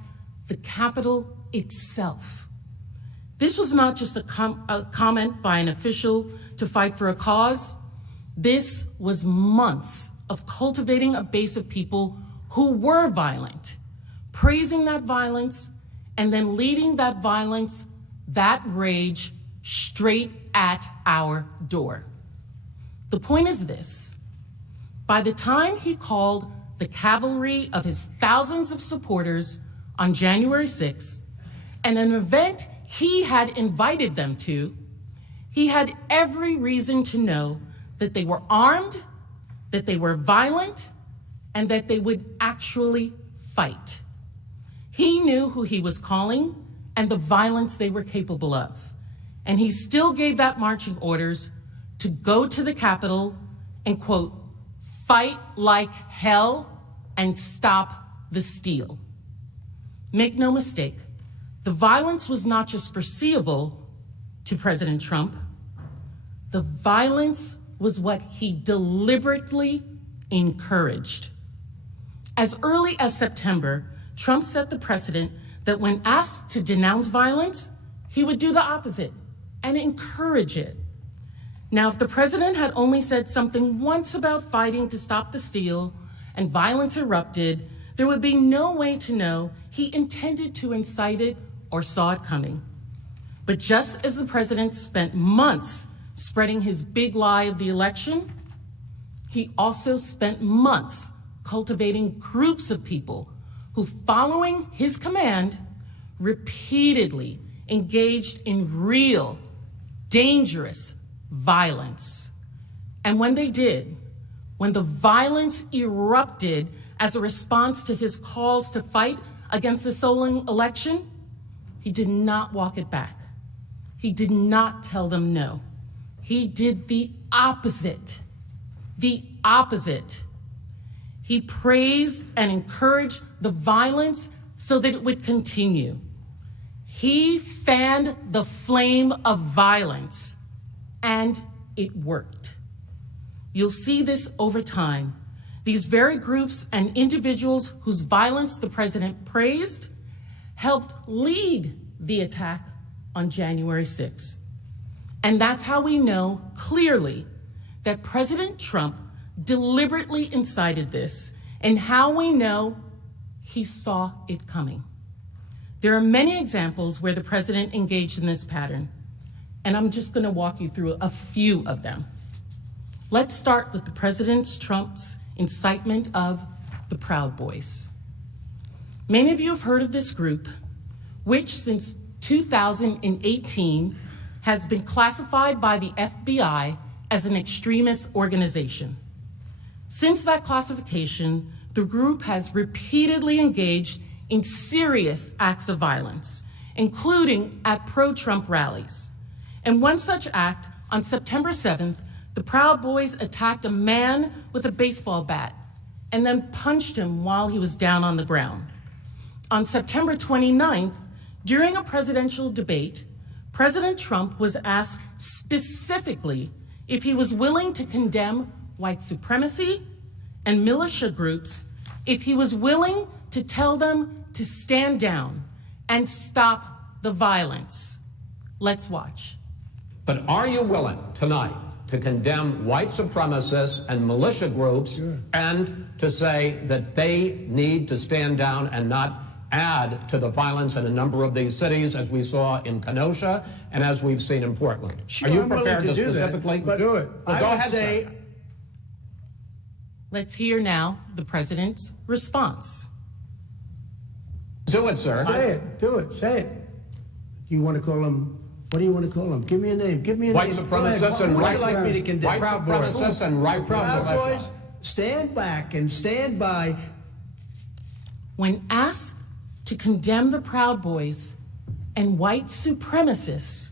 the Capitol itself. This was not just a comment by an official to fight for a cause. This was months of cultivating a base of people who were violent, praising that violence, and then leading that violence, that rage, straight at our door. The point is this: by the time he called the cavalry of his thousands of supporters on January 6th, and an event he had invited them to, he had every reason to know that they were armed, that they were violent, and that they would actually fight. He knew who he was calling and the violence they were capable of. And he still gave that marching orders to go to the Capitol and, quote, fight like hell and stop the steal. Make no mistake, the violence was not just foreseeable to President Trump. The violence was what he deliberately encouraged. As early as September, Trump set the precedent that when asked to denounce violence, he would do the opposite and encourage it. Now, if the president had only said something once about fighting to stop the steal and violence erupted, there would be no way to know he intended to incite it or saw it coming. But just as the president spent months spreading his big lie of the election, he also spent months cultivating groups of people who, following his command, repeatedly engaged in real, dangerous violence. And when they did, when the violence erupted as a response to his calls to fight against the stolen election, he did not walk it back. He did not tell them no. He did the opposite. The opposite. He praised and encouraged the violence so that it would continue. He fanned the flame of violence, and it worked. You'll see this over time. These very groups and individuals whose violence the president praised helped lead the attack on January 6th. And that's how we know clearly that President Trump deliberately incited this, and how we know he saw it coming. There are many examples where the president engaged in this pattern. and I'm just going to walk you through a few of them. Let's start with the President Trump's incitement of the Proud Boys. Many of you have heard of this group, which since 2018 has been classified by the FBI as an extremist organization. Since that classification, the group has repeatedly engaged in serious acts of violence, including at pro-Trump rallies. In one such act, on September 7th, the Proud Boys attacked a man with a baseball bat and then punched him while he was down on the ground. On September 29th, during a presidential debate, President Trump was asked specifically if he was willing to condemn white supremacy and militia groups, if he was willing to tell them to stand down and stop the violence. Let's watch. But are you willing tonight to condemn white supremacists and militia groups and to say that they need to stand down and not add to the violence in a number of these cities, as we saw in Kenosha and as we've seen in Portland? Sure, are you I'm willing prepared to do specifically that, but do it? Well, I go would ahead, say, sir. Let's hear now the president's response. Do it, sir. Say it. Do it. Say it. You want to call them? What do you want to call them? Give me a name. Give me a White name. supremacists and Who would white you like me to condemn? white supremacists and white Proud militia. Boys, stand back and stand by. When asked to condemn the Proud Boys and white supremacists,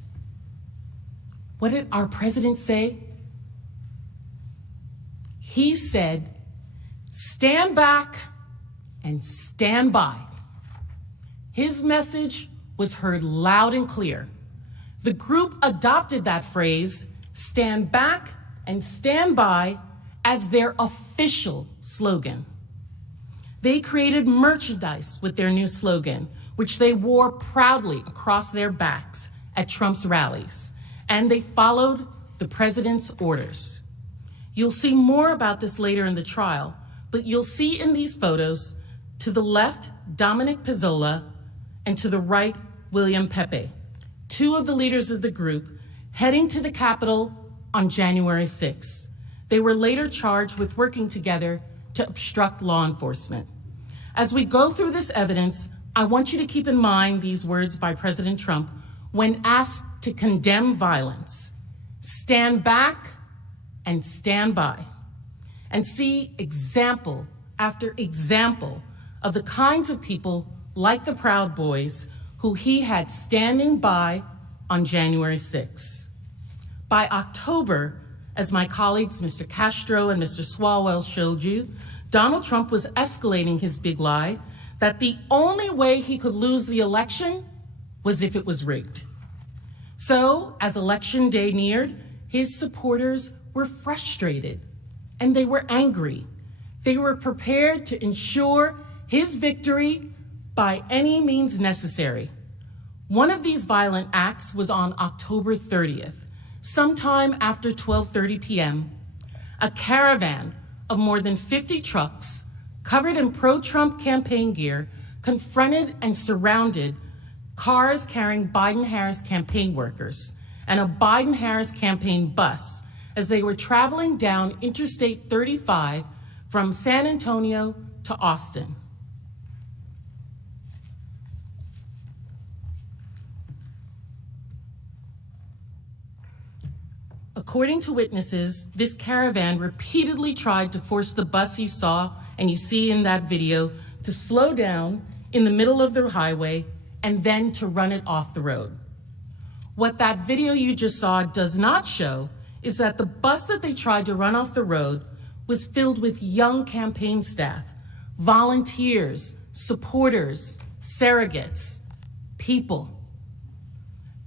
what did our president say? He said, stand back and stand by. His message was heard loud and clear. The group adopted that phrase, stand back and stand by, as their official slogan. They created merchandise with their new slogan, which they wore proudly across their backs at Trump's rallies, and they followed the president's orders. You'll see more about this later in the trial, but you'll see in these photos, to the left, Dominic Pizzola, and to the right, William Pepe, two of the leaders of the group, heading to the Capitol on January 6th. They were later charged with working together to obstruct law enforcement. As we go through this evidence, I want you to keep in mind these words by President Trump when asked to condemn violence. Stand back and stand by, and see example after example of the kinds of people like the Proud Boys who he had standing by on January 6th. By October, as my colleagues Mr. Castro and Mr. Swalwell showed you, Donald Trump was escalating his big lie that the only way he could lose the election was if it was rigged. So, as election day neared, his supporters were frustrated and they were angry. They were prepared to ensure his victory by any means necessary. One of these violent acts was on October 30th, sometime after 12:30 p.m. A caravan of more than 50 trucks covered in pro-Trump campaign gear confronted and surrounded cars carrying Biden-Harris campaign workers and a Biden-Harris campaign bus as they were traveling down Interstate 35 from San Antonio to Austin. According to witnesses, this caravan repeatedly tried to force the bus you saw and you see in that video to slow down in the middle of the highway and then to run it off the road. What that video you just saw does not show is that the bus that they tried to run off the road was filled with young campaign staff, volunteers, supporters, surrogates, people.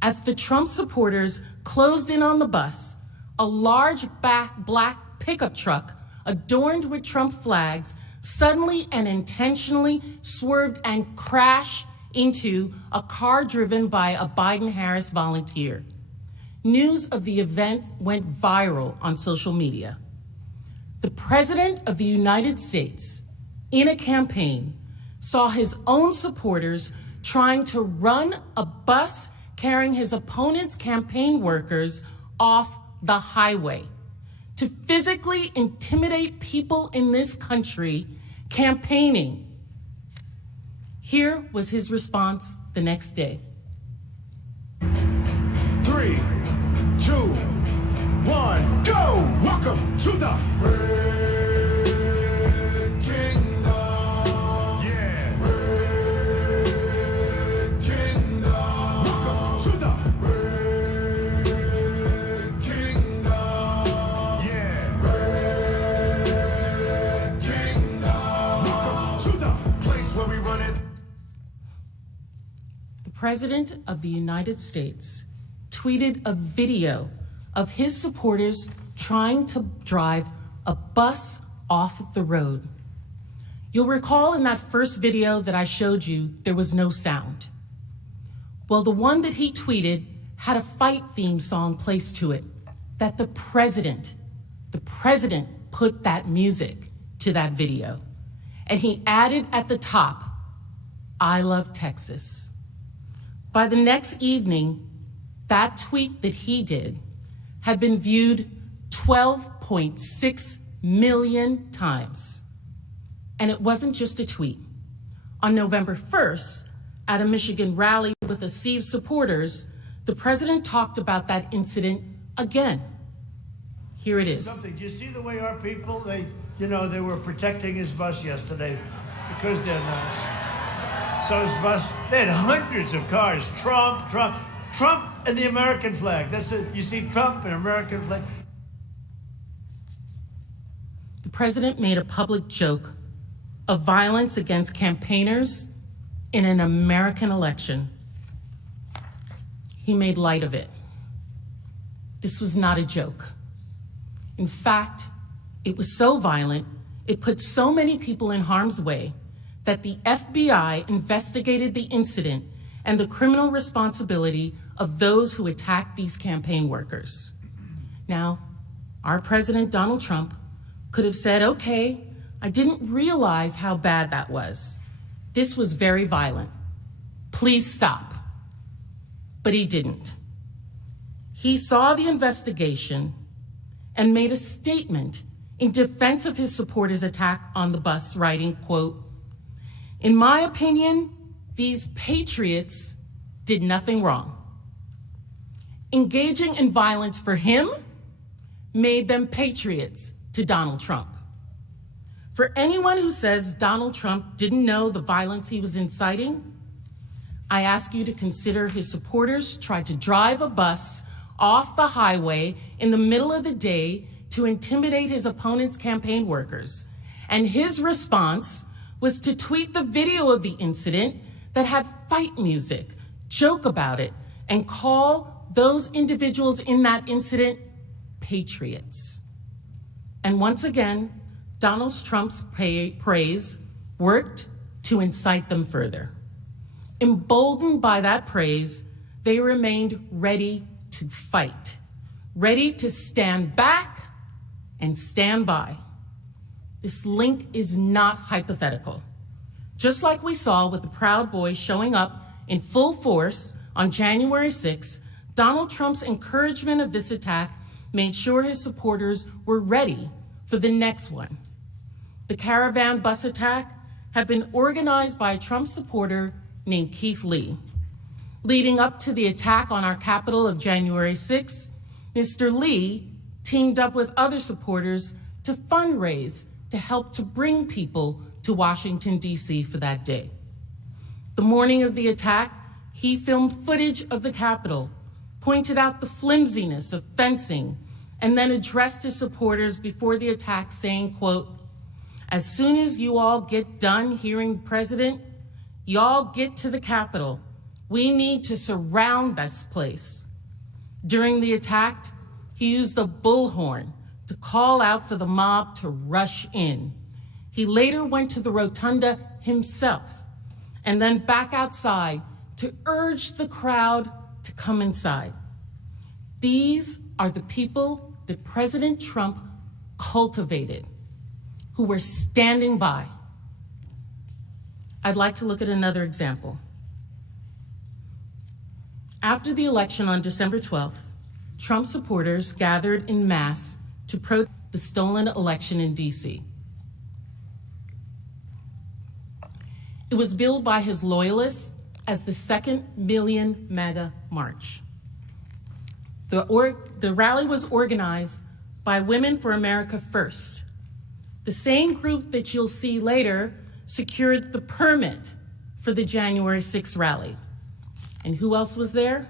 As the Trump supporters closed in on the bus, a large black pickup truck adorned with Trump flags suddenly and intentionally swerved and crashed into a car driven by a Biden-Harris volunteer. News of the event went viral on social media. The President of the United States, in a campaign, saw his own supporters trying to run a bus carrying his opponent's campaign workers off the highway to physically intimidate people in this country campaigning. Here was his response the next day. 3, 2, 1, go! Welcome to the Red Kingdom. Yeah. Red Kingdom. Welcome to the Red Kingdom. Yeah. Red Kingdom. Welcome to the place where we run it. The President of the United States tweeted a video of his supporters trying to drive a bus off the road. You'll recall in that first video that I showed you, there was no sound. Well, the one that he tweeted had a fight theme song placed to it that the president put that music to that video. And he added at the top, "I love Texas." By the next evening, that tweet that he did had been viewed 12.6 million times. And it wasn't just a tweet. On November 1st, at a Michigan rally with a sea of supporters, the president talked about that incident again. Here it is. Something. Do you see the way our people, they were protecting his bus yesterday because they're nice. So his bus, they had hundreds of cars. Trump, and the American flag. That's it. You see Trump and American flag. The president made a public joke of violence against campaigners in an American election. He made light of it. This was not a joke. In fact, it was so violent, it put so many people in harm's way that the FBI investigated the incident and the criminal responsibility of those who attacked these campaign workers. Now, our President Donald Trump could have said, okay, I didn't realize how bad that was. This was very violent. Please stop. But he didn't. He saw the investigation and made a statement in defense of his supporters' attack on the bus, writing, quote, "In my opinion, these patriots did nothing wrong. Engaging in violence for him made them patriots to Donald Trump. For anyone who says Donald Trump didn't know the violence he was inciting, I ask you to consider his supporters tried to drive a bus off the highway in the middle of the day to intimidate his opponent's campaign workers. And his response was to tweet the video of the incident that had fight music, joke about it, and call those individuals in that incident patriots." And once again, Donald Trump's praise worked to incite them further. Emboldened by that praise, they remained ready to fight, ready to stand back and stand by. This link is not hypothetical. Just like we saw with the Proud Boys showing up in full force on January 6th, Donald Trump's encouragement of this attack made sure his supporters were ready for the next one. The Caravan Bus Attack had been organized by a Trump supporter named Keith Lee. Leading up to the attack on our Capitol of January 6th, Mr. Lee teamed up with other supporters to fundraise to help to bring people to Washington, D.C. for that day. The morning of the attack, he filmed footage of the Capitol, pointed out the flimsiness of fencing, and then addressed his supporters before the attack saying, quote, "As soon as you all get done hearing the president, y'all get to the Capitol. We need to surround this place." During the attack, he used a bullhorn to call out for the mob to rush in. He later went to the rotunda himself and then back outside to urge the crowd to come inside. These are the people that President Trump cultivated, who were standing by. I'd like to look at another example. After the election on December 12th, Trump supporters gathered en masse to protest the stolen election in D.C. It was billed by his loyalists as the second Million MAGA March. The rally was organized by Women for America First, the same group that you'll see later secured the permit for the January 6th rally. And who else was there?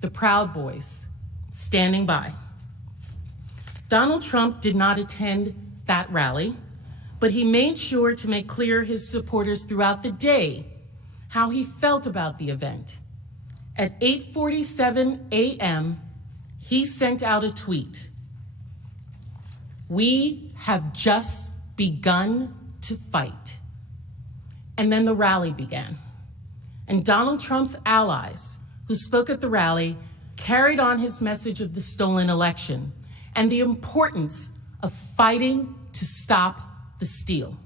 The Proud Boys, standing by. Donald Trump did not attend that rally, but he made sure to make clear his supporters throughout the day how he felt about the event. At 8:47 a.m., he sent out a tweet. "We have just begun to fight." And then the rally began. And Donald Trump's allies, who spoke at the rally, carried on his message of the stolen election and the importance of fighting to stop the steal.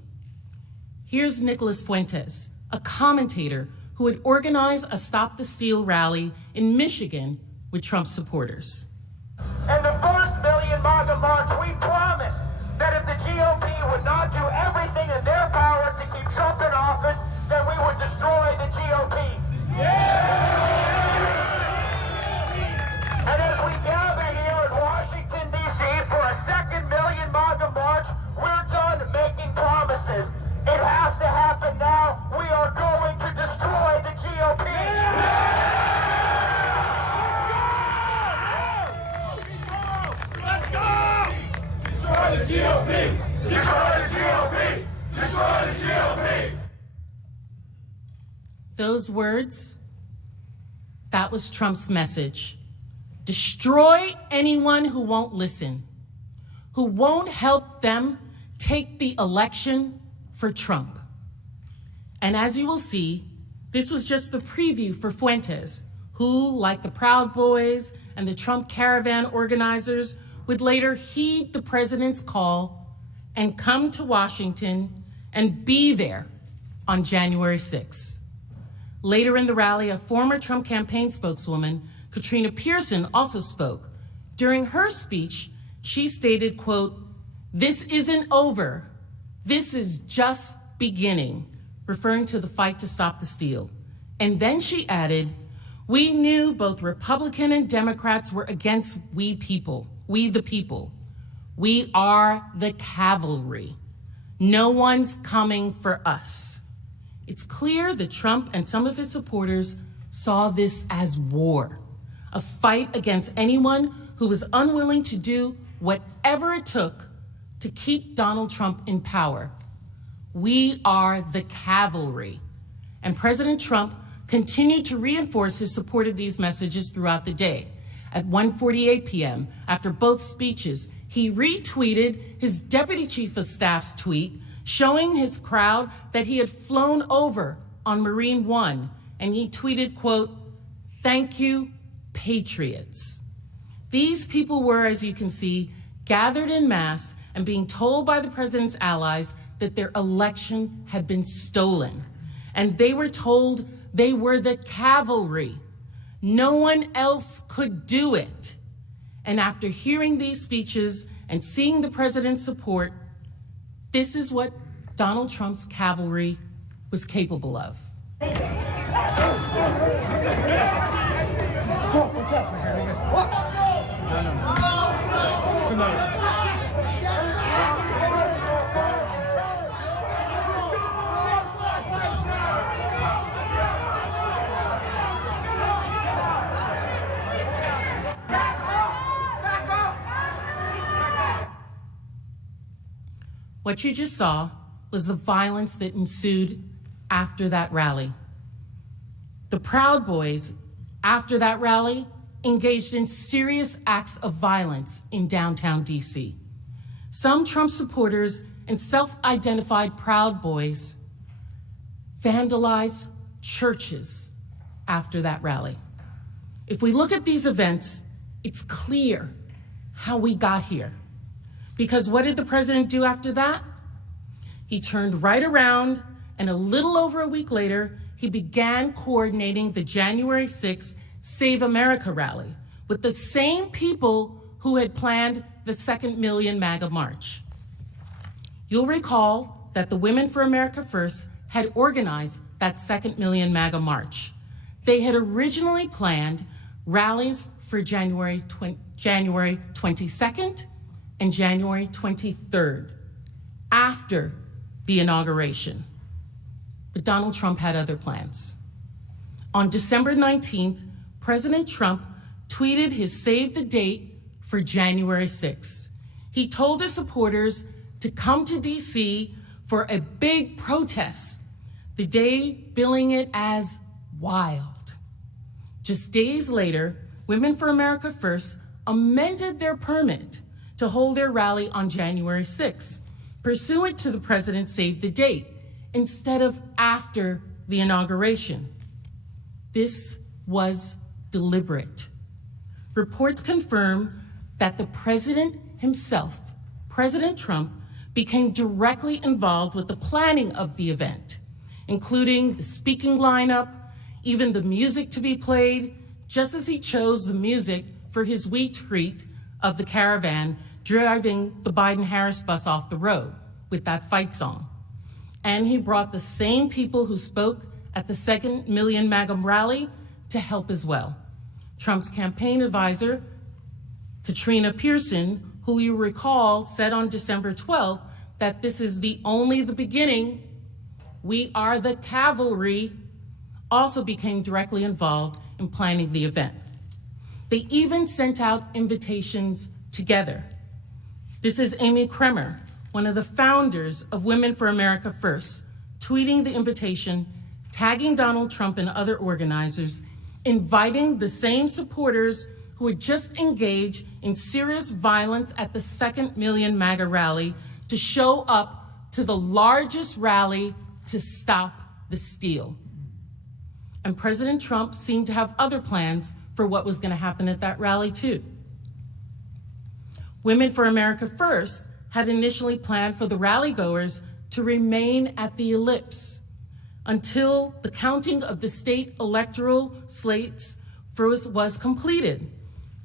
Here's Nicholas Fuentes, a commentator who had organized a Stop the Steal rally in Michigan with Trump supporters. In the first Million MAGA March, we promised that if the GOP would not do everything in their power to keep Trump in office, then we would destroy the GOP. And as we gather here in Washington, D.C. for a second Million MAGA March, we're done making promises. It has to happen now. We are going to destroy the GOP. Let's go! Destroy the GOP! Destroy the GOP! Destroy the GOP! Those words, that was Trump's message. Destroy anyone who won't listen, who won't help them take the election for Trump. And as you will see, this was just the preview for Fuentes, who, like the Proud Boys and the Trump Caravan organizers, would later heed the president's call and come to Washington and be there on January 6th. Later in the rally, a former Trump campaign spokeswoman, Katrina Pearson, also spoke. During her speech, she stated, quote, "This isn't over. This is just beginning," referring to the fight to stop the steal. And then she added, "We knew both Republican and Democrats were against we the people. We are the cavalry. No one's coming for us." It's clear that Trump and some of his supporters saw this as war, a fight against anyone who was unwilling to do whatever it took to keep Donald Trump in power. We are the cavalry. And President Trump continued to reinforce his support of these messages throughout the day. At 1:48 p.m., after both speeches, he retweeted his deputy chief of staff's tweet showing his crowd that he had flown over on Marine One, and he tweeted, quote, "Thank you, patriots." These people were, as you can see, gathered en masse and being told by the president's allies that their election had been stolen. And they were told they were the cavalry. No one else could do it. And after hearing these speeches and seeing the president's support, this is what Donald Trump's cavalry was capable of. What you just saw was the violence that ensued after that rally. The Proud Boys, after that rally, engaged in serious acts of violence in downtown DC. Some Trump supporters and self-identified Proud Boys vandalized churches after that rally. If we look at these events, it's clear how we got here. Because what did the president do after that? He turned right around, and a little over a week later, he began coordinating the January 6th Save America rally with the same people who had planned the 2nd Million MAGA March. You'll recall that the Women for America First had organized that 2nd Million MAGA March. They had originally planned rallies for January 22nd and January 23rd, after the inauguration. But Donald Trump had other plans. On December 19th, President Trump tweeted his save the date for January 6th. He told his supporters to come to DC for a big protest, the day billing it as wild. Just days later, Women for America First amended their permit to hold their rally on January 6th, pursuant to the president's save the date, instead of after the inauguration. This was deliberate. Reports confirm that the president himself, President Trump, became directly involved with the planning of the event, including the speaking lineup, even the music to be played, just as he chose the music for his retreat of the Caravan driving the Biden-Harris bus off the road with that fight song. And he brought the same people who spoke at the 2nd Million MAGA rally to help as well. Trump's campaign advisor, Katrina Pearson, who you recall said on December 12th that this is only the beginning, we are the cavalry, also became directly involved in planning the event. They even sent out invitations together. This is Amy Kremer, one of the founders of Women for America First, tweeting the invitation, tagging Donald Trump and other organizers, inviting the same supporters who had just engaged in serious violence at the 2nd Million MAGA rally to show up to the largest rally to stop the steal. And President Trump seemed to have other plans for what was going to happen at that rally too. Women for America First had initially planned for the rally-goers to remain at the ellipse until the counting of the state electoral slates was completed,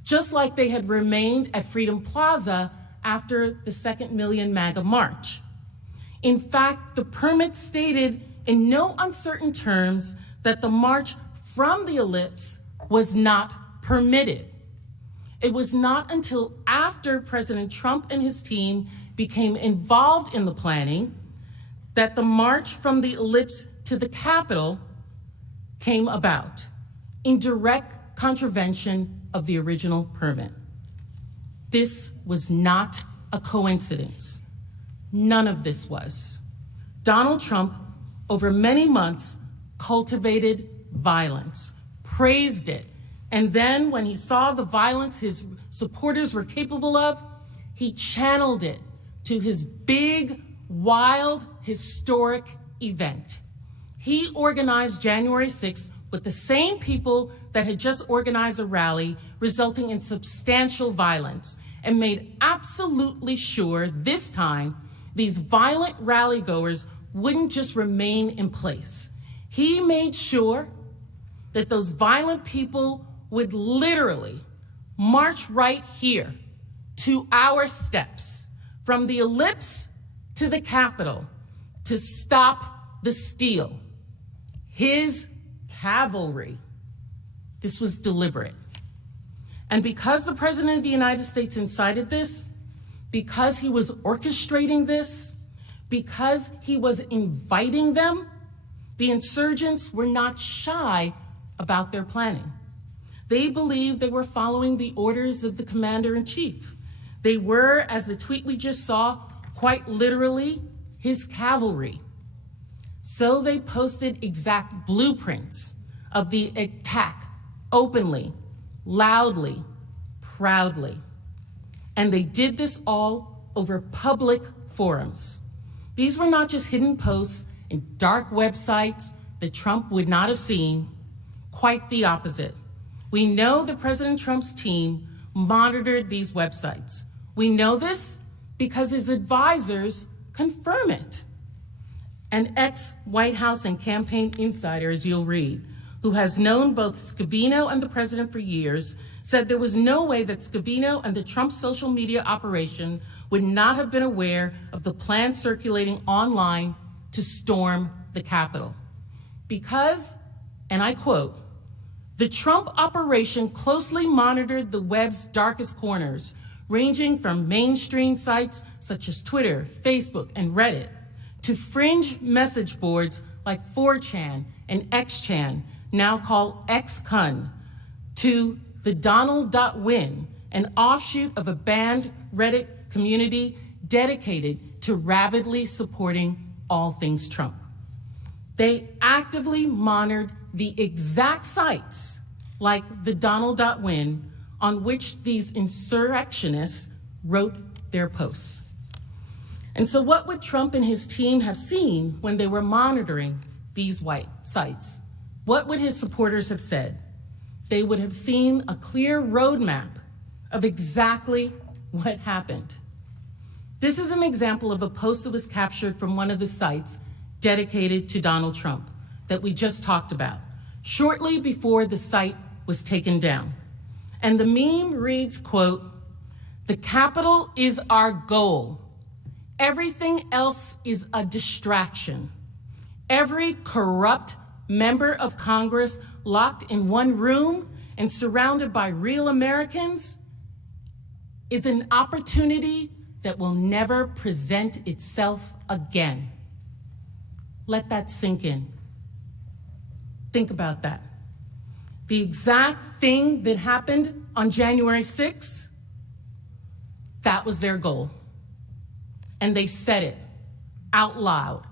just like they had remained at Freedom Plaza after the 2nd Million MAGA March. In fact, the permit stated in no uncertain terms that the march from the ellipse was not permitted. It was not until after President Trump and his team became involved in the planning that the march from the ellipse to the Capitol came about, in direct contravention of the original permit. This was not a coincidence. None of this was. Donald Trump, over many months, cultivated violence, praised it, and then when he saw the violence his supporters were capable of, he channeled it to his big, wild, historic event. He organized January 6th with the same people that had just organized a rally, resulting in substantial violence, and made absolutely sure this time these violent rally-goers wouldn't just remain in place. He made sure that those violent people would literally march right here to our steps, from the ellipse to the Capitol, to stop the steal. His cavalry. This was deliberate. And because the President of the United States incited this, because he was orchestrating this, because he was inviting them, the insurgents were not shy about their planning. They believed they were following the orders of the commander-in-chief. They were, as the tweet we just saw, quite literally his cavalry. So they posted exact blueprints of the attack openly, loudly, proudly. And they did this all over public forums. These were not just hidden posts in dark websites that Trump would not have seen. Quite the opposite. We know that President Trump's team monitored these websites. We know this because his advisors confirm it. An ex-White House and campaign insider, as you'll read, who has known both Scavino and the president for years, said there was no way that Scavino and the Trump social media operation would not have been aware of the plan circulating online to storm the Capitol. Because, and I quote, "The Trump operation closely monitored the web's darkest corners, ranging from mainstream sites such as Twitter, Facebook, and Reddit, to fringe message boards like 4chan and XChan, now called XCon, to the Donald.win, an offshoot of a banned Reddit community dedicated to rabidly supporting all things Trump. They actively monitored the exact sites, like the Donald.win, on which these insurrectionists wrote their posts." And so what would Trump and his team have seen when they were monitoring these white sites? What would his supporters have said? They would have seen a clear roadmap of exactly what happened. This is an example of a post that was captured from one of the sites dedicated to Donald Trump that we just talked about, shortly before the site was taken down. And the meme reads, quote, "The Capitol is our goal. Everything else is a distraction. Every corrupt member of Congress locked in one room and surrounded by real Americans is an opportunity that will never present itself again." Let that sink in. Think about that. The exact thing that happened on January 6th, that was their goal. And they said it out loud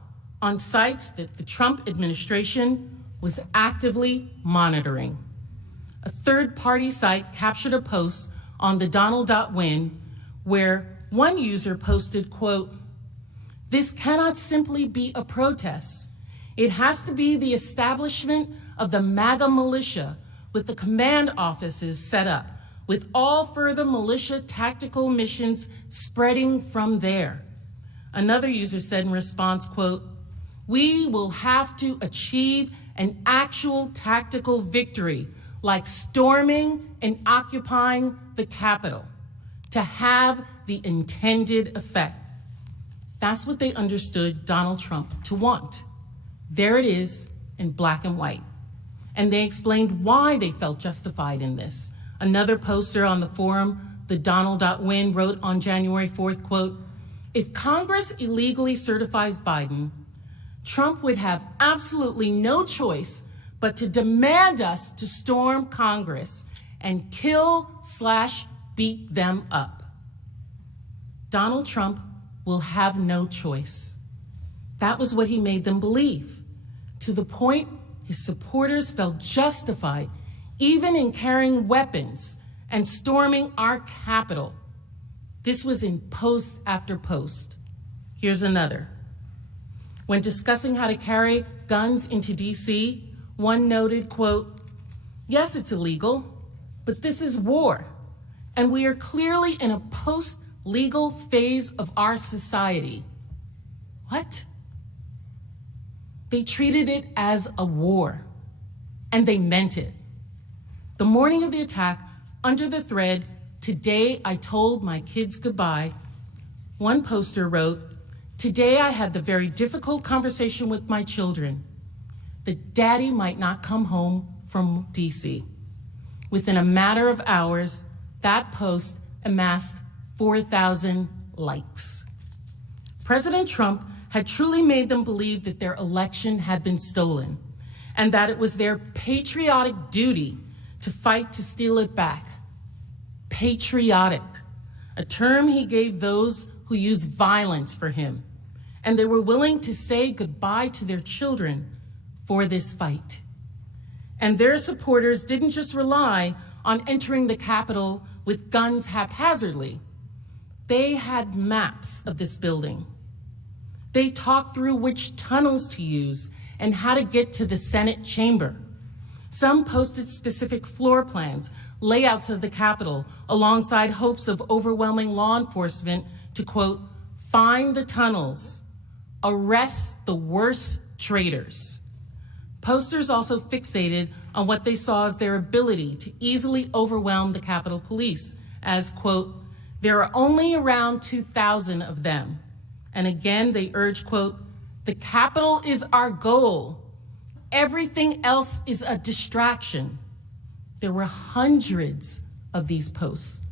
on sites that the Trump administration was actively monitoring. A third-party site captured a post on the Donald.win where one user posted, quote, "This cannot simply be a protest. It has to be the establishment of the MAGA militia with the command offices set up, with all further militia tactical missions spreading from there." Another user said in response, quote, "We will have to achieve an actual tactical victory, like storming and occupying the Capitol, to have the intended effect." That's what they understood Donald Trump to want. There it is in black and white. And they explained why they felt justified in this. Another poster on the forum, the Donald.win, wrote on January 4th, quote, "If Congress illegally certifies Biden, Trump would have absolutely no choice but to demand us to storm Congress and kill/beat them up. Donald Trump will have no choice." That was what he made them believe, to the point his supporters felt justified even in carrying weapons and storming our Capitol. This was in post after post. Here's another. When discussing how to carry guns into DC, one noted, quote, "Yes, it's illegal, but this is war, and we are clearly in a post-legal phase of our society." What? They treated it as a war, and they meant it. The morning of the attack, under the thread, "Today I told my kids goodbye," one poster wrote, "Today I had the very difficult conversation with my children that Daddy might not come home from DC." Within a matter of hours, that post amassed 4,000 likes. President Trump had truly made them believe that their election had been stolen and that it was their patriotic duty to fight to steal it back. Patriotic, a term he gave those who used violence for him, and they were willing to say goodbye to their children for this fight. And their supporters didn't just rely on entering the Capitol with guns haphazardly. They had maps of this building. They talked through which tunnels to use and how to get to the Senate chamber. Some posted specific floor plans, layouts of the Capitol, alongside hopes of overwhelming law enforcement to, quote, "find the tunnels, arrest the worst traitors." Posters also fixated on what they saw as their ability to easily overwhelm the Capitol Police, as, quote, there are only around 2,000 of them. And again, they urge, quote, the Capitol is our goal. Everything else is a distraction. There were hundreds of these posts,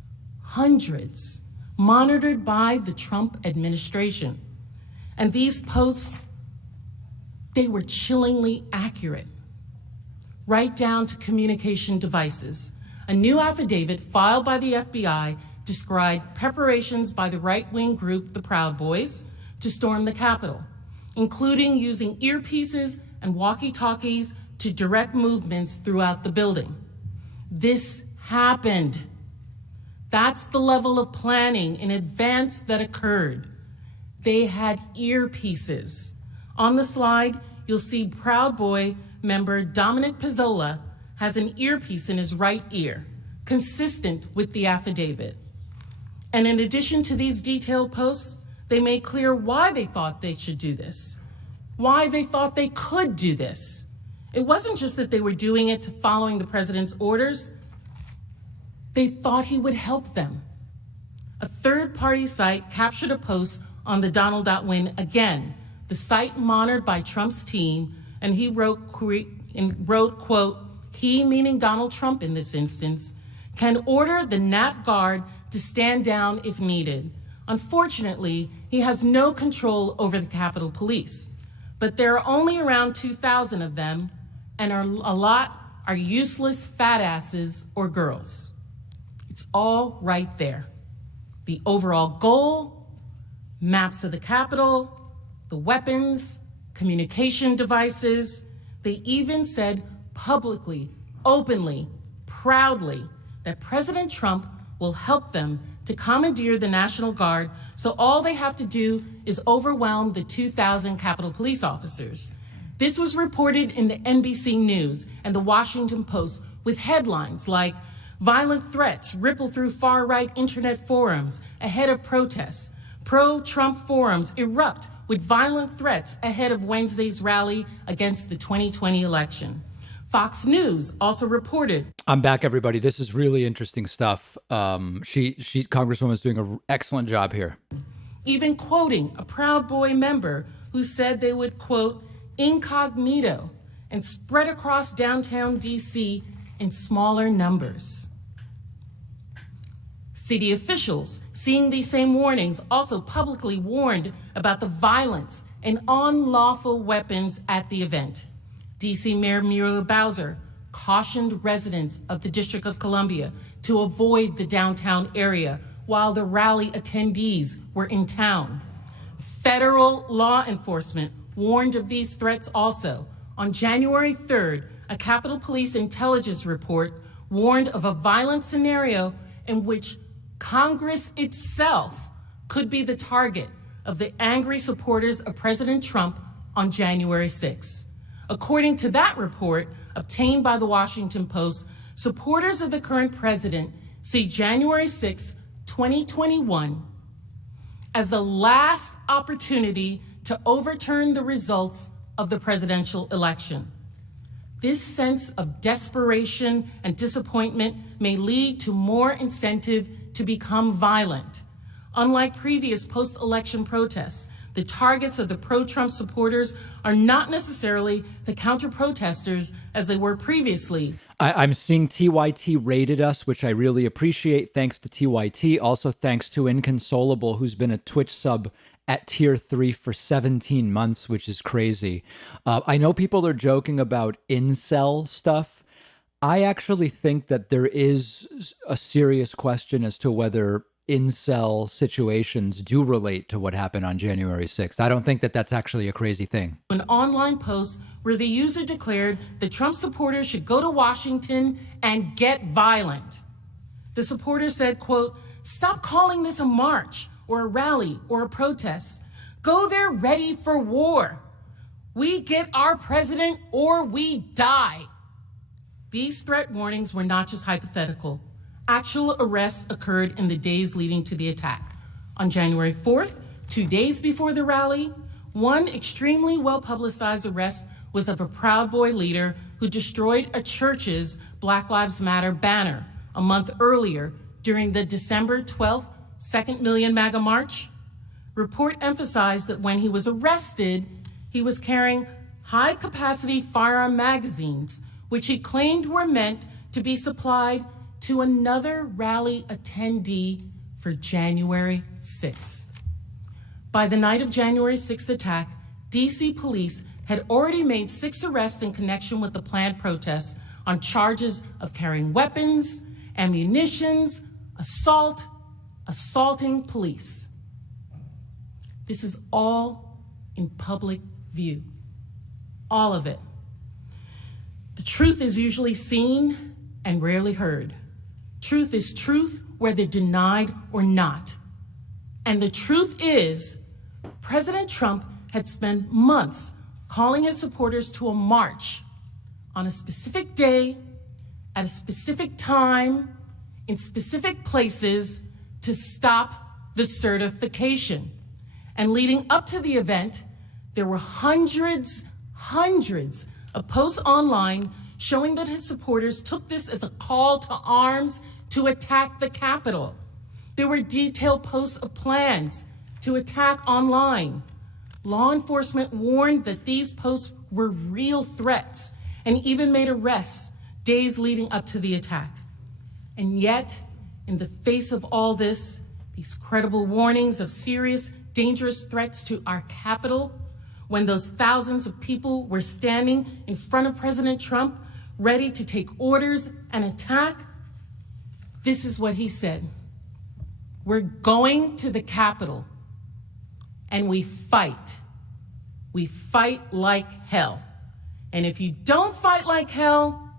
hundreds, monitored by the Trump administration. And these posts, they were chillingly accurate, right down to communication devices. A new affidavit filed by the FBI described preparations by the right-wing group, the Proud Boys, to storm the Capitol, including using earpieces and walkie-talkies to direct movements throughout the building. This happened. That's the level of planning in advance that occurred. They had earpieces. On the slide, you'll see Proud Boy member Dominic Pizzola has an earpiece in his right ear, consistent with the affidavit. And in addition to these detailed posts, they made clear why they thought they should do this, why they thought they could do this. It wasn't just that they were doing it following the president's orders. They thought he would help them. A third-party site captured a post on the Donald.win again, the site monitored by Trump's team, and he wrote, quote, he, meaning Donald Trump in this instance, can order the Nat Guard to stand down if needed. Unfortunately, he has no control over the Capitol Police, but there are only around 2,000 of them, and a lot are useless fat asses or girls. It's all right there. The overall goal, maps of the Capitol, the weapons, communication devices. They even said publicly, openly, proudly, that President Trump will help them to commandeer the National Guard, so all they have to do is overwhelm the 2,000 Capitol Police officers. This was reported in the NBC News and the Washington Post with headlines like, violent threats ripple through far-right internet forums ahead of protests. Pro-Trump forums erupt with violent threats ahead of Wednesday's rally against the 2020 election. Fox News also reported. I'm back, everybody. This is really interesting stuff. Congresswoman's doing an excellent job here. Even quoting a Proud Boy member who said they would, quote, incognito and spread across downtown DC in smaller numbers. City officials, seeing these same warnings, also publicly warned about the violence and unlawful weapons at the event. DC Mayor Muriel Bowser cautioned residents of the District of Columbia to avoid the downtown area while the rally attendees were in town. Federal law enforcement warned of these threats also. On January 3rd, a Capitol Police intelligence report warned of a violent scenario in which Congress itself could be the target of the angry supporters of President Trump on January 6th. According to that report, obtained by the Washington Post, supporters of the current president see January 6, 2021, as the last opportunity to overturn the results of the presidential election. This sense of desperation and disappointment may lead to more incentive to become violent. Unlike previous post-election protests, the targets of the pro-Trump supporters are not necessarily the counter-protesters as they were previously. I'm seeing TYT rated us, which I really appreciate. Thanks to TYT. Also thanks to Inconsolable, who's been a Twitch sub at tier 3 for 17 months, which is crazy. I know people are joking about incel stuff. I actually think that there is a serious question as to whether incel situations do relate to what happened on January 6th. I don't think that that's actually a crazy thing. An online post where the user declared that Trump supporters should go to Washington and get violent. The supporter said, quote, stop calling this a march or a rally or a protest. Go there ready for war. We get our president or we die. These threat warnings were not just hypothetical. Actual arrests occurred in the days leading to the attack. On January 4th, 2 days before the rally, one extremely well-publicized arrest was of a Proud Boy leader who destroyed a church's Black Lives Matter banner a month earlier during the December 12th Second Million MAGA March. Report emphasized that when he was arrested, he was carrying high-capacity firearm magazines, which he claimed were meant to be supplied to another rally attendee for January 6th. By the night of January 6th attack, DC police had already made 6 arrests in connection with the planned protests on charges of carrying weapons, ammunitions, assaulting police. This is all in public view, all of it. The truth is usually seen and rarely heard. Truth is truth, whether denied or not. And the truth is, President Trump had spent months calling his supporters to a march on a specific day, at a specific time, in specific places to stop the certification. And leading up to the event, there were hundreds of posts online showing that his supporters took this as a call to arms to attack the Capitol. There were detailed posts of plans to attack online. Law enforcement warned that these posts were real threats and even made arrests days leading up to the attack. And yet, in the face of all this, these credible warnings of serious, dangerous threats to our Capitol, when those thousands of people were standing in front of President Trump, ready to take orders and attack, this is what he said: "We're going to the Capitol, and we fight. We fight like hell. And if you don't fight like hell,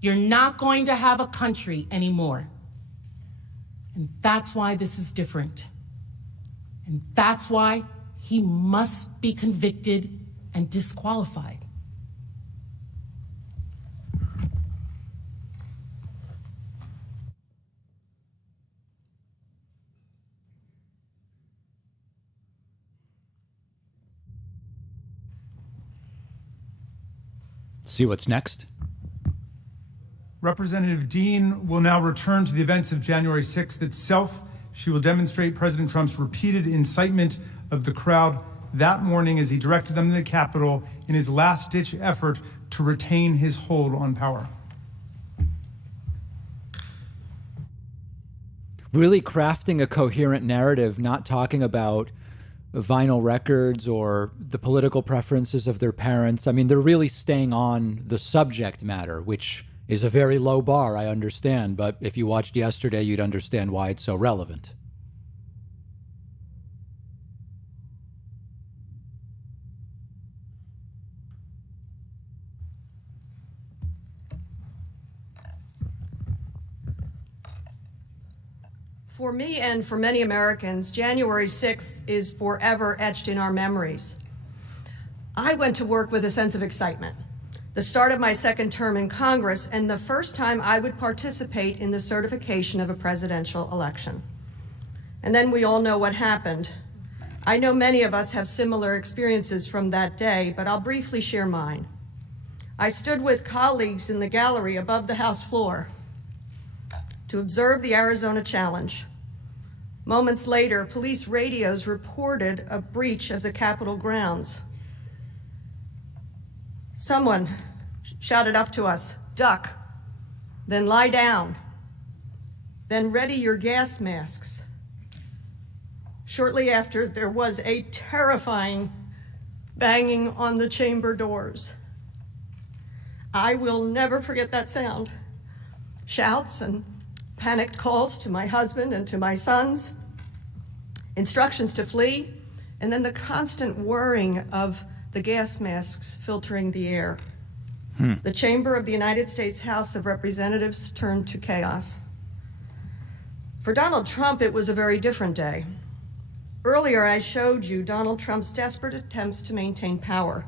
you're not going to have a country anymore." And that's why this is different. And that's why he must be convicted and disqualified. See what's next? Representative Dean will now return to the events of January 6th itself. She will demonstrate President Trump's repeated incitement of the crowd that morning as he directed them to the Capitol in his last-ditch effort to retain his hold on power. Really crafting a coherent narrative, not talking about vinyl records or the political preferences of their parents. I mean, they're really staying on the subject matter, which is a very low bar, I understand, but if you watched yesterday, you'd understand why it's so relevant. For me and for many Americans, January 6th is forever etched in our memories. I went to work with a sense of excitement. The start of my second term in Congress and the first time I would participate in the certification of a presidential election. And then we all know what happened. I know many of us have similar experiences from that day, but I'll briefly share mine. I stood with colleagues in the gallery above the House floor to observe the Arizona challenge. Moments later, police radios reported a breach of the Capitol grounds. Someone shouted up to us, "Duck, then lie down, then ready your gas masks." Shortly after, there was a terrifying banging on the chamber doors. I will never forget that sound. Shouts and panicked calls to my husband and to my sons, instructions to flee, and then the constant whirring of the gas masks filtering the air. The chamber of the United States House of Representatives turned to chaos. For Donald Trump, it was a very different day. Earlier, I showed you Donald Trump's desperate attempts to maintain power,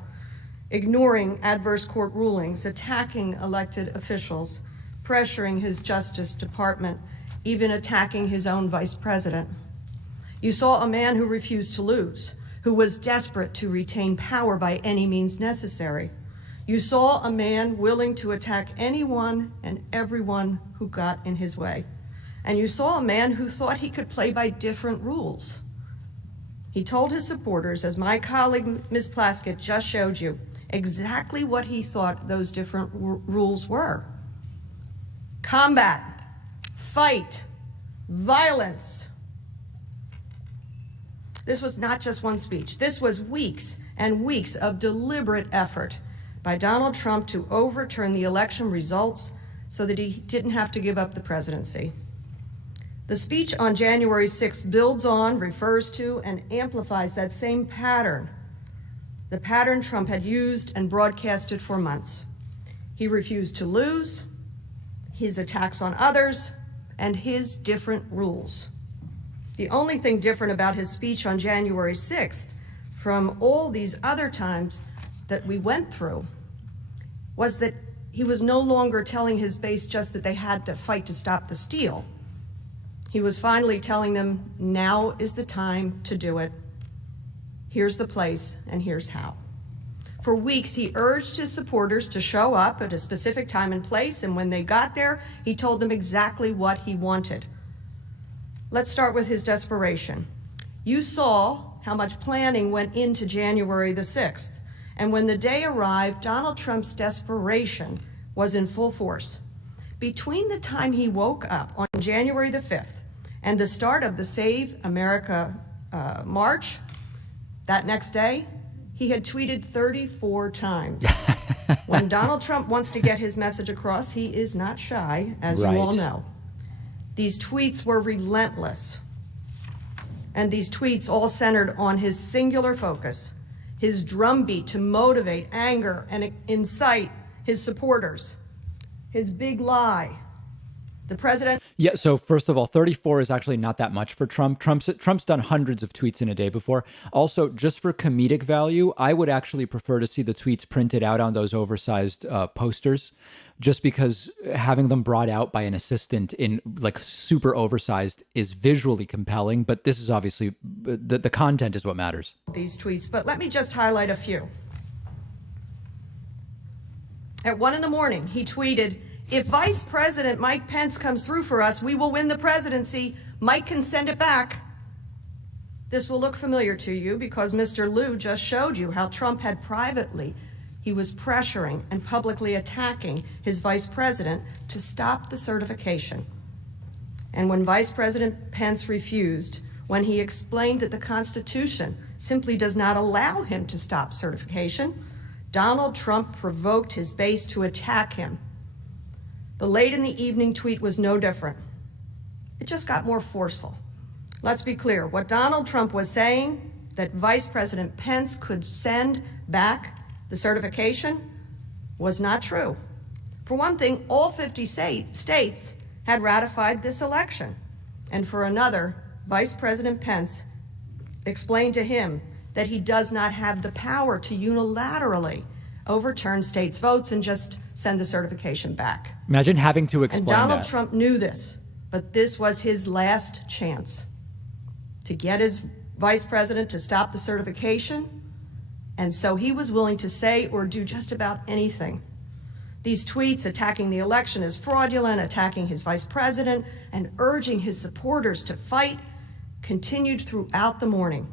ignoring adverse court rulings, attacking elected officials, pressuring his Justice Department, even attacking his own vice president. You saw a man who refused to lose, who was desperate to retain power by any means necessary. You saw a man willing to attack anyone and everyone who got in his way. And you saw a man who thought he could play by different rules. He told his supporters, as my colleague Ms. Plaskett just showed you, exactly what he thought those different rules were. Combat, fight, violence. This was not just one speech. This was weeks and weeks of deliberate effort by Donald Trump to overturn the election results so that he didn't have to give up the presidency. The speech on January 6th builds on, refers to, and amplifies that same pattern, the pattern Trump had used and broadcasted for months. He refused to lose, his attacks on others, and his different rules. The only thing different about his speech on January 6th from all these other times that we went through was that he was no longer telling his base just that they had to fight to stop the steal. He was finally telling them, now is the time to do it. Here's the place, and here's how. For weeks, he urged his supporters to show up at a specific time and place, and when they got there, he told them exactly what he wanted. Let's start with his desperation. You saw how much planning went into January the 6th, and when the day arrived, Donald Trump's desperation was in full force. Between the time he woke up on January the 5th and the start of the Save America March, that next day, he had tweeted 34 times. When Donald Trump wants to get his message across, he is not shy, as you all know. These tweets were relentless. And these tweets all centered on his singular focus, his drumbeat to motivate, anger, and incite his supporters. His big lie. The president. Yeah, so first of all, 34 is actually not that much for Trump. Trump's done hundreds of tweets in a day before. Also, just for comedic value, I would actually prefer to see the tweets printed out on those oversized posters, just because having them brought out by an assistant in like super oversized is visually compelling. But this is obviously, the content is what matters. These tweets, but let me just highlight a few. At 1 a.m, he tweeted, "If Vice President Mike Pence comes through for us, we will win the presidency. Mike can send it back." This will look familiar to you because Mr. Liu just showed you how Trump had privately, he was pressuring and publicly attacking his vice president to stop the certification. And when Vice President Pence refused, when he explained that the Constitution simply does not allow him to stop certification, Donald Trump provoked his base to attack him. The late in the evening tweet was no different. It just got more forceful. Let's be clear. What Donald Trump was saying, that Vice President Pence could send back the certification, was not true. For one thing, all 50 states had ratified this election. And for another, Vice President Pence explained to him that he does not have the power to unilaterally overturn states' votes and just send the certification back. Imagine having to explain that. And Donald Trump knew this, but this was his last chance to get his vice president to stop the certification, and so he was willing to say or do just about anything. These tweets attacking the election as fraudulent, attacking his vice president, and urging his supporters to fight continued throughout the morning.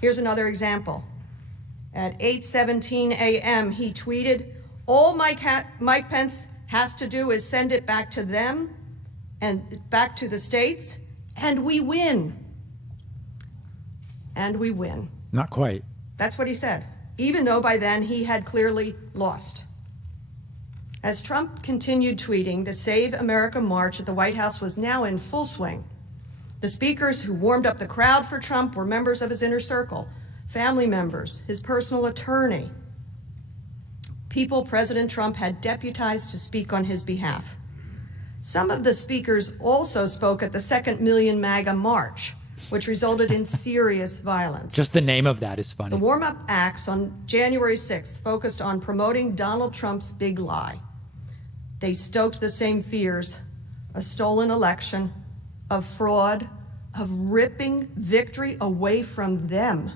Here's another example. At 8:17 a.m., he tweeted, "All Mike Pence has to do is send it back to them and back to the states, and we win." And we win. Not quite. That's what he said, even though by then he had clearly lost. As Trump continued tweeting, the Save America March at the White House was now in full swing. The speakers who warmed up the crowd for Trump were members of his inner circle, family members, his personal attorney, people President Trump had deputized to speak on his behalf. Some of the speakers also spoke at the second Million MAGA March, which resulted in serious violence. Just the name of that is funny. The warm-up acts on January 6th focused on promoting Donald Trump's big lie. They stoked the same fears, a stolen election, of fraud, of ripping victory away from them.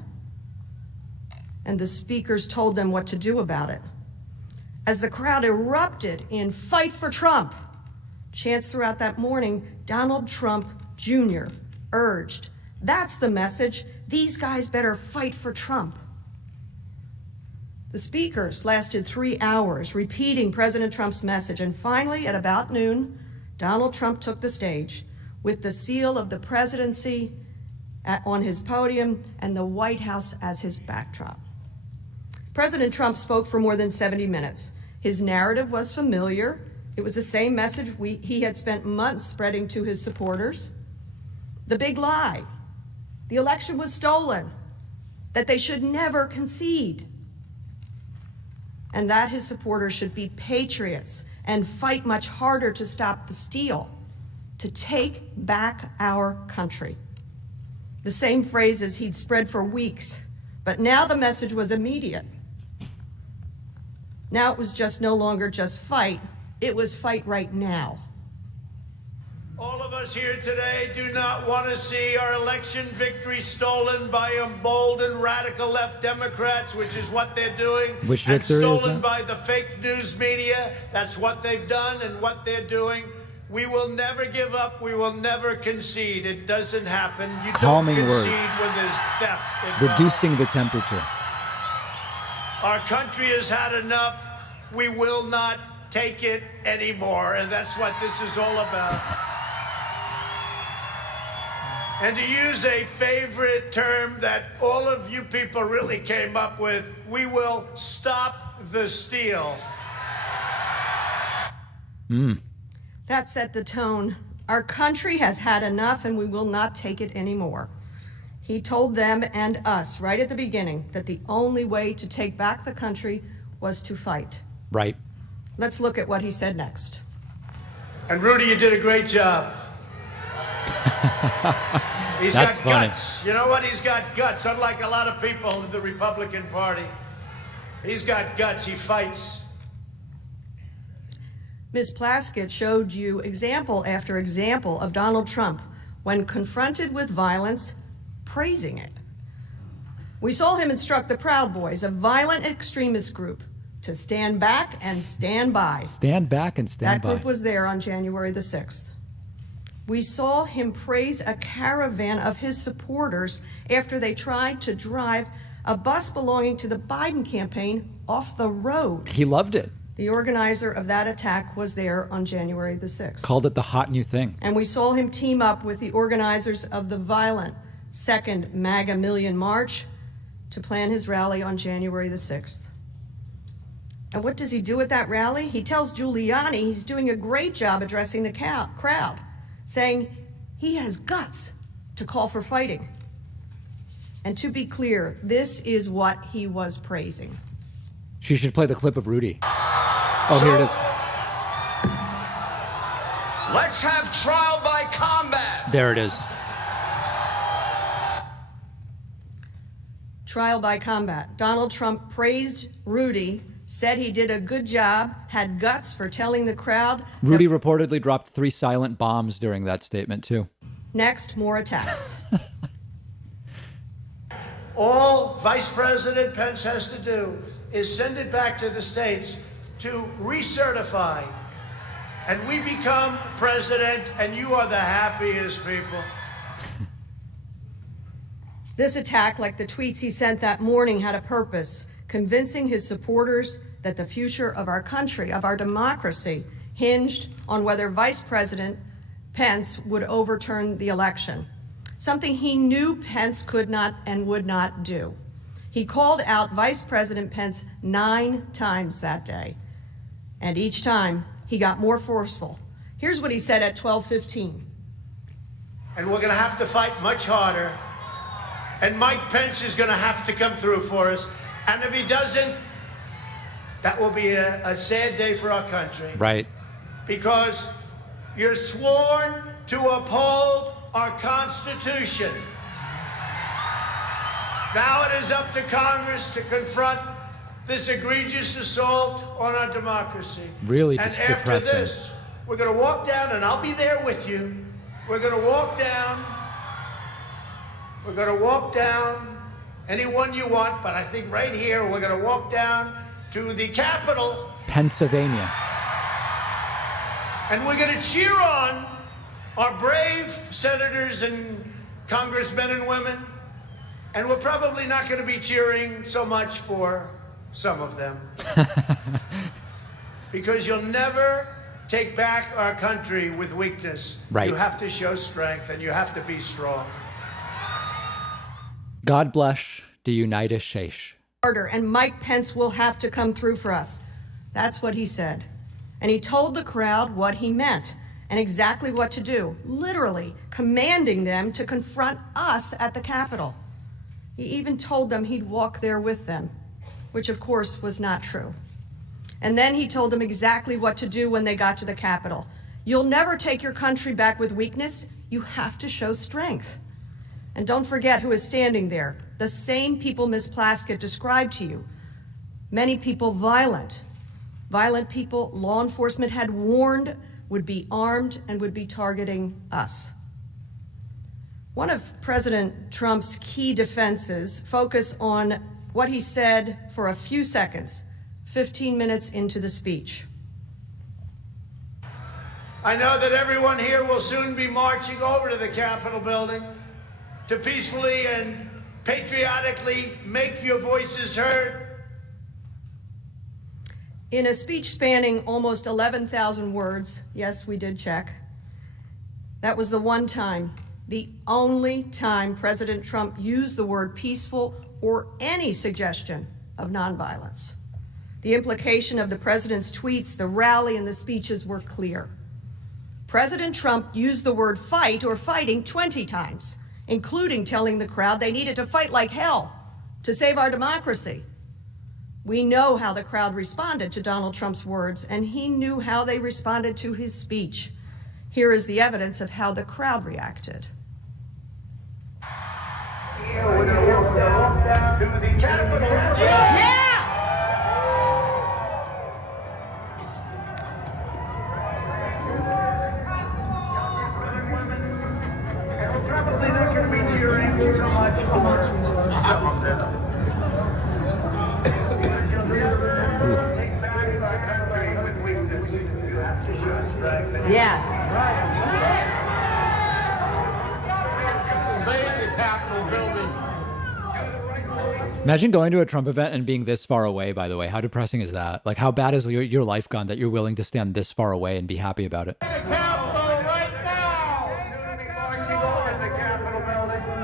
And the speakers told them what to do about it. As the crowd erupted in "Fight for Trump," chants throughout that morning, Donald Trump Jr. urged, "That's the message. These guys better fight for Trump." The speakers lasted 3 hours, repeating President Trump's message, and finally, at about noon, Donald Trump took the stage with the seal of the presidency on his podium and the White House as his backdrop. President Trump spoke for more than 70 minutes. His narrative was familiar. It was the same message he had spent months spreading to his supporters. The big lie: the election was stolen, that they should never concede, and that his supporters should be patriots and fight much harder to stop the steal, to take back our country. The same phrases he'd spread for weeks, but now the message was immediate. Now it was just no longer just fight, it was fight right now. All of us here today do not want to see our election victory stolen by emboldened radical left Democrats, which is what they're doing. Which and victory is stolen that? by the fake news media. That's what they've done and what they're doing. We will never give up. We will never concede. It doesn't happen. You Calming don't concede words. when there's theft involved. Reducing the temperature. Our country has had enough. We will not take it anymore, and that's what this is all about. And to use a favorite term that all of you people really came up with, we will stop the steal. That set the tone. Our country has had enough and we will not take it anymore. He told them and us right at the beginning that the only way to take back the country was to fight. Right. Let's look at what he said next. And Rudy, you did a great job. He's That's got funny. guts. You know what? He's got guts. Unlike a lot of people in the Republican Party, he's got guts. He fights. Ms. Plaskett showed you example after example of Donald Trump, when confronted with violence, praising it. We saw him instruct the Proud Boys, a violent extremist group, to stand back and stand by. Stand back and stand That by. group was there on January the 6th. We saw him praise a caravan of his supporters after they tried to drive a bus belonging to the Biden campaign off the road. He loved it. The organizer of that attack was there on January the 6th. Called it the hot new thing. And we saw him team up with the organizers of the violent Second MAGA Million March to plan his rally on January the 6th. And what does he do at that rally? He tells Giuliani he's doing a great job addressing the crowd, saying he has guts to call for fighting. And to be clear, this is what he was praising. She should play the clip of Rudy. Oh, here it is. Let's have trial by combat. There it is. Trial by combat. Donald Trump praised Rudy, said he did a good job, had guts for telling the crowd. Rudy reportedly dropped 3 silent bombs during that statement, too. Next, more attacks. All Vice President Pence has to do is send it back to the states to recertify. And we become president, and you are the happiest people. This attack, like the tweets he sent that morning, had a purpose, convincing his supporters that the future of our country, of our democracy, hinged on whether Vice President Pence would overturn the election, something he knew Pence could not and would not do. He called out Vice President Pence 9 times that day, and each time he got more forceful. Here's what he said at 12:15. And we're going to have to fight much harder. And Mike Pence is going to have to come through for us. And if he doesn't, that will be a sad day for our country. Right. Because you're sworn to uphold our Constitution. Now it is up to Congress to confront this egregious assault on our democracy. Really and depressing. after this, we're going to walk down, and I'll be there with you. We're going to walk down We're going to walk down, anyone you want, but I think right here we're going to walk down to the Capitol. Pennsylvania. And we're going to cheer on our brave senators and congressmen and women. And we're probably not going to be cheering so much for some of them. Because you'll never take back our country with weakness. Right. You have to show strength and you have to be strong. God bless the United States. And Mike Pence will have to come through for us. That's what he said. And he told the crowd what he meant and exactly what to do, literally commanding them to confront us at the Capitol. He even told them he'd walk there with them, which of course was not true. And then he told them exactly what to do when they got to the Capitol. You'll never take your country back with weakness. You have to show strength. And don't forget who is standing there. The same people Ms. Plaskett described to you. Many people violent. Violent people law enforcement had warned would be armed and would be targeting us. One of President Trump's key defenses focus on what he said for a few seconds, 15 minutes into the speech. I know that everyone here will soon be marching over to the Capitol building to peacefully and patriotically make your voices heard. In a speech spanning almost 11,000 words, yes, we did check, that was the one time, the only time President Trump used the word peaceful or any suggestion of nonviolence. The implication of the president's tweets, the rally, and the speeches were clear. President Trump used the word fight or fighting 20 times, including telling the crowd they needed to fight like hell to save our democracy. We know how the crowd responded to Donald Trump's words, and he knew how they responded to his speech. Here is the evidence of how the crowd reacted. We're going to walk down to the Capitol. Yeah! We're probably not going to be cheering so much for some of them. You'll never take back our country with weakness. You have to show strength. Yes. Invade the Capitol building. Imagine going to a Trump event and being this far away, by the way. How depressing is that? Like, how bad is your life gone that you're willing to stand this far away and be happy about it?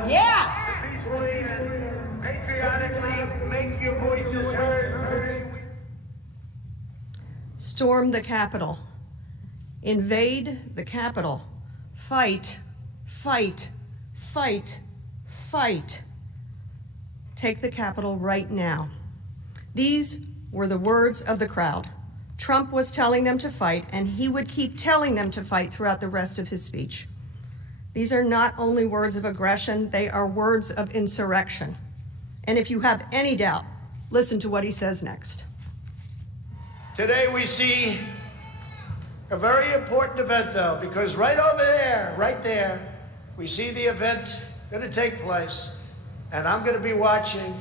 Yes. Peacefully and patriotically make your voices heard. Storm the Capitol. Invade the Capitol. Fight, fight, fight, fight. Take the Capitol right now. These were the words of the crowd. Trump was telling them to fight, and he would keep telling them to fight throughout the rest of his speech. These are not only words of aggression, they are words of insurrection. And if you have any doubt, listen to what he says next. Today we see a very important event, though, because right over there, right there, we see the event going to take place. And I'm going to be watching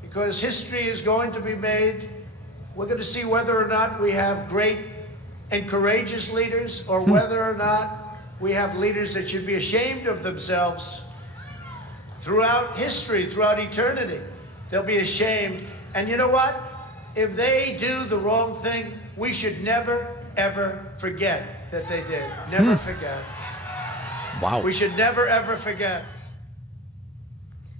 because history is going to be made. We're going to see whether or not we have great and courageous leaders or whether or not we have leaders that should be ashamed of themselves. Throughout history, throughout eternity, they'll be ashamed. And you know what? If they do the wrong thing, we should never, ever forget that they did. Never forget. Wow. We should never, ever forget.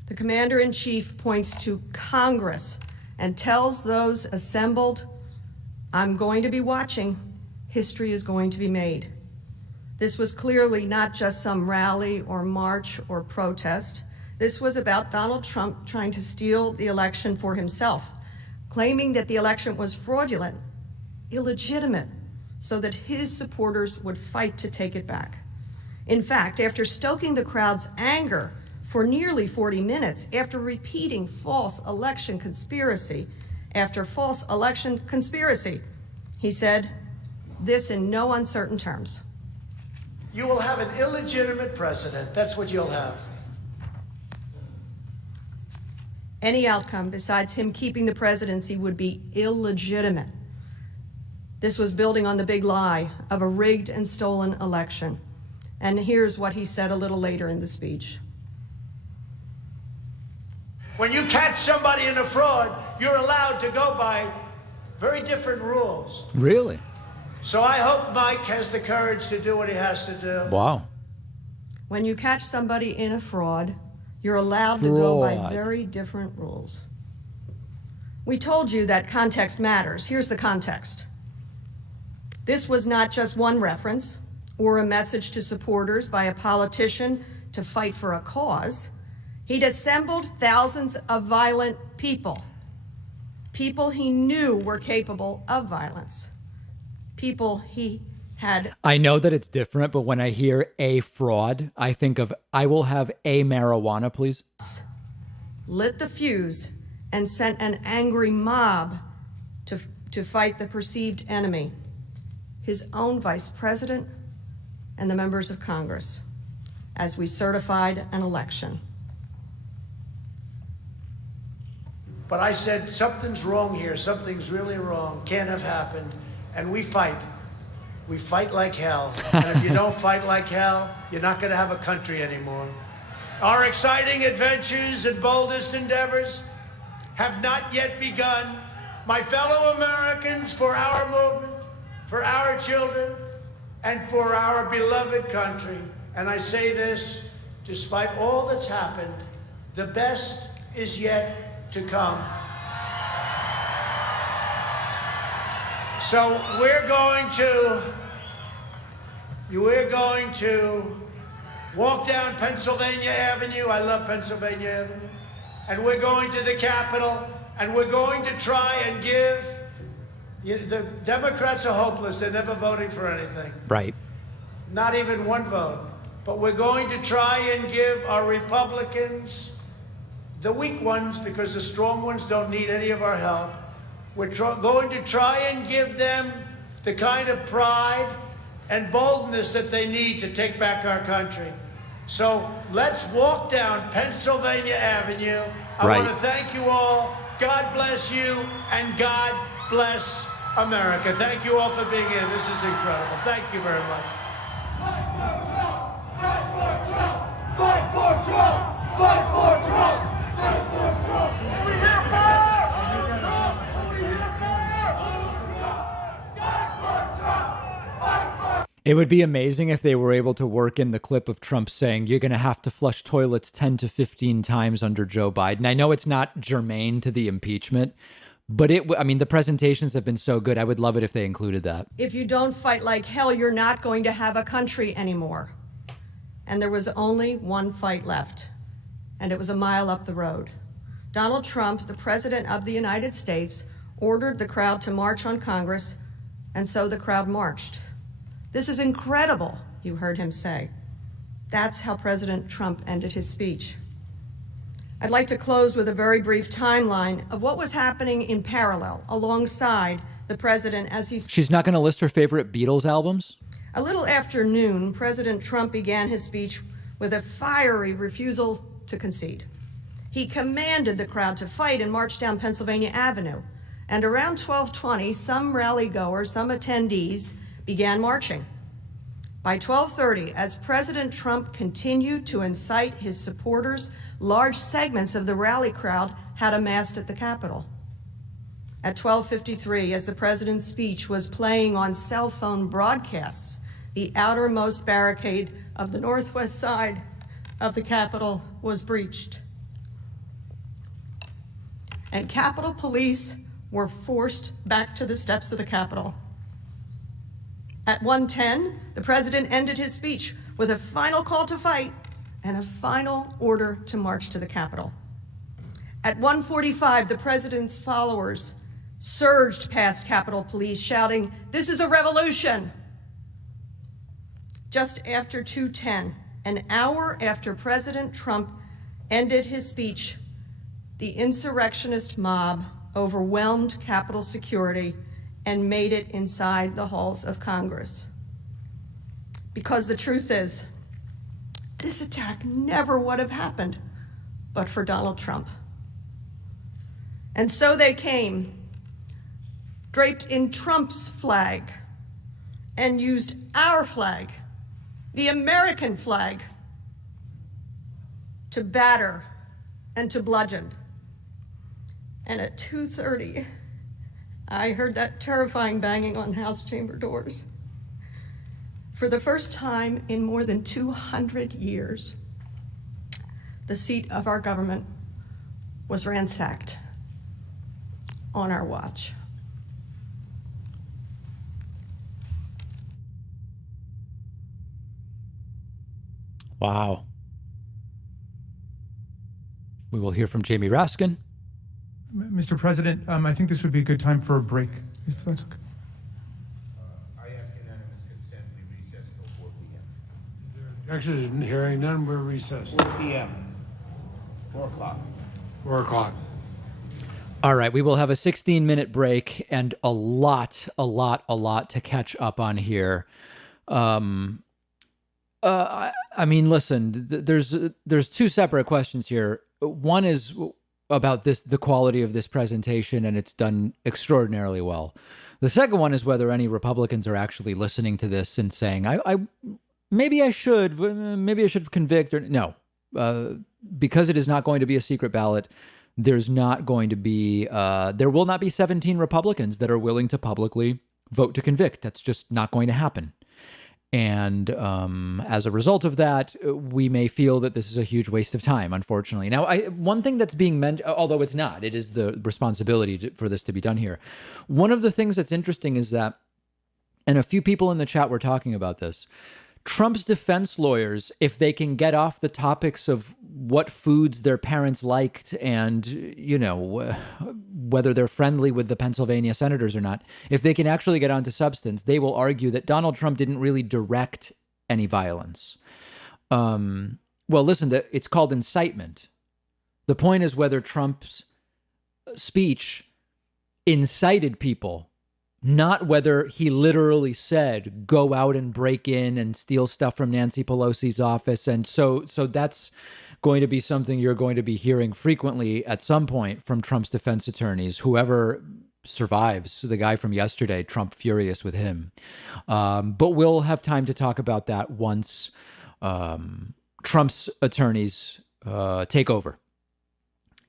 The commander-in-chief points to Congress and tells those assembled, I'm going to be watching. History is going to be made. This was clearly not just some rally or march or protest. This was about Donald Trump trying to steal the election for himself, claiming that the election was fraudulent, illegitimate, so that his supporters would fight to take it back. In fact, after stoking the crowd's anger for nearly 40 minutes, after repeating false election conspiracy after false election conspiracy, he said this in no uncertain terms. You will have an illegitimate president. That's what you'll have. Any outcome besides him keeping the presidency would be illegitimate. This was building on the big lie of a rigged and stolen election. And here's what he said a little later in the speech. When you catch somebody in a fraud, you're allowed to go by very different rules. Really? So I hope Mike has the courage to do what he has to do. Wow. When you catch somebody in a fraud, you're allowed to go by very different rules. We told you that context matters. Here's the context. This was not just one reference or a message to supporters by a politician to fight for a cause. He'd assembled thousands of violent people, people he knew were capable of violence, people he had. I know that it's different, but when I hear a fraud, I think of, I will have a marijuana, please. Lit the fuse and sent an angry mob to fight the perceived enemy, his own vice president and the members of Congress, as we certified an election. But I said, something's wrong here. Something's really wrong. Can't have happened. And we fight. We fight like hell. And if you don't fight like hell, you're not going to have a country anymore. Our exciting adventures and boldest endeavors have not yet begun. My fellow Americans, for our movement, for our children, and for our beloved country. And I say this, despite all that's happened, the best is yet to come. So we're going to walk down Pennsylvania Avenue. I love Pennsylvania Avenue. And we're going to the Capitol, and we're going to try and give. The Democrats are hopeless. They're never voting for anything. Right. Not even one vote. But we're going to try and give our Republicans, the weak ones, because the strong ones don't need any of our help. We're going to try and give them the kind of pride and boldness that they need to take back our country. So let's walk down Pennsylvania Avenue. I want to thank you all. God bless you, and God bless America. Thank you all for being here. This is incredible. Thank you very much. Fight for Trump! Fight for Trump! Fight for Trump! Fight for Trump! Fight for Trump! What are we here for? Trump! What are we here for? Trump! Fight for Trump! Fight for. It would be amazing if they were able to work in the clip of Trump saying, you're going to have to flush toilets 10 to 15 times under Joe Biden. I know it's not germane to the impeachment, but the presentations have been so good. I would love it if they included that. If you don't fight like hell, you're not going to have a country anymore. And there was only one fight left, and it was a mile up the road. Donald Trump, the President of the United States, ordered the crowd to march on Congress, and so the crowd marched. This is incredible, you heard him say. That's how President Trump ended his speech. I'd like to close with a very brief timeline of what was happening in parallel alongside the president as he... She's not going to list her favorite Beatles albums? A little after noon, President Trump began his speech with a fiery refusal to concede. He commanded the crowd to fight and march down Pennsylvania Avenue. And around 12:20, some rally goers, some attendees, began marching. By 12:30, as President Trump continued to incite his supporters, large segments of the rally crowd had amassed at the Capitol. At 12:53, as the president's speech was playing on cell phone broadcasts, the outermost barricade of the northwest side of the Capitol was breached. And Capitol Police were forced back to the steps of the Capitol. At 1:10, the president ended his speech with a final call to fight and a final order to march to the Capitol. At 1:45, the president's followers surged past Capitol Police, shouting, "This is a revolution!" Just after 2:10, an hour after President Trump ended his speech, the insurrectionist mob overwhelmed Capitol security and made it inside the halls of Congress. Because the truth is, this attack never would have happened but for Donald Trump. And so they came, draped in Trump's flag, and used our flag, the American flag, to batter and to bludgeon. And at 2:30, I heard that terrifying banging on House chamber doors. For the first time in more than 200 years, the seat of our government was ransacked on our watch. Wow. We will hear from Jamie Raskin. Mr. President, I think this would be a good time for a break, if that's okay. I ask unanimous consent, we recess till 4 p.m. Objection, hearing none, we're recessed. 4 p.m. 4 o'clock. 4 o'clock. All right, we will have a 16-minute break and a lot to catch up on here. I mean, listen, there's two separate questions here. One is about the quality of this presentation, and it's done extraordinarily well. The second one is whether any Republicans are actually listening to this and saying, maybe I should convict, or no, because it is not going to be a secret ballot. There's not going to be, there will not be 17 Republicans that are willing to publicly vote to convict. That's just not going to happen. And as a result of that, we may feel that this is a huge waste of time, unfortunately. Now, one thing that's being mentioned, although it's not, it is the responsibility for this to be done here. One of the things that's interesting is that, and a few people in the chat were talking about this, Trump's defense lawyers, if they can get off the topics of what foods their parents liked and, you know, whether they're friendly with the Pennsylvania senators or not, if they can actually get onto substance, they will argue that Donald Trump didn't really direct any violence. Well, listen, it's called incitement. The point is whether Trump's speech incited people, not whether he literally said, go out and break in and steal stuff from Nancy Pelosi's office. And so that's going to be something you're going to be hearing frequently at some point from Trump's defense attorneys, whoever survives, the guy from yesterday, Trump furious with him. But we'll have time to talk about that once Trump's attorneys take over.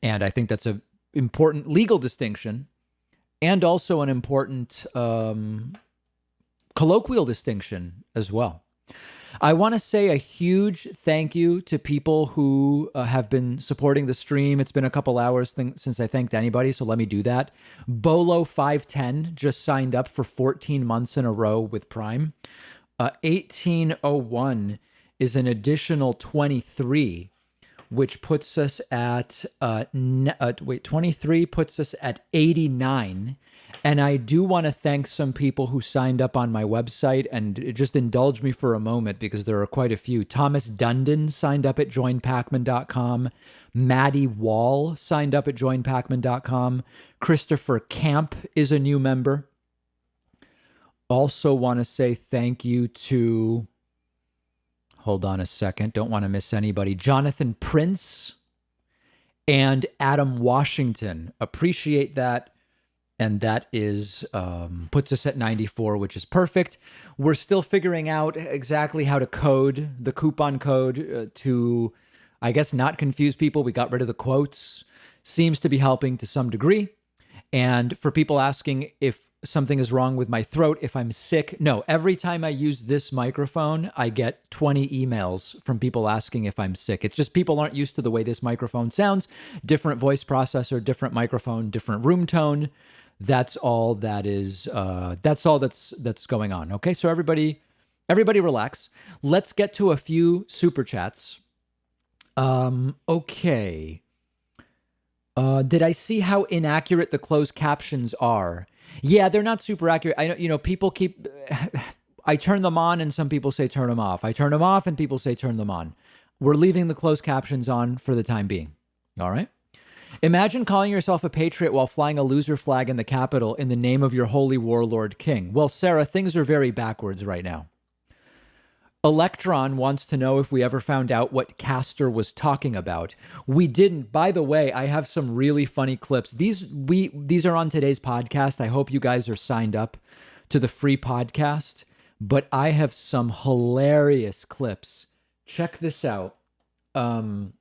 And I think that's an important legal distinction, and also an important colloquial distinction as well. I want to say a huge thank you to people who have been supporting the stream. It's been a couple hours since I thanked anybody, so let me do that. Bolo510 just signed up for 14 months in a row with Prime. 1801 is an additional 23, which puts us at 23 puts us at 89. And I do want to thank some people who signed up on my website, and just indulge me for a moment because there are quite a few. Thomas Dundon signed up at joinpacman.com. Maddie Wall signed up at joinpacman.com. Christopher Camp is a new member. Also want to say thank you to, hold on a second, don't want to miss anybody, Jonathan Prince and Adam Washington. Appreciate that. And that is puts us at 94, which is perfect. We're still figuring out exactly how to code the coupon code to, I guess, not confuse people. We got rid of the quotes. Seems to be helping to some degree. And for people asking if something is wrong with my throat, if I'm sick, no. Every time I use this microphone, I get 20 emails from people asking if I'm sick. It's just people aren't used to the way this microphone sounds. Different voice processor, different microphone, different room tone. That's all that is. That's all that's going on. Okay, so everybody relax. Let's get to a few super chats. Okay. Did I see how inaccurate the closed captions are? Yeah, they're not super accurate. I know, people keep. I turn them on, and some people say turn them off. I turn them off, and people say turn them on. We're leaving the closed captions on for the time being. All right. Imagine calling yourself a patriot while flying a loser flag in the Capitol in the name of your holy warlord king. Well, Sarah, things are very backwards right now. Electron wants to know if we ever found out what Castor was talking about. We didn't. By the way, I have some really funny clips. These are on today's podcast. I hope you guys are signed up to the free podcast, but I have some hilarious clips. Check this out. Sean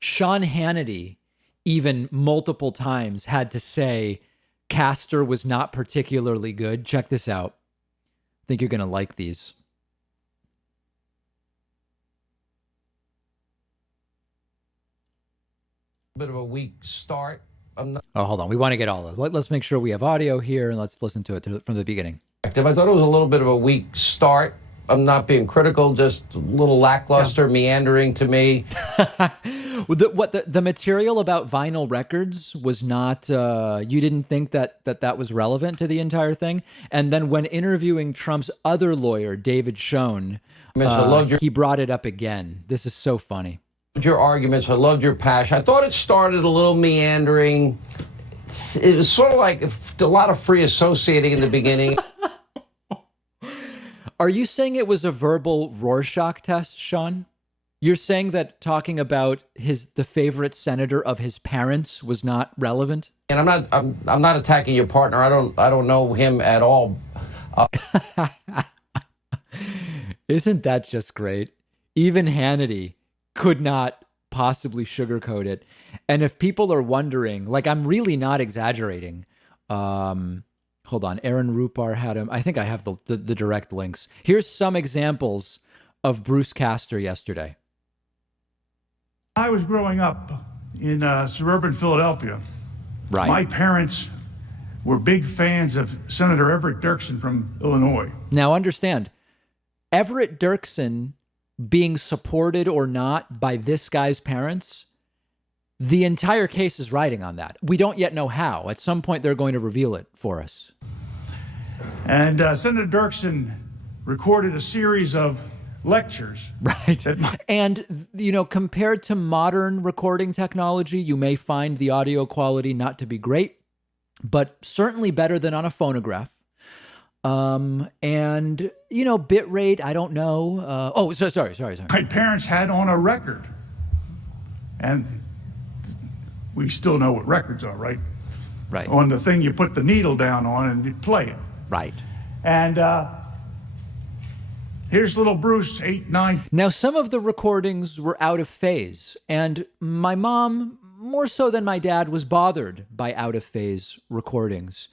Hannity even multiple times had to say Castor was not particularly good. Check this out. I think you're going to like these. Bit of a weak start. I'm not. Oh, hold on. We want to get all of it. Let's make sure we have audio here and let's listen to it from the beginning. I thought it was a little bit of a weak start. I'm not being critical, just a little lackluster, meandering to me. The material about vinyl records was not, you didn't think that was relevant to the entire thing. And then when interviewing Trump's other lawyer, David Schoen, he brought it up again. This is so funny. Your arguments, I loved your passion. I thought it started a little meandering. It was sort of like a lot of free associating in the beginning. Are you saying it was a verbal Rorschach test, Sean? You're saying that talking about the favorite senator of his parents was not relevant? And I'm not attacking your partner. I don't know him at all. Isn't that just great? Even Hannity could not possibly sugarcoat it. And if people are wondering, like, I'm really not exaggerating. Hold on. Aaron Rupar had him. I think I have the direct links. Here's some examples of Bruce Castor yesterday. I was growing up in suburban Philadelphia. Right. My parents were big fans of Senator Everett Dirksen from Illinois. Now understand, Everett Dirksen being supported or not by this guy's parents, the entire case is riding on that. We don't yet know how. At some point, they're going to reveal it for us. And Senator Dirksen recorded a series of lectures. Right. And, compared to modern recording technology, you may find the audio quality not to be great, but certainly better than on a phonograph. And, bit rate, I don't know. Sorry. My parents had on a record. And we still know what records are, right? Right. On the thing you put the needle down on and you play it. Right. And here's little Bruce, 8, 9. Now, some of the recordings were out of phase, and my mom, more so than my dad, was bothered by out of phase recordings.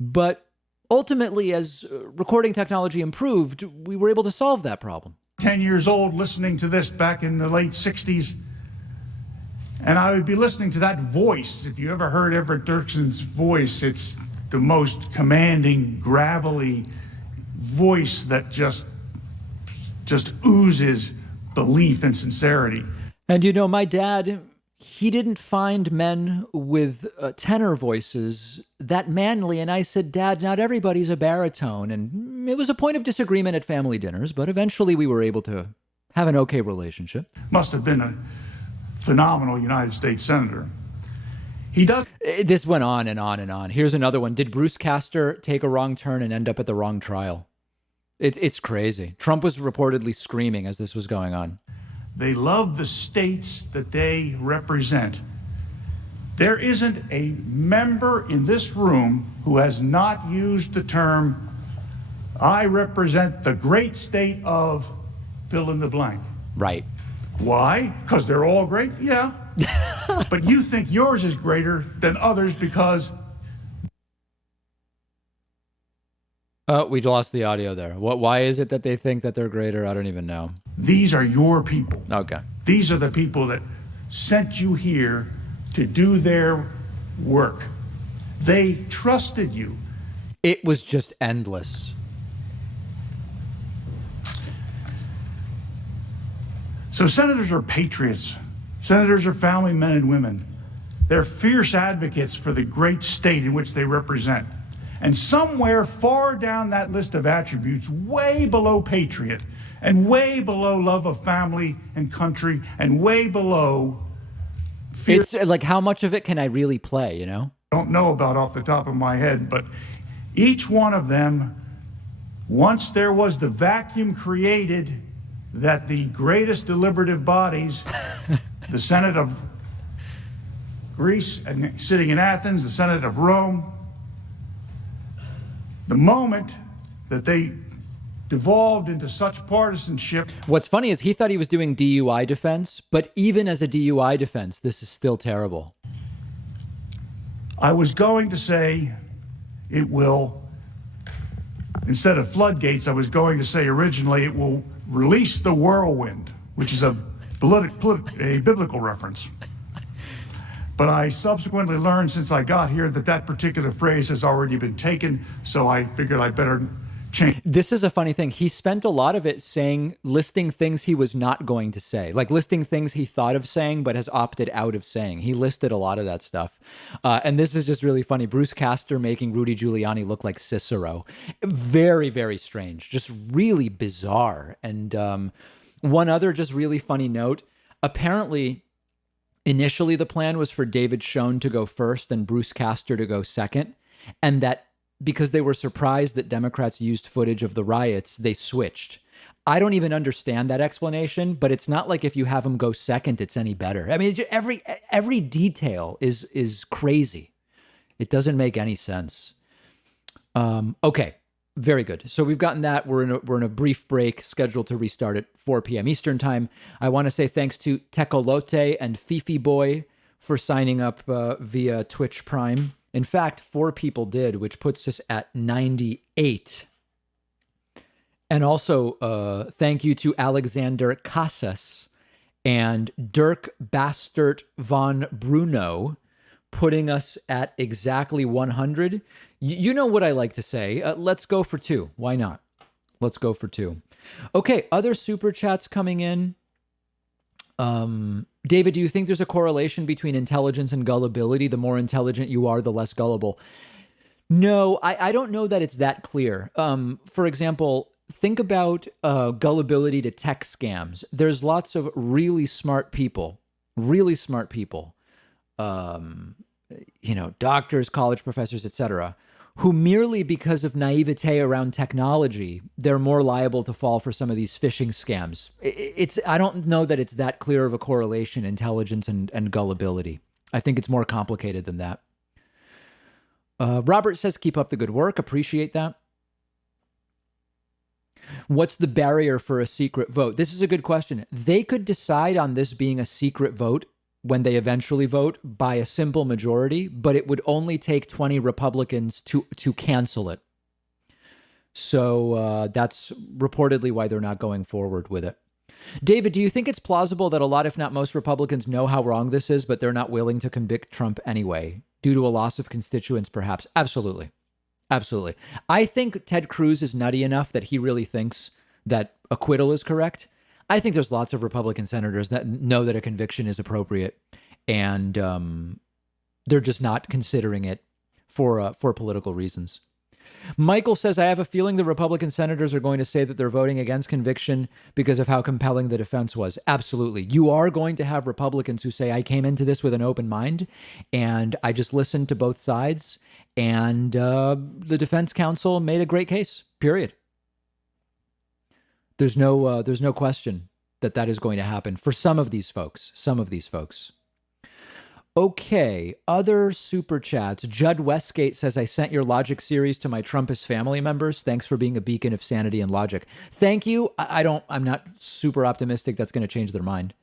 But ultimately, as recording technology improved, we were able to solve that problem. 10 years old, listening to this back in the late 60s. And I would be listening to that voice. If you ever heard Everett Dirksen's voice, it's the most commanding, gravelly voice that just oozes belief and sincerity. And my dad, he didn't find men with tenor voices that manly. And I said, Dad, not everybody's a baritone. And it was a point of disagreement at family dinners, but eventually we were able to have an okay relationship. Must have been a phenomenal United States senator. This went on and on and on. Here's another one. Did Bruce Castor take a wrong turn and end up at the wrong trial? It's crazy. Trump was reportedly screaming as this was going on. They love the states that they represent. There isn't a member in this room who has not used the term, I represent the great state of fill in the blank. Right. Why? Because they're all great? Yeah. But you think yours is greater than others because... We lost the audio there. Why is it that they think that they're greater? I don't even know. These are your people. Okay. These are the people that sent you here to do their work. They trusted you. It was just endless. So senators are patriots. Senators are family men and women. They're fierce advocates for the great state in which they represent. And somewhere far down that list of attributes, way below patriot, and way below love of family and country, and way below fear. It's like, how much of it can I really play, Don't know about off the top of my head, but each one of them Once there was the vacuum created that the greatest deliberative bodies, the Senate of Greece and sitting in Athens, the Senate of Rome, the moment that they devolved into such partisanship. What's funny is he thought he was doing DUI defense, but even as a DUI defense, this is still terrible. I was going to say it will, instead of floodgates, I was going to say originally it will release the whirlwind, which is a biblical reference. But I subsequently learned since I got here that that particular phrase has already been taken, so I figured I better change. This is a funny thing. He spent a lot of it listing things he was not going to say, like listing things he thought of saying but has opted out of saying. He listed a lot of that stuff. And this is just really funny. Bruce Castor making Rudy Giuliani look like Cicero. Very, very strange. Just really bizarre. And one other just really funny note. Apparently, initially, the plan was for David Schoen to go first and Bruce Castor to go second, and that because they were surprised that Democrats used footage of the riots, they switched. I don't even understand that explanation, but it's not like if you have them go second, it's any better. I mean, every detail is crazy. It doesn't make any sense. Okay, very good. So we've gotten that. We're in a brief break, scheduled to restart at 4 p.m. Eastern time. I want to say thanks to Tecolote and Fifi Boy for signing up via Twitch Prime. In fact, 4 people did, which puts us at 98. And also, thank you to Alexander Casas and Dirk Bastert von Bruno, putting us at exactly 100. You know what I like to say. Let's go for 2. Why not? Let's go for 2. Okay, other super chats coming in. David, do you think there's a correlation between intelligence and gullibility? The more intelligent you are, the less gullible. No, I don't know that it's that clear. For example, think about gullibility to tech scams. There's lots of really smart people, doctors, college professors, etc., who merely because of naivete around technology, they're more liable to fall for some of these phishing scams. I don't know that it's that clear of a correlation, intelligence and gullibility. I think it's more complicated than that. Robert says, keep up the good work. Appreciate that. What's the barrier for a secret vote? This is a good question. They could decide on this being a secret vote when they eventually vote by a simple majority, but it would only take 20 Republicans to cancel it. So that's reportedly why they're not going forward with it. David, do you think it's plausible that a lot, if not most, Republicans know how wrong this is, but they're not willing to convict Trump anyway, due to a loss of constituents, perhaps? Absolutely. Absolutely. I think Ted Cruz is nutty enough that he really thinks that acquittal is correct. I think there's lots of Republican senators that know that a conviction is appropriate, and they're just not considering it for political reasons. Michael says, I have a feeling the Republican senators are going to say that they're voting against conviction because of how compelling the defense was. Absolutely. You are going to have Republicans who say, I came into this with an open mind, and I just listened to both sides, and the defense counsel made a great case, period. There's no question that is going to happen for some of these folks. Okay, other super chats. Judd Westgate says, I sent your logic series to my Trumpist family members. Thanks for being a beacon of sanity and logic. Thank you. I'm not super optimistic that's going to change their mind.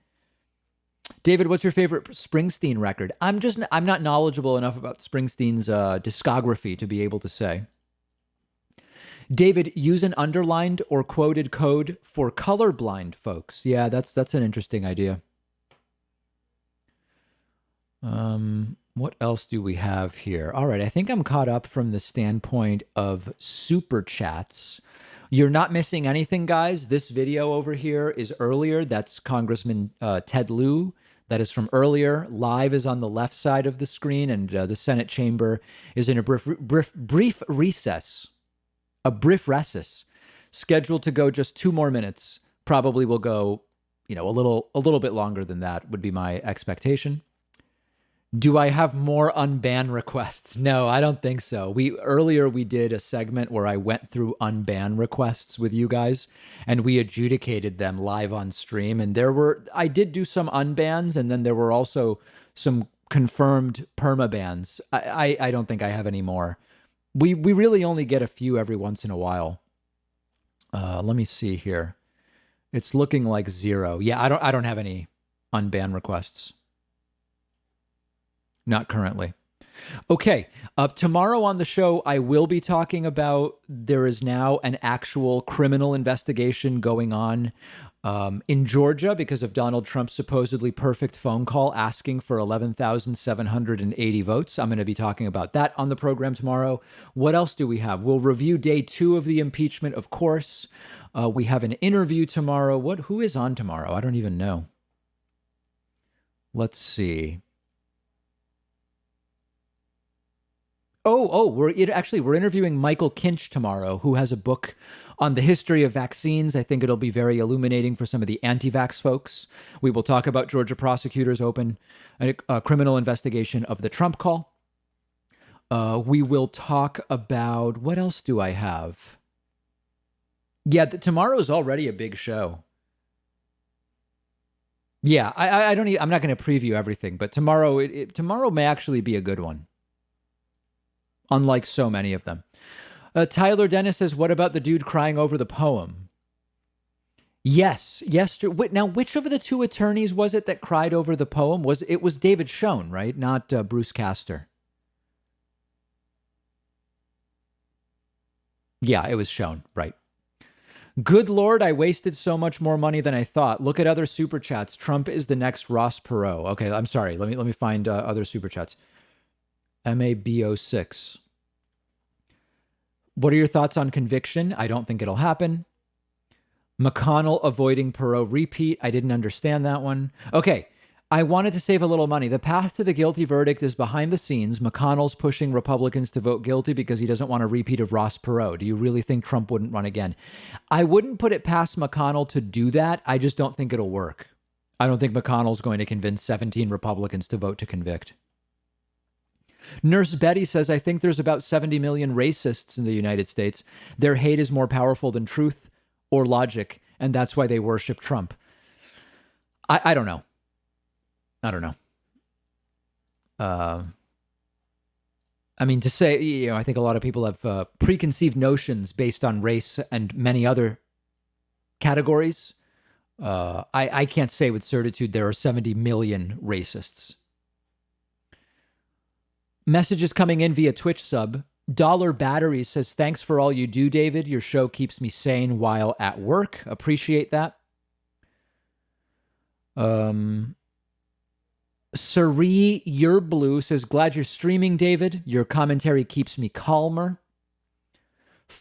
David, what's your favorite Springsteen record? I'm not knowledgeable enough about Springsteen's discography to be able to say. David, use an underlined or quoted code for colorblind folks. Yeah, that's an interesting idea. What else do we have here? All right, I think I'm caught up from the standpoint of super chats. You're not missing anything, guys. This video over here is earlier. That's Congressman Ted Lieu. That is from earlier. Live is on the left side of the screen, and the Senate chamber is in a brief recess. A brief recess, scheduled to go just 2 more minutes. Probably will go, a little bit longer than that would be my expectation. Do I have more unban requests? No, I don't think so. Earlier we did a segment where I went through unban requests with you guys and we adjudicated them live on stream. And I did do some unbans, and then there were also some confirmed permabans. I don't think I have any more. We really only get a few every once in a while. Let me see here. It's looking like 0. Yeah, I don't have any unban requests. Not currently. Okay, tomorrow on the show, I will be talking about there is now an actual criminal investigation going on in Georgia because of Donald Trump's supposedly perfect phone call asking for 11,780 votes. I'm going to be talking about that on the program tomorrow. What else do we have? We'll review day 2 of the impeachment, of course. We have an interview tomorrow. Who is on tomorrow? I don't even know. Let's see. We're interviewing Michael Kinch tomorrow, who has a book on the history of vaccines. I think it'll be very illuminating for some of the anti-vax folks. We will talk about Georgia prosecutors open a criminal investigation of the Trump call. We will talk about, what else do I have? Yeah, tomorrow is already a big show. Yeah, I'm not going to preview everything, but tomorrow may actually be a good one. Unlike so many of them. Tyler Dennis says, what about the dude crying over the poem? Yes. Now, which of the 2 attorneys was it that cried over the poem? It was David Schoen, right? Not Bruce Castor. Yeah, it was Schoen, right. Good Lord, I wasted so much more money than I thought. Look at other super chats. Trump is the next Ross Perot. Okay, I'm sorry. Let me find other super chats. MABO6. What are your thoughts on conviction? I don't think it'll happen. McConnell avoiding Perot repeat. I didn't understand that one. Okay, I wanted to save a little money. The path to the guilty verdict is behind the scenes. McConnell's pushing Republicans to vote guilty because he doesn't want a repeat of Ross Perot. Do you really think Trump wouldn't run again? I wouldn't put it past McConnell to do that. I just don't think it'll work. I don't think McConnell's going to convince 17 Republicans to vote to convict. Nurse Betty says, I think there's about 70 million racists in the United States. Their hate is more powerful than truth or logic, and that's why they worship Trump. I don't know. I don't know. I mean, to say, I think a lot of people have preconceived notions based on race and many other categories. I can't say with certitude there are 70 million racists. Messages coming in via Twitch sub. Dollar Batteries says, thanks for all you do, David. Your show keeps me sane while at work. Appreciate that. Sari, You're Blue says, glad you're streaming, David. Your commentary keeps me calmer.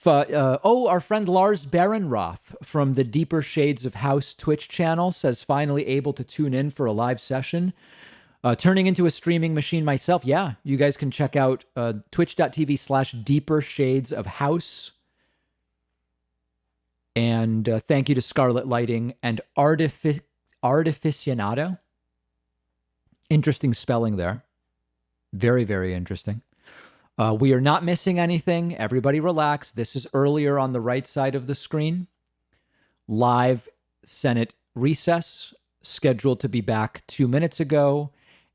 Our friend Lars Barenroth from the Deeper Shades of House Twitch channel says, finally able to tune in for a live session. Turning into a streaming machine myself. Yeah, you guys can check out twitch.tv/Deeper Shades of House. And thank you to Scarlet Lighting and Artificionado. Interesting spelling there. Very, very interesting. We are not missing anything. Everybody relax. This is earlier on the right side of the screen. Live Senate recess, scheduled to be back 2 minutes ago.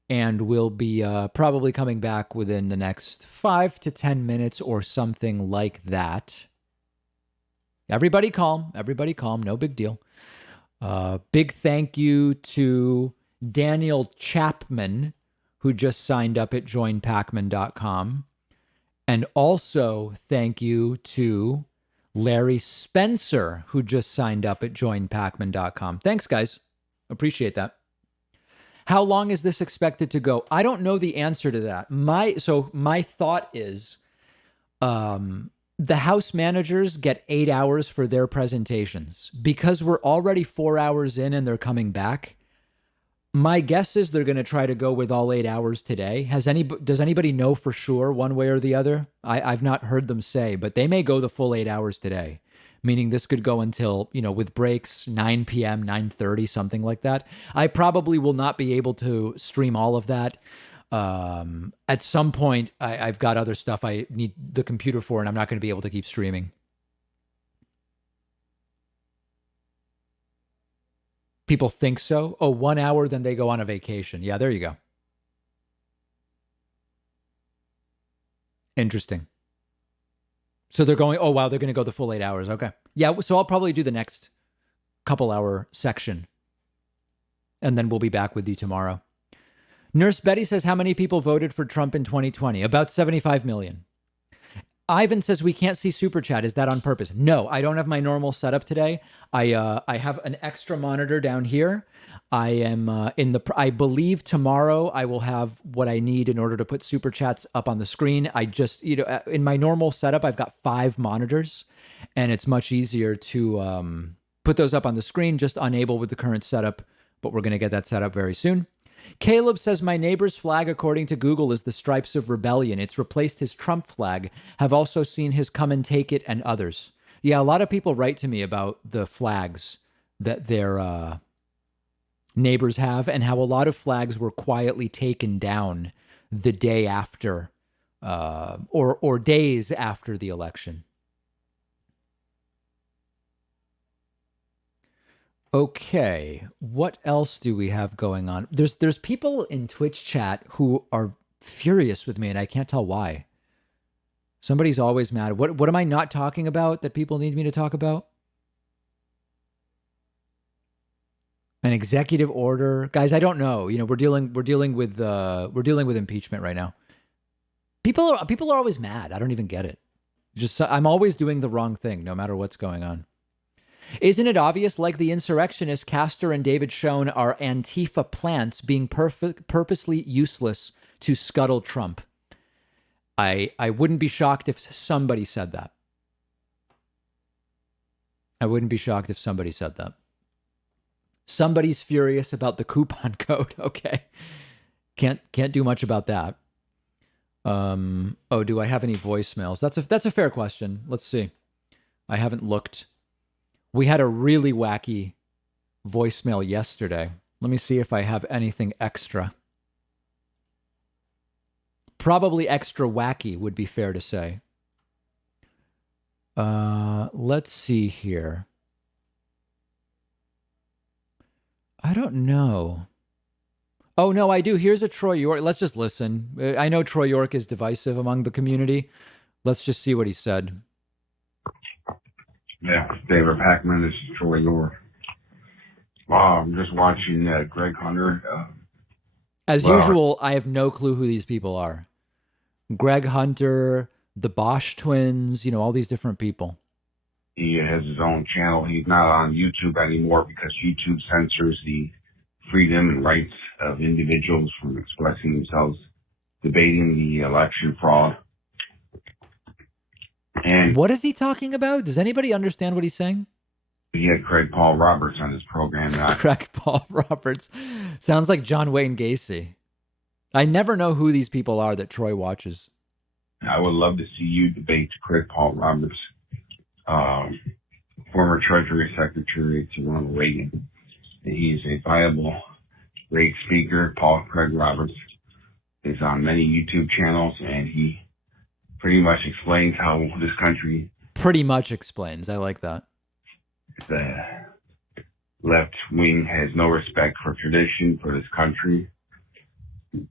And we'll be probably coming back within the next 5 to 10 minutes or something like that. Everybody calm. Everybody calm. No big deal. Big thank you to Daniel Chapman, who just signed up at joinpacman.com. And also thank you to Larry Spencer, who just signed up at joinpacman.com. Thanks, guys. Appreciate that. How long is this expected to go? I don't know the answer to that. My thought is the House managers get 8 hours for their presentations. Because we're already 4 hours in and they're coming back, my guess is they're going to try to go with all 8 hours today. Does anybody know for sure one way or the other? I've not heard them say, but they may go the full 8 hours today. Meaning this could go until, with breaks, 9 p.m., 9:30, something like that. I probably will not be able to stream all of that. At some point, I've got other stuff I need the computer for, and I'm not going to be able to keep streaming. People think so. Oh, 1 hour, then they go on a vacation. Yeah, there you go. Interesting. So they're going, oh, wow, they're going to go the full 8 hours. Okay. Yeah, so I'll probably do the next couple hour section. And then we'll be back with you tomorrow. Nurse Betty says, how many people voted for Trump in 2020? About 75 million. Ivan says we can't see Super Chat. Is that on purpose? No, I don't have my normal setup today. I have an extra monitor down here. I am I believe tomorrow I will have what I need in order to put Super Chats up on the screen. I just, in my normal setup, I've got 5 monitors, and it's much easier to put those up on the screen, just unable with the current setup, but we're going to get that set up very soon. Caleb says, my neighbor's flag, according to Google, is the Stripes of Rebellion. It's replaced his Trump flag. Have also seen his Come and Take It and others. Yeah, a lot of people write to me about the flags that their neighbors have and how a lot of flags were quietly taken down the day after or days after the election. Okay, what else do we have going on? There's people in Twitch chat who are furious with me, and I can't tell why. Somebody's always mad. What am I not talking about that people need me to talk about? An executive order, guys. I don't know. We're dealing with impeachment right now. People are always mad. I don't even get it. I'm always doing the wrong thing, no matter what's going on. Isn't it obvious, like the insurrectionists Castor and David Schoen are Antifa plants being purposely useless to scuttle Trump? I wouldn't be shocked if somebody said that. I wouldn't be shocked if somebody said that. Somebody's furious about the coupon code. Okay. Can't do much about that. Oh, do I have any voicemails? That's a fair question. Let's see. I haven't looked. We had a really wacky voicemail yesterday. Let me see if I have anything extra. Probably extra wacky would be fair to say. Let's see here. I don't know. Oh, no, I do. Here's a Troy York. Let's just listen. I know Troy York is divisive among the community. Let's just see what he said. Yeah, David Packman, this is Troy York. Wow, I'm just watching Greg Hunter. As usual, I have no clue who these people are. Greg Hunter, the Bosch twins, all these different people. He has his own channel. He's not on YouTube anymore because YouTube censors the freedom and rights of individuals from expressing themselves, debating the election fraud. And what is he talking about? Does anybody understand what he's saying? He had Craig Paul Roberts on his program. Craig Paul Roberts. Sounds like John Wayne Gacy. I never know who these people are that Troy watches. I would love to see you debate Craig Paul Roberts, former Treasury Secretary to Ronald Reagan. He's a viable, great speaker. Craig Roberts is on many YouTube channels, and he pretty much explains how this country... Pretty much explains. I like that. The left wing has no respect for tradition, for this country. And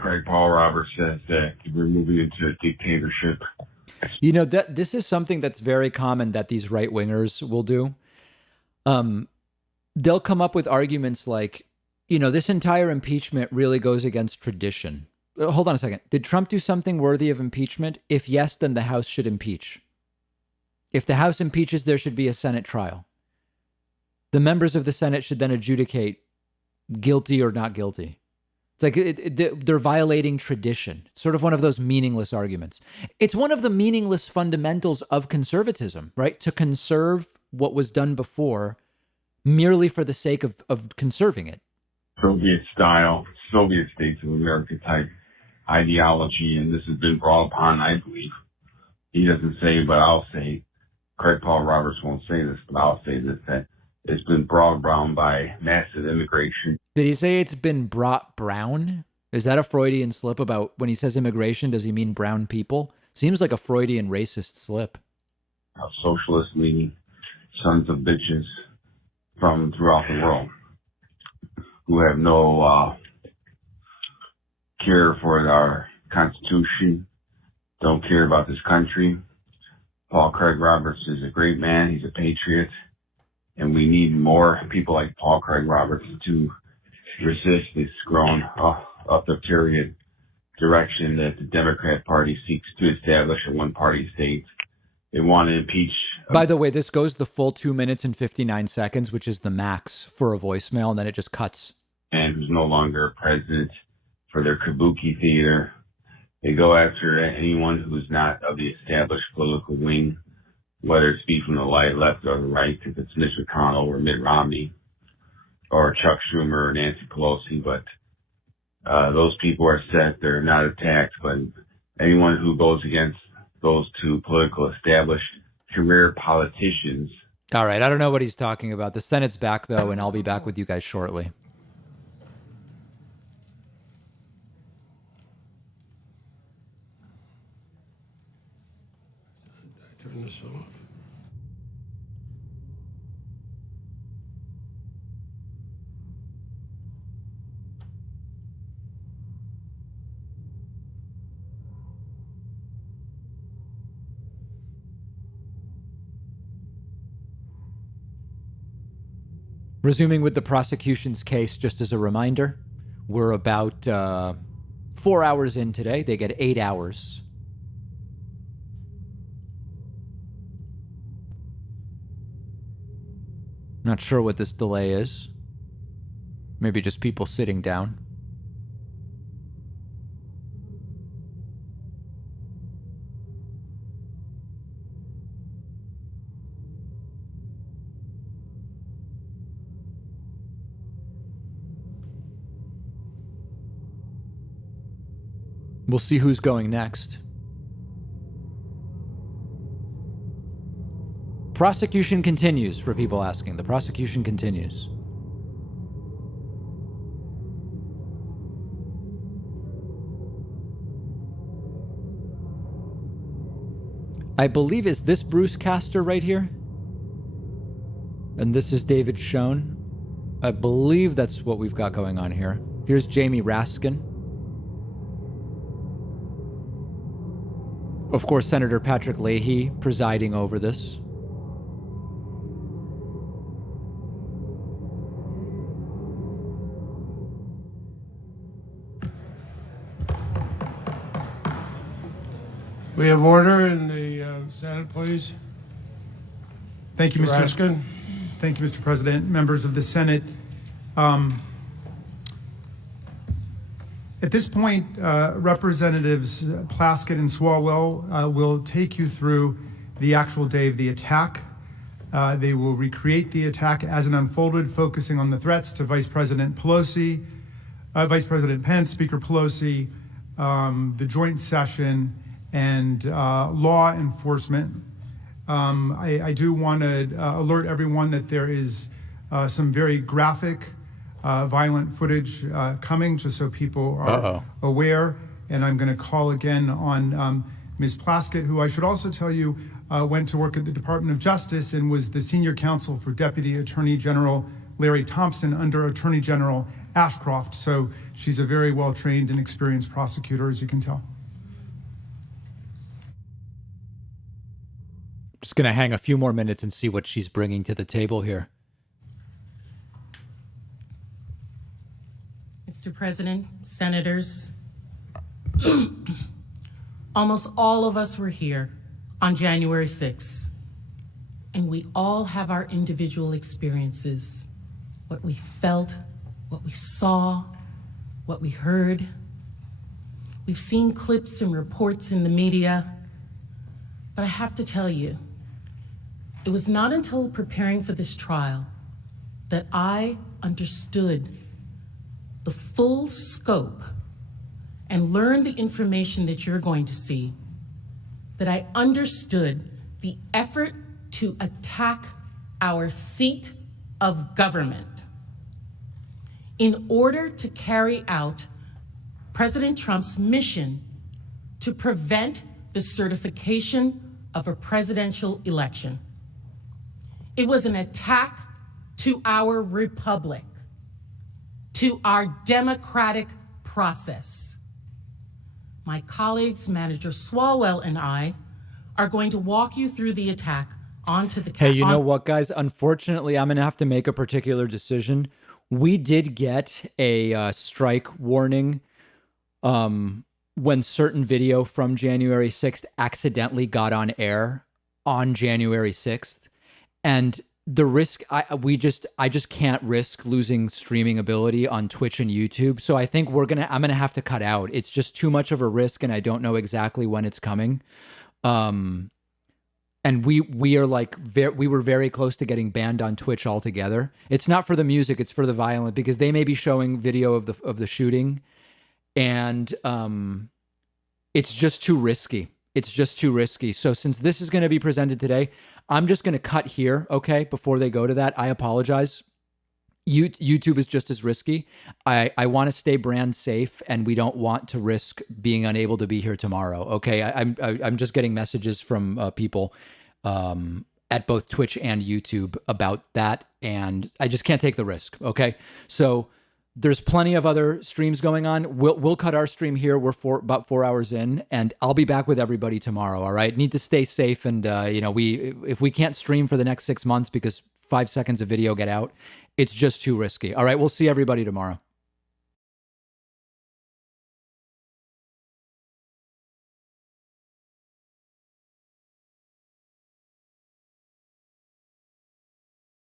Craig Paul Roberts says that we're moving into a dictatorship. That this is something that's very common that these right-wingers will do. They'll come up with arguments like, this entire impeachment really goes against tradition. Hold on a second. Did Trump do something worthy of impeachment? If yes, then the House should impeach. If the House impeaches, there should be a Senate trial. The members of the Senate should then adjudicate guilty or not guilty. It's like they're violating tradition. It's sort of one of those meaningless arguments. It's one of the meaningless fundamentals of conservatism, right? To conserve what was done before merely for the sake of conserving it. Soviet style, Soviet States of America type ideology, and this has been brought upon, I believe. He doesn't say, but I'll say, Craig Paul Roberts won't say this, but I'll say this, that it's been brought brown by massive immigration. Did he say it's been brought brown? Is that a Freudian slip about when he says immigration, does he mean brown people? Seems like a Freudian racist slip. Of socialist-leaning sons of bitches from throughout the world who have no care for our Constitution, don't care about this country. Paul Craig Roberts is a great man. He's a patriot. And we need more people like Paul Craig Roberts to resist this grown authoritarian direction that the Democrat Party seeks to establish a one-party state. They want to impeach. By the way, this goes the full 2 minutes and 59 seconds, which is the max for a voicemail, and then it just cuts. And who's no longer president for their kabuki theater. They go after anyone who's not of the established political wing, whether it's be from the left or the right, if it's Mitch McConnell or Mitt Romney or Chuck Schumer or Nancy Pelosi. But those people are set. They're not attacked. But anyone who goes against those two political established career politicians. All right. I don't know what he's talking about. The Senate's back, though, and I'll be back with you guys shortly. Turn this off. Resuming with the prosecution's case, just as a reminder, we're about 4 hours in today. They get 8 hours. Not sure what this delay is. Maybe just people sitting down. We'll see who's going next. Prosecution continues, for people asking. The prosecution continues. I believe, is this Bruce Castor right here? And this is David Schoen. I believe that's what we've got going on here. Here's Jamie Raskin. Of course, Senator Patrick Leahy presiding over this. We have order in the Senate, please. Thank you, Mr. Raskin. Thank you, Mr. President. Members of the Senate. At this point, Representatives Plaskett and Swalwell will take you through the actual day of the attack. They will recreate the attack as it unfolded, focusing on the threats to Vice President Pelosi, Vice President Pence, Speaker Pelosi, the joint session, and law enforcement. I do want to alert everyone that there is some very graphic violent footage coming, just so people are aware. And I'm going to call again on Ms. Plaskett, who I should also tell you went to work at the Department of Justice and was the senior counsel for Deputy Attorney General Larry Thompson under Attorney General Ashcroft. So she's a very well-trained and experienced prosecutor, as you can tell. Just going to hang a few more minutes and see what she's bringing to the table here. Mr. President, senators, almost all of us were here on January 6th, and we all have our individual experiences, what we felt, what we saw, what we heard. We've seen clips and reports in the media, but I have to tell you, it was not until preparing for this trial that I understood the full scope and learned the information that you're going to see, that I understood the effort to attack our seat of government in order to carry out President Trump's mission to prevent the certification of a presidential election. It was an attack to our republic, to our democratic process. My colleagues, Manager Swalwell and I, are going to walk you through the attack onto the... Hey, you know what, guys? Unfortunately, I'm going to have to make a particular decision. We did get a strike warning when certain video from January 6th accidentally got on air on January 6th. And the risk, I just can't risk losing streaming ability on Twitch and YouTube. So I think I'm gonna have to cut out. It's just too much of a risk, and I don't know exactly when it's coming. And we are like we were very close to getting banned on Twitch altogether. It's not for the music, it's for the violence, because they may be showing video of the shooting, and it's just too risky. It's just too risky. So since this is going to be presented today, I'm just going to cut here, okay, before they go to that. I apologize. YouTube is just as risky. I want to stay brand safe, and we don't want to risk being unable to be here tomorrow, okay? I'm just getting messages from people at both Twitch and YouTube about that, and I just can't take the risk, okay? So there's plenty of other streams going on. We'll cut our stream here. We're about 4 hours in, and I'll be back with everybody tomorrow. All right. Need to stay safe, and if we can't stream for the next 6 months because 5 seconds of video get out, it's just too risky. All right. We'll see everybody tomorrow.